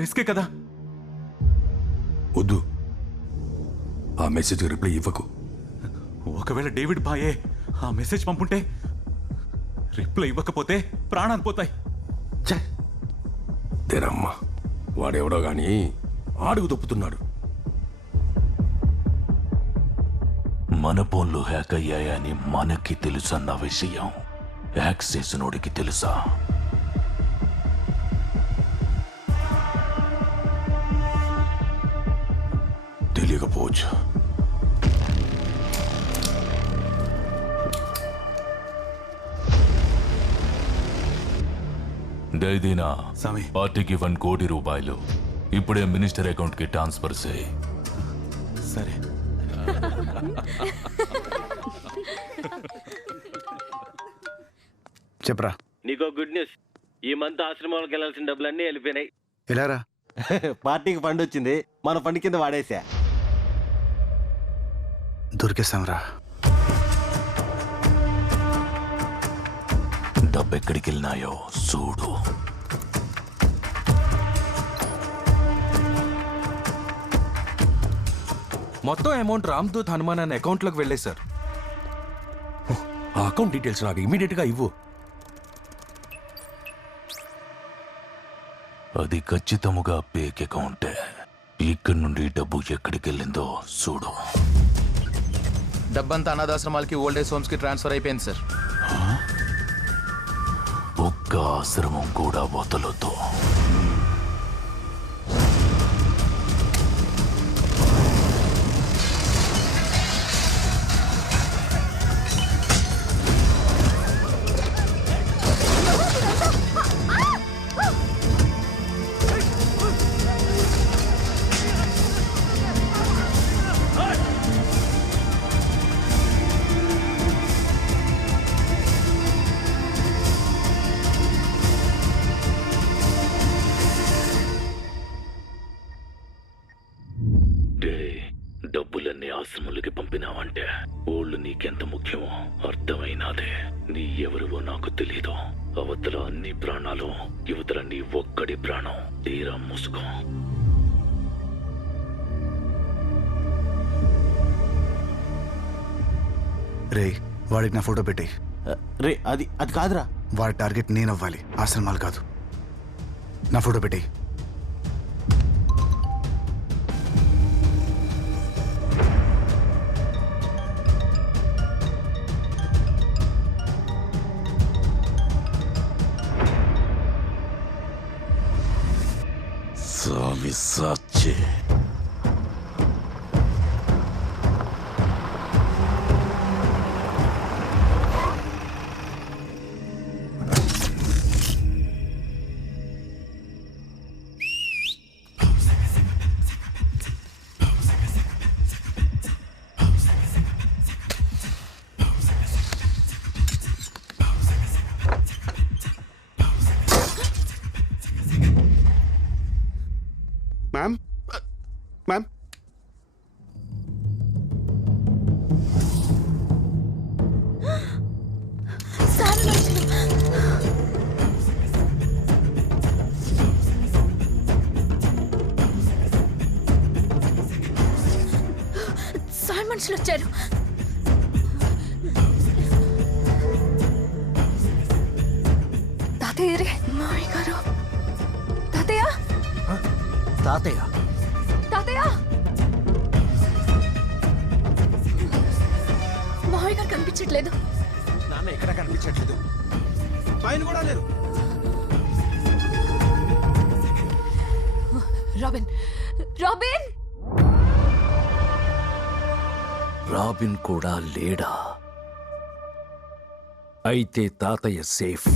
రిస్కే కదా. వద్దు, ఆ మెసేజ్ రిప్లై ఇవ్వకు. ఒకవేళ డేవిడ్ భాయే ఆ మెసేజ్ పంపుంటే రిప్లై ఇవ్వకపోతే ప్రాణాలు పోతాయి. తెరమ్మ, వాడెవడో గాని ఆడుగు తప్పుతున్నాడు. మన ఫోన్లు హ్యాక్ అయ్యాయని మనకి తెలుసన్న విషయం హ్యాక్ చేసినోడికి తెలుసా? తెలియకపోవచ్చు. దైదీనా స్వామి, పార్టీకి 1 కోటి రూపాయలు ఇప్పుడే మినిస్టర్ అకౌంట్ కి ట్రాన్స్ఫర్ చేయి. సరే. చెప్పరా. నీకో గుడ్ న్యూస్. ఈ మంత్ ఆశ్రమాలకు వెళ్ళాల్సిన డబ్బులన్నీ వెళ్ళిపోయినాయి. ఎలారా? పార్టీకి ఫండ్ వచ్చింది, మన ఫండ్ కింద వాడేసా. దొరికేస్తాంరా. డబ్బు ఎక్కడికి వెళ్ళినాయో చూడు. మొత్తం అమౌంట్ రామ్దూత్ హనుమాన్ అనే అకౌంట్లోకి వెళ్ళే సార్. ఆ అకౌంట్ డీటెయిల్స్ నాకు ఇమీడియట్ గా ఇవ్వు. అది ఖచ్చితముగా పేక్ అకౌంటే. ఇక్కడి నుండి డబ్బు ఎక్కడికి వెళ్ళిందో చూడు. డబ్బంతా అనాథాశ్రమాలకి ఓల్డ్ ఏజ్ హోమ్స్ కి ట్రాన్స్ఫర్ అయిపోయింది సార్. ఒక్క ఆశ్రమం కూడా వదలొద్దు. డబ్బులన్నీ ఆశ్రములకి పంపినావంటే ఓళ్ళు నీకెంత ముఖ్యమో అర్థమైనాదే. నీ ఎవరివో నాకు తెలీదు. అవతల అన్ని ప్రాణాలు, యువతల నీ ఒక్కడి ప్రాణం. తీరా ముసుగు. రే, వాడికి నా ఫోటో పెట్టి. రే, అది కాదురా. వాడి టార్గెట్ నేను అవ్వాలి, ఆశ్రమాలు కాదు. నా ఫోటో పెట్టి. పిశాచి. మ్యామ్ మ్యామ్ సాయి మనుషులు వచ్చారు. తాతయ్య మామయ్య గారు. తాతయ్య తాతయ్య తాతయ్య మామయ్య గారు కనిపించట్లేదు. నాన్న ఎక్కడ కనిపించట్లేదు. ఆయన కూడా లేరు. రాబిన్ రాబిన్ రాబిన్ కూడా లేడా? అయితే తాతయ్య సేఫ్.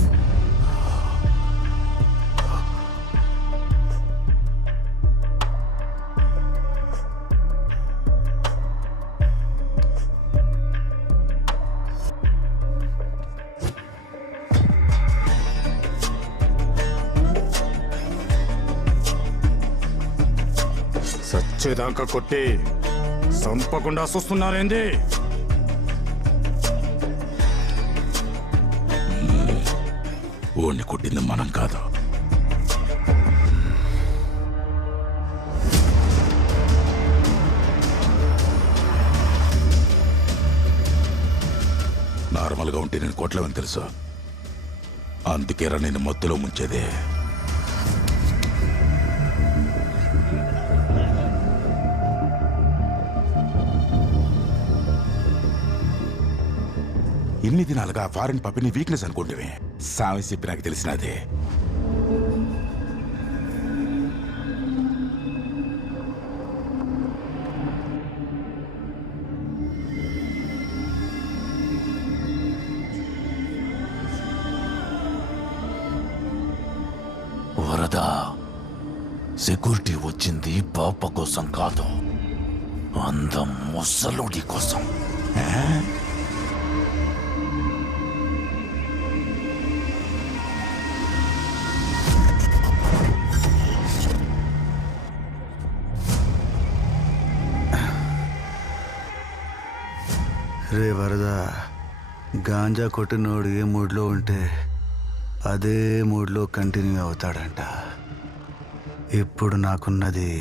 సచ్చేదాకా కొట్టి సంపకుండా చూస్తున్నారేంది? ఓణ్ణి కొట్టింది మనం కాదు. నార్మల్గా ఉంటే నేను కొట్టలేమని తెలుసు. అందుకేరా నేను మత్తులో ముంచేదే. ఇన్ని దినాలుగా ఫారెన్ పప్పిని వీక్నెస్ అనుకుంటే సామె చెప్పి నాకు తెలిసినదే. వరద సెక్యూరిటీ వచ్చింది పాప కోసం కాదు, అందం ముసలుడి కోసం. రే వరద, గాంజా కొట్టినోడు ఏ మూడ్లో ఉంటే అదే మూడ్లో కంటిన్యూ అవుతాడంట. ఇప్పుడు నాకున్నది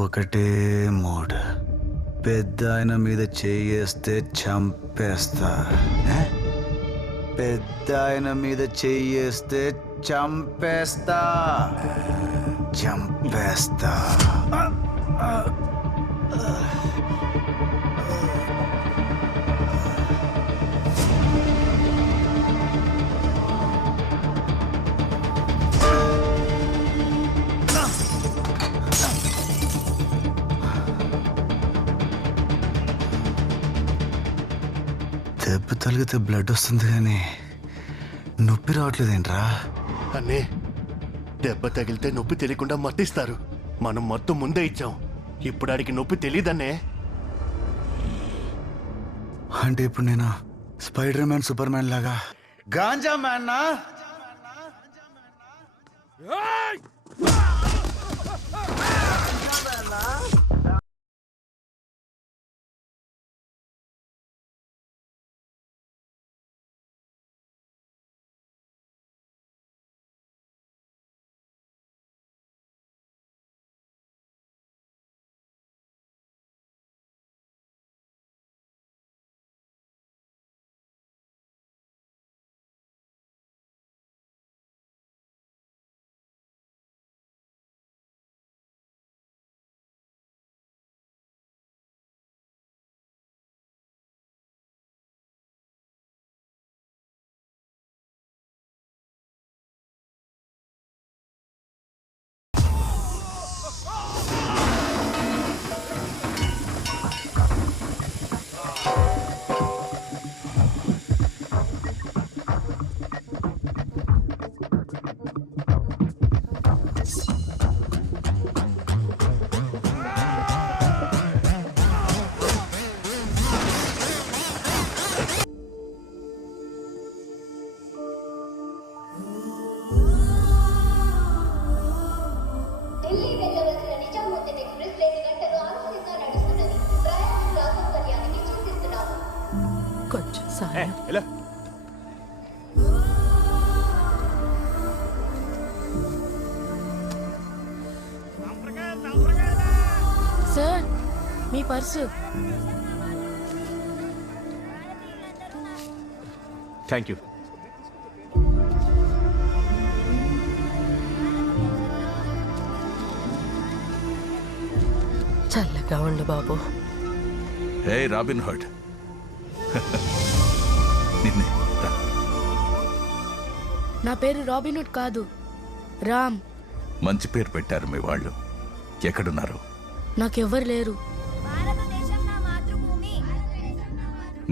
ఒకటే మూడ్. పెద్ద ఆయన మీద చెయ్యేస్తే చంపేస్తా. పెద్ద ఆయన మీద చెయ్యేస్తే చంపేస్తా. చంపేస్తా. దెబ్బ తగిలితే బ్లడ్ వస్తుంది కానీ నొప్పి రావట్లేదేంట్రా? అన్నే, దెబ్బ తగిలితే నొప్పి తెలియకుండా మత్తిస్తారు. మనం మత్తు ముందే ఇచ్చాం. ఇప్పుడు ఆడికి నొప్పి తెలియదన్నే. అంటే ఇప్పుడు నేను స్పైడర్ మ్యాన్, సూపర్ మ్యాన్ లాగా గాంజా మ్యాన్ నా? కొంచెం సాయం. Sir me purse. Thank you. చల్లగా ఉండు బాబు. హే రాబిన్ హుడ్, నిన్నే రా. నా పేరు రాబిన్హుడ్ కాదు, రామ్. మంచి పేరు పెట్టారు మీ వాళ్ళు. ఎక్కడున్నారు? నాకెవ్వరు లేరు.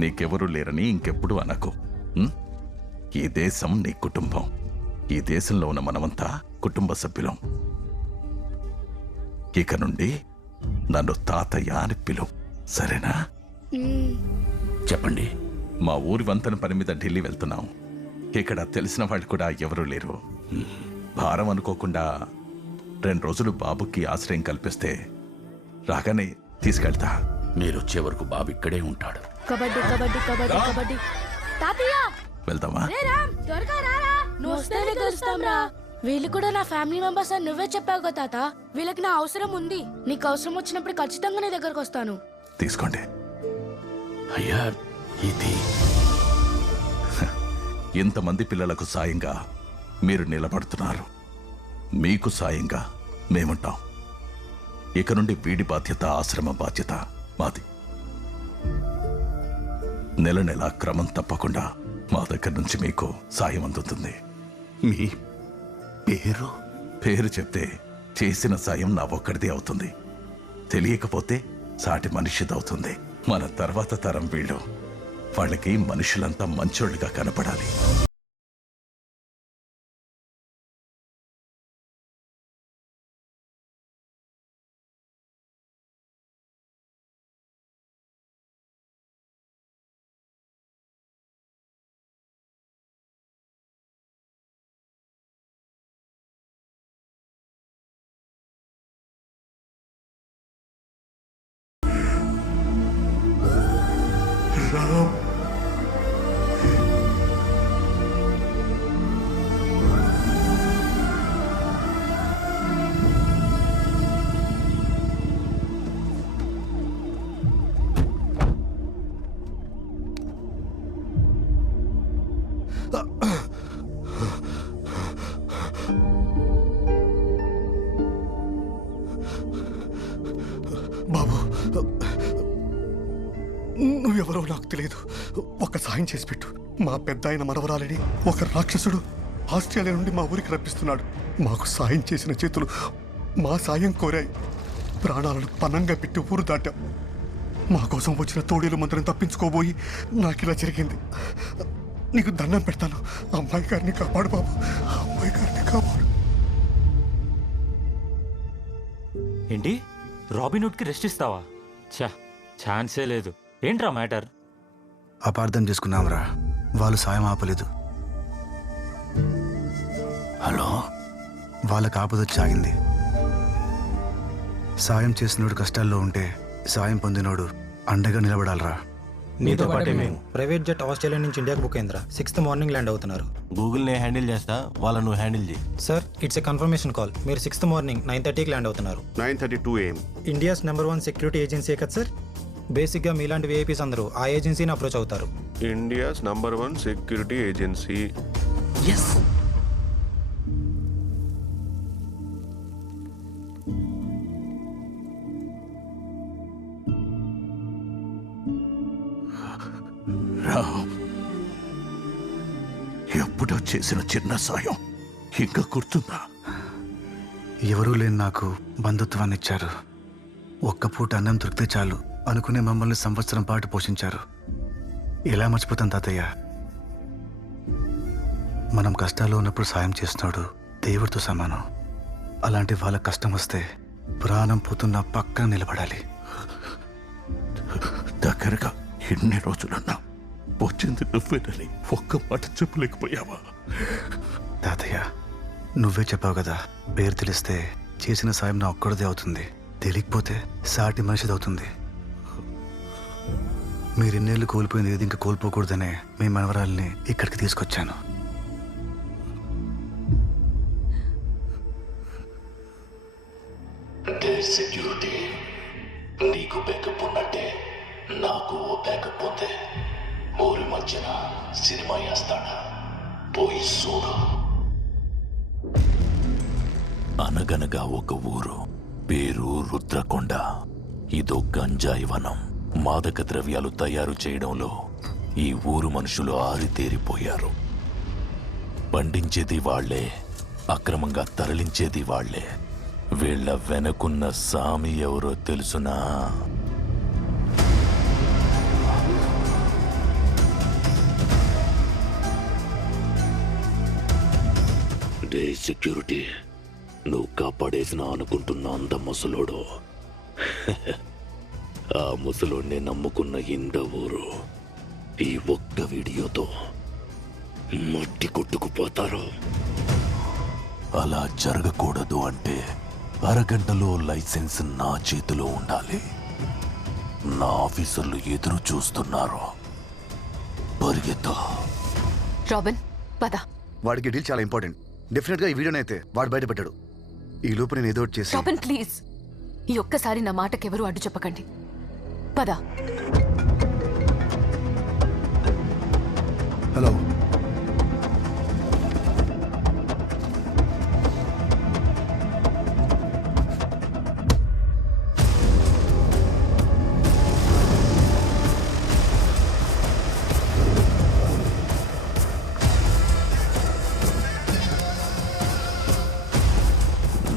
నీకెవరూ లేరని ఇంకెప్పుడు అనకు. ఉం? ఈ దేశం నీ కుటుంబం. ఈ దేశంలో ఉన్న మనమంతా కుటుంబ సభ్యులం. ఇక నుండి నన్ను తాతయ్య అని పిలువు, సరేనా? చెప్పండి. మా ఊరి వంతెన పని మీద ఢిల్లీ వెళ్తున్నాం. ఇక్కడ తెలిసిన వాళ్ళు కూడా ఎవరూ లేరు. భారం అనుకోకుండా 2 రోజులు బాబుకి ఆశ్రయం కల్పిస్తే రాగానే తీసుకెళ్తా. మీరు వచ్చే వరకు బాబు ఇక్కడే ఉంటాడు. కబడ్డీ కబడ్డీ కబడ్డీ కబడ్డీ. తాతయ్య వెళ్దామా? రే రామ్, త్వరగా రారా. నువ్వు వస్తేనే కలుస్తాం రా. వీళ్ళు కూడా నా ఫ్యామిలీ మెంబర్స్ అని నువ్వే చెప్పావు కదా తాత. వీళ్ళకి నా అవసరం ఉంది. నీకు అవసరం వచ్చినప్పుడు ఖచ్చితంగా నీ దగ్గరకు వస్తాను. తీసుకోండి. అయ్యా, ఇది ఇంతమంది పిల్లలకు సాయంగా మీరు నిలబడుతున్నారు. మీకు సాయంగా మేముంటాం. ఇక నుండి వీడి బాధ్యత, ఆశ్రమ బాధ్యత మాది. నెల నెల క్రమం తప్పకుండా మా దగ్గర నుంచి మీకు సాయం అందుతుంది. మీ పేరు? పేరు చెప్తే చేసిన సాయం నా ఒక్కడిదే అవుతుంది. తెలియకపోతే సాటి మనిషిదవుతుంది. మన తర్వాత తరం వీళ్ళు. వాళ్ళకి మనుషులంతా మంచోళ్ళుగా కనపడాలి. బాబు, నువ్వెవరో నాకు తెలియదు. ఒక సాయం చేసి పెట్టు. మా పెద్ద ఆయన మనవరాలని ఒక రాక్షసుడు ఆస్ట్రేలియా నుండి మా ఊరికి రప్పిస్తున్నాడు. మాకు సాయం చేసిన చేతులు మా సాయం కోరాయి. ప్రాణాలను పన్నంగా పెట్టి ఊరు దాటాం. మా కోసం వచ్చిన తోడేలు మంత్రం తప్పించుకోబోయి నాకు ఇలా జరిగింది. నీకు దండం పెడతాను. అమ్మాయి గారిని కాపాడు బాబు, అమ్మాయి గారిని కాపాడు. ఏంటి, రాబిన్హుడ్కి రెస్ట్ ఇస్తావా? ఛాన్సే లేదు. ఏంట్రా మ్యాటర్? అపార్థం చేసుకున్నాంరా. వాళ్ళు సాయం ఆపలేదు. హలో, వాళ్ళకి ఆపదొచ్చి ఆగింది. సాయం చేసినోడు కష్టాల్లో ఉంటే సాయం పొందినోడు అండగా నిలబడాలరా. నీతో పాటే మేము. ప్రైవేట్ జెట్ ఆస్ట్రేలియా నుంచి ఇండియాకి బుక్ అయిందిరా. 6th మార్నింగ్ ల్యాండ్ అవుతున్నారు. గూగుల్ నే హ్యాండిల్ చేస్తా, వాళ్ళను నువ్వు హ్యాండిల్ చేయి. Sir, it's a confirmation call. మీరు 6th మార్నింగ్ 9:30కి ల్యాండ్ అవుతున్నారు. 9:32 AM. India's number 1 security agency కదా సార్. బేసిక్గా మీలాంటి విఐపీస్ అందరూ ఆ ఏజెన్సీని అప్రోచ్ అవుతారు. India's number 1 security agency. Yes. ఎప్పుడో చేసిన చిన్న సాయం ఇంకా గుర్తుందా? ఎవరూ లేని నాకు బంధుత్వాన్ని ఇచ్చారు. ఒక్క పూట అన్నం దొరికితే చాలు అనుకునే మమ్మల్ని సంవత్సరం పాటు పోషించారు. ఎలా మర్చిపోతాం తాతయ్య? మనం కష్టాల్లో ఉన్నప్పుడు సాయం చేస్తున్నాడు దేవుడితో సమానం. అలాంటి వాళ్ళ కష్టం వస్తే ప్రాణం పోతున్న పక్కన నిలబడాలి. దగ్గరగా ఎన్ని రోజులన్నా వచ్చింది నువ్వేనని ఒక్క మాట చెప్పలేకపోయావా? తాతయ్య, నువ్వే చెప్పావు కదా, పేరు తెలిస్తే చేసిన సాయం నా ఒక్కడిదే అవుతుంది, తెలియకపోతే సాటి మనిషిది అవుతుంది. మీరు ఇన్నేళ్ళు కోల్పోయింది ఏది ఇంకా కోల్పోకూడదనే మీ మనవరాల్ని ఇక్కడికి తీసుకొచ్చాను. సెక్యూరిటీ నీకు బ్యాకప్ ఉన్నట్టే నాకు ఓ బ్యాకప్ ఉంది. ఊరి మధ్యన సినిమా వేస్తాడా పోయి చూడు. అనగనగా ఒక ఊరు, పేరు రుద్రకొండ. ఇదో గంజాయి వనం. మాదక ద్రవ్యాలు తయారు చేయడంలో ఈ ఊరు మనుషులు ఆరితేరిపోయారు. పండించేది వాళ్లే, అక్రమంగా తరలించేది వాళ్లే. వీళ్ల వెనకున్న సామి ఎవరో తెలుసునా? డే సెక్యూరిటీ, నువ్వు కాపాడేసిన అనుకుంటున్న అంద ముసలోడు ఆ ముసలోడిని నమ్ముకున్న ఇంద ఊరు ఈ ఒక్క వీడియోతో మట్టి కొట్టుకుపోతారు. అలా జరగకూడదు అంటే అరగంటలో లైసెన్స్ నా చేతిలో ఉండాలి. నా ఆఫీసర్లు ఎదురు చూస్తున్నారు. పరిగెత్తా. రాబిన్ పద. వాడికి డీల్ చాలా ఇంపార్టెంట్. డెఫినెట్ గా ఈ వీడియోనైతే వాడు బయటపెట్టాడు. ఈ లోపు నేను ఏదో ఒకటి చేసి. రాబిన్ ప్లీజ్, ఈ ఒక్కసారి నా మాటకెవరూ అడ్డు చెప్పకండి. పద. హలో,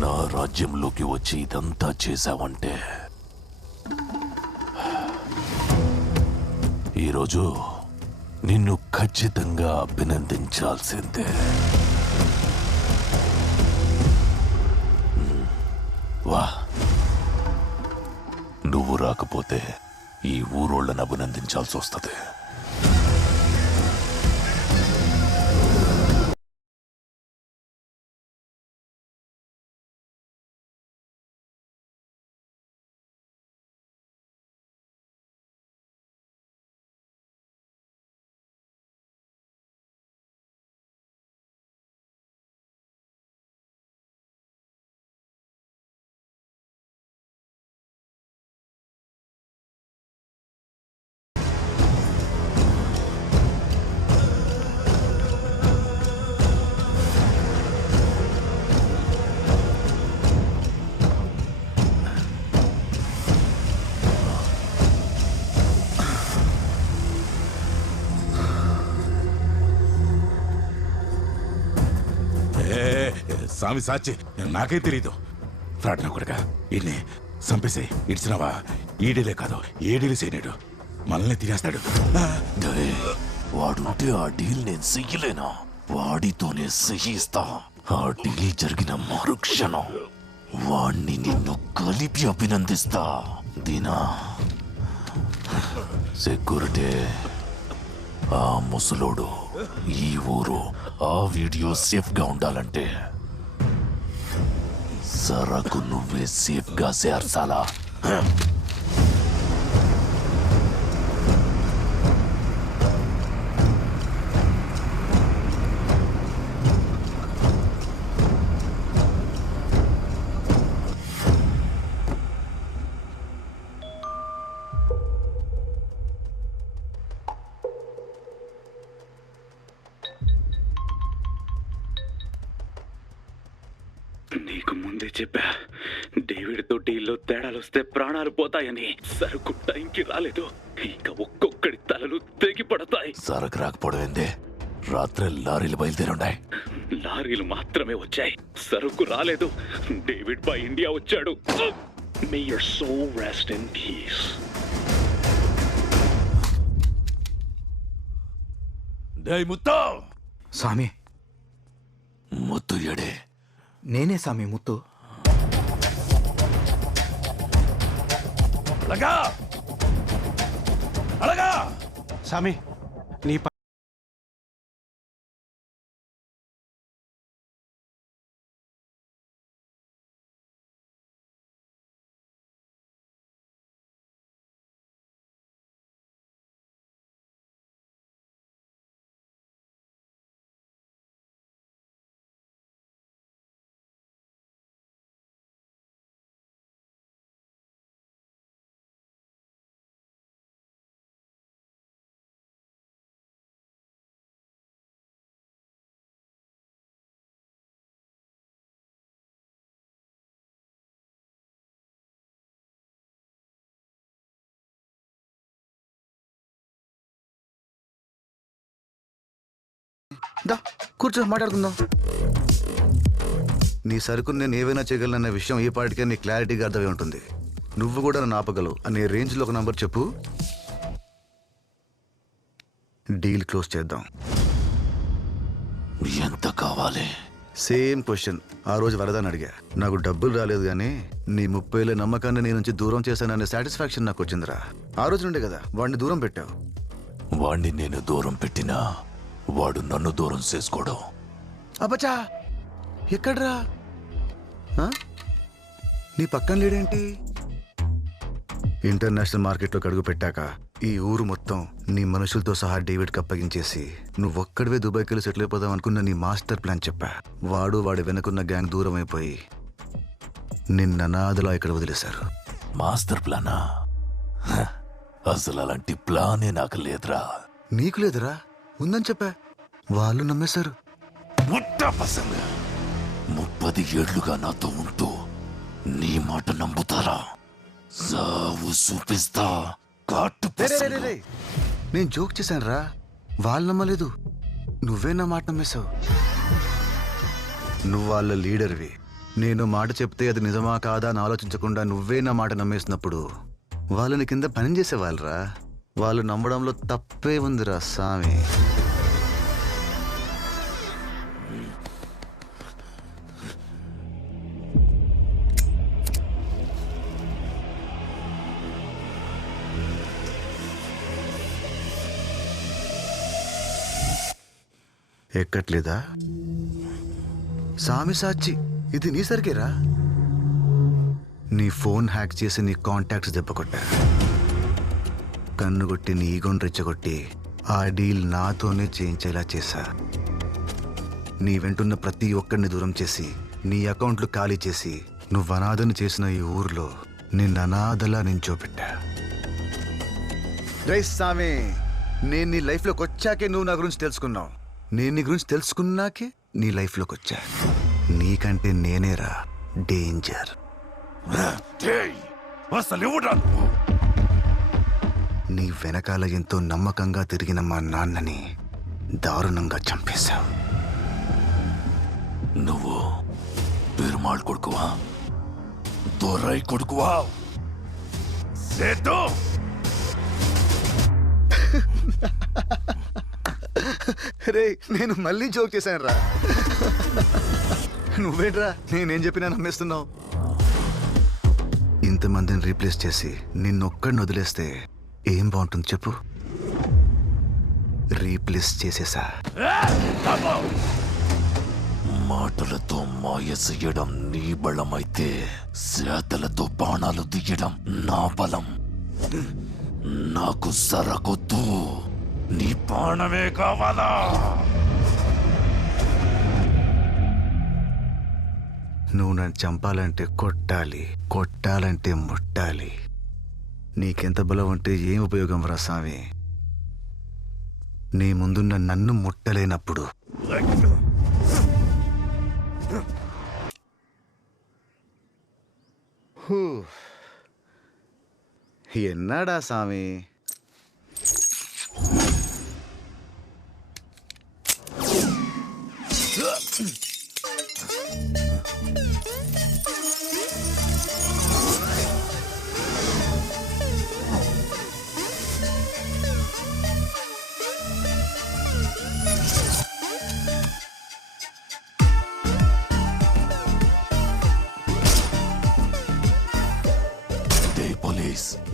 నా రాజ్యంలోకి వచ్చి ఇదంతా చేశావంటే ఈరోజు నిన్ను ఖచ్చితంగా అభినందించాల్సిందే. వా, నువ్వు రాకపోతే ఈ ఊరోళ్ళని అభినందించాల్సి వస్తుంది. స్వామి సాచి, నాకే తెలీదు. ఫ్రాడ్ నా కొడుక, ఈయన్ని చంపేసే ఇడిచినవా? ఈడీలే కాదు, ఏ డీలు చేయలేడు, మనల్ని తినేస్తాడు. వాడుంటే ఆ డీల్ నేను చెయ్యలేనా? వాడితోనే చెయ్యిస్తా. ఆ డీల్ జరిగిన మరుక్షణం వాణ్ణి నిన్ను కలిపి అభినందిస్తా. దీనా సెక్యూరిటీ, ఆ ముసలోడు, ఈ ఊరు, ఆ వీడియో సేఫ్ గా ఉండాలంటే సరకు నువ్వే సేఫ్ గా చేర్చాలా? నీకు ముందే చెప్పా, డేవిడ్ తో డీల్లో తేడాలు వస్తే ప్రాణాలు పోతాయని. సరుకు టైంకి రాలేదు, ఇంకా ఒక్కొక్కడి తలలు తెగి పడతాయి. సరకు రాకపోవడం ఏందే? రాత్రి లారీలు బయలుదేరుండాయి. లారీలు మాత్రమే వచ్చాయి, సరుకు రాలేదు. డేవిడ్ బై ఇండియా వచ్చాడు. May your soul rest in peace. Muthu, Swamy. Muthu ఎడే? నేనే స్వామి ముత్తు. అలాగా అలాగా స్వామి, నీ దా కూర్చో మాట్లాడుకుందాం. నీ సరుకు నేను ఏవైనా చేయగలనన్న విషయం ఈ పాటికే నీ క్లారిటీగా అర్థమై ఉంటుంది. నువ్వు కూడా నన్ను ఆపగలవు అనే రేంజ్లో ఒక నంబర్ చెప్పు, డీల్ క్లోజ్ చేద్దాం. ఎంత కావాలి? సేమ్ క్వశ్చన్ ఆ రోజు వరదాన్ని అడిగా. నాకు డబ్బులు రాలేదు కానీ నీ 30,000 నమ్మకాన్ని నీ నుంచి దూరం చేశాననే సాటిస్ఫాక్షన్ నాకు వచ్చిందిరా. ఆ రోజు నుండే కదా వాడిని దూరం పెట్టావు. వాణ్ణి నేను దూరం పెట్టినా వాడు నన్ను దూరం చేసుకోవడం. అబ్బచా ఎక్కడ్రా? నీ పక్కన లేడేంటి? ఇంటర్నేషనల్ మార్కెట్లో అడుగు పెట్టాక ఈ ఊరు మొత్తం నీ మనుషులతో సహా డేవిడ్కి అప్పగించేసి నువ్వొక్కడివే దుబాయ్కి వెళ్ళి సెటిల్ అయిపోదాం అనుకున్న నీ మాస్టర్ ప్లాన్ చెప్పా. వాడి వెనకున్న గ్యాంగ్ దూరం అయిపోయి నిన్న అనాథలా ఇక్కడ వదిలేశారు. మాస్టర్ ప్లానా? అసలు అలాంటి ప్లానే నాకు లేదురా. నీకు లేదురా? ఉందని చెప్పా, వాళ్ళు నమ్మేశారు. 30 ఏళ్లుగా నాతో ఉంటూ నీ మాట నమ్ముతారా? సావు చూపిస్తా. నేను జోక్ చేశాను రా, వాళ్ళు నమ్మలేదు. నువ్వే నా మాట నమ్మేశావు. నువ్వు వాళ్ళ లీడర్వి. నేను మాట చెప్తే అది నిజమా కాదా అని ఆలోచించకుండా నువ్వే నా మాట నమ్మేసినప్పుడు వాళ్ళని కింద పని చేసేవాళ్ళరా. వాళ్ళు నమ్మడంలో తప్పే ఉందిరా సామి. ఎక్కట్లేదా? సామి సాచి ఇది నీ సరికేరా. నీ ఫోన్ హ్యాక్ చేసి నీ కాంటాక్ట్స్ దెబ్బకొట్టా. కన్నుగొట్టి నీ ఈగోని రెచ్చగొట్టి ఆ డీల్ నాతోనే చేయించేలా చేశా. నీ వెంటున్న ప్రతి ఒక్కడిని దూరం చేసి నీ అకౌంట్లు ఖాళీ చేసి నువ్వు అనాథని చేసిన ఈ ఊర్లో నిన్ను అనాథలా నించోపెట్టా. రేయ్ సామి, నేను నీ లైఫ్లోకి వచ్చాకే నువ్వు నా గురించి తెలుసుకున్నావు. నేను నీ గురించి తెలుసుకున్నాకే నీ లైఫ్లోకి వచ్చా. నీకంటే నేనేరా డేంజర్. నీ వెనకాల ఎంతో నమ్మకంగా తిరిగిన మా నాన్నని దారుణంగా చంపేశావు. నువ్వు పెరుమాళ్ కొడుకువా? దొరై కొడుకువా? సేతో రే, నేను మళ్ళీ జోక్ చేశాను రా. నువ్వేంట్రా నేనేం చెప్పినా నమ్మేస్తున్నావు. ఇంతమందిని రీప్లేస్ చేసి నిన్నొక్కడిని వదిలేస్తే ఏం బాగుంటుంది చెప్పు? రీప్లేస్ చేసేసా. మాటలతో మాయ చెయ్యడం నీ బలమైతే చేతలతో బాణాలు దియ్యడం నా బలం. నాకు సరకొద్దు, నీ బాణమే కావాలా? నువ్వు నన్ను చంపాలంటే కొట్టాలి, కొట్టాలంటే ముట్టాలి. నీకెంత బలం ఉంటే ఏం ఉపయోగం రా స్వామి? నీ ముందున్న నన్ను ముట్టలేనప్పుడు. ఎన్నాడా స్వామి?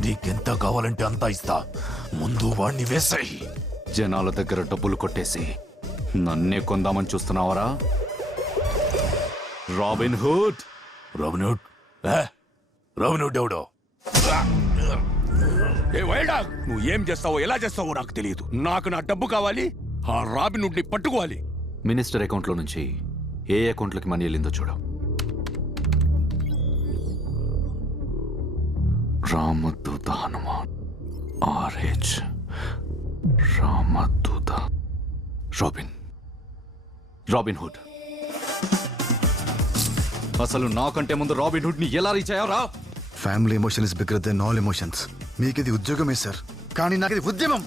నీకెంత కావాలంటే అంతా ఇస్తా. ముందు వాణ్ణి వేసాయి. జనాల దగ్గర డబ్బులు కొట్టేసి నన్నే కొందామని చూస్తున్నావరా? Robin Hood. Robin Hood? Robin Hood ఎవడో? ఏ వైల్డాగ్, నువ్వు ఏం చేస్తావో ఎలా చేస్తావో నాకు తెలియదు. నాకు నా డబ్బు కావాలి. ఆ రాబిన్ హుడ్ ని పట్టుకోవాలి. మినిస్టర్ అకౌంట్లో నుంచి ఏ అకౌంట్లకి మనీ వెళ్ళిందో చూడు. రామదూత హనుమాన్ RH రామదూత రాబిన్ హుడ్. అసలు నాకంటే ముందు రాబిన్ హుడ్ ని ఎలా రీచ్ అయ్యారా? Family emotion is bigger than all emotions. మీకు ఇది ఉద్యోగమే సార్, కానీ నాకు ఇది ఉద్యమం.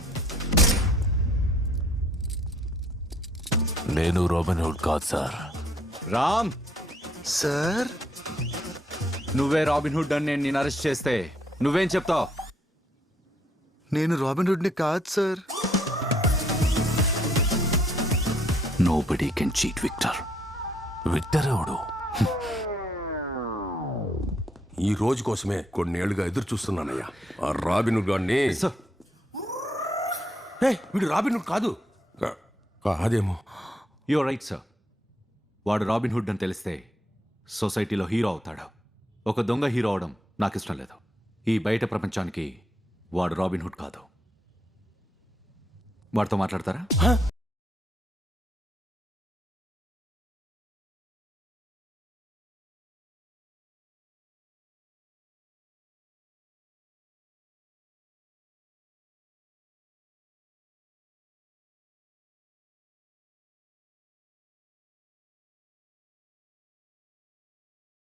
నేను రాబిన్ హుడ్ కాదు సార్. రామ్ సార్, నువ్వే రాబిన్ హుడ్ అని నేను అరెస్ట్ చేస్తే నువ్వేం చెప్తావు? నేను రాబిన్ హుడ్ని కాదు sir. Nobody can cheat Victor. Victor ఎవడు? ఈ రోజు కోసమే కొన్నేళ్లుగా ఎదురు చూస్తున్నానయ్యా. ఆ రాబిన్ హుడ్ గాడిని. వీడు రాబిన్ హుడ్ కాదు. కాదేమో. You're right sir. వాడు రాబిన్ హుడ్ అని తెలిస్తే సొసైటీలో హీరో అవుతాడు. ఒక దొంగ హీరో అవడం నాకు ఇష్టం లేదు. ఈ బయట ప్రపంచానికి వాడు రాబిన్ హుడ్ కాదు. వాడితో మాట్లాడతారా?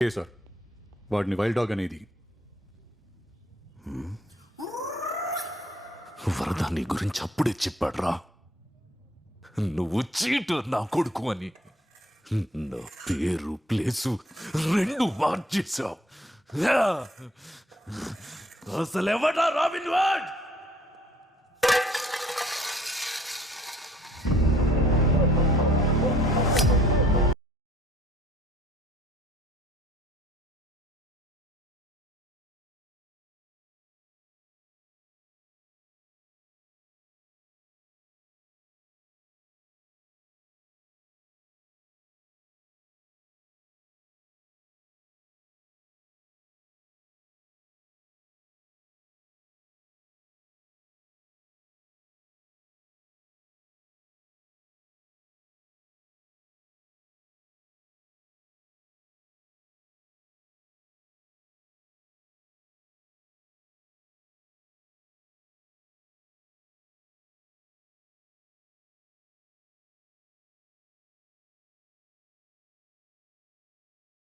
సార్, వాడిని వైల్డ్ డాగ్ అనేది. వరద నీ గురించి అప్పుడే చెప్పాడ్రా, నువ్వు చీటు నా కొడుకు అని. నా పేరు ప్లేసు రెండు మార్చేశావు. అసలు ఎవడా రాబిన్ హుడ్?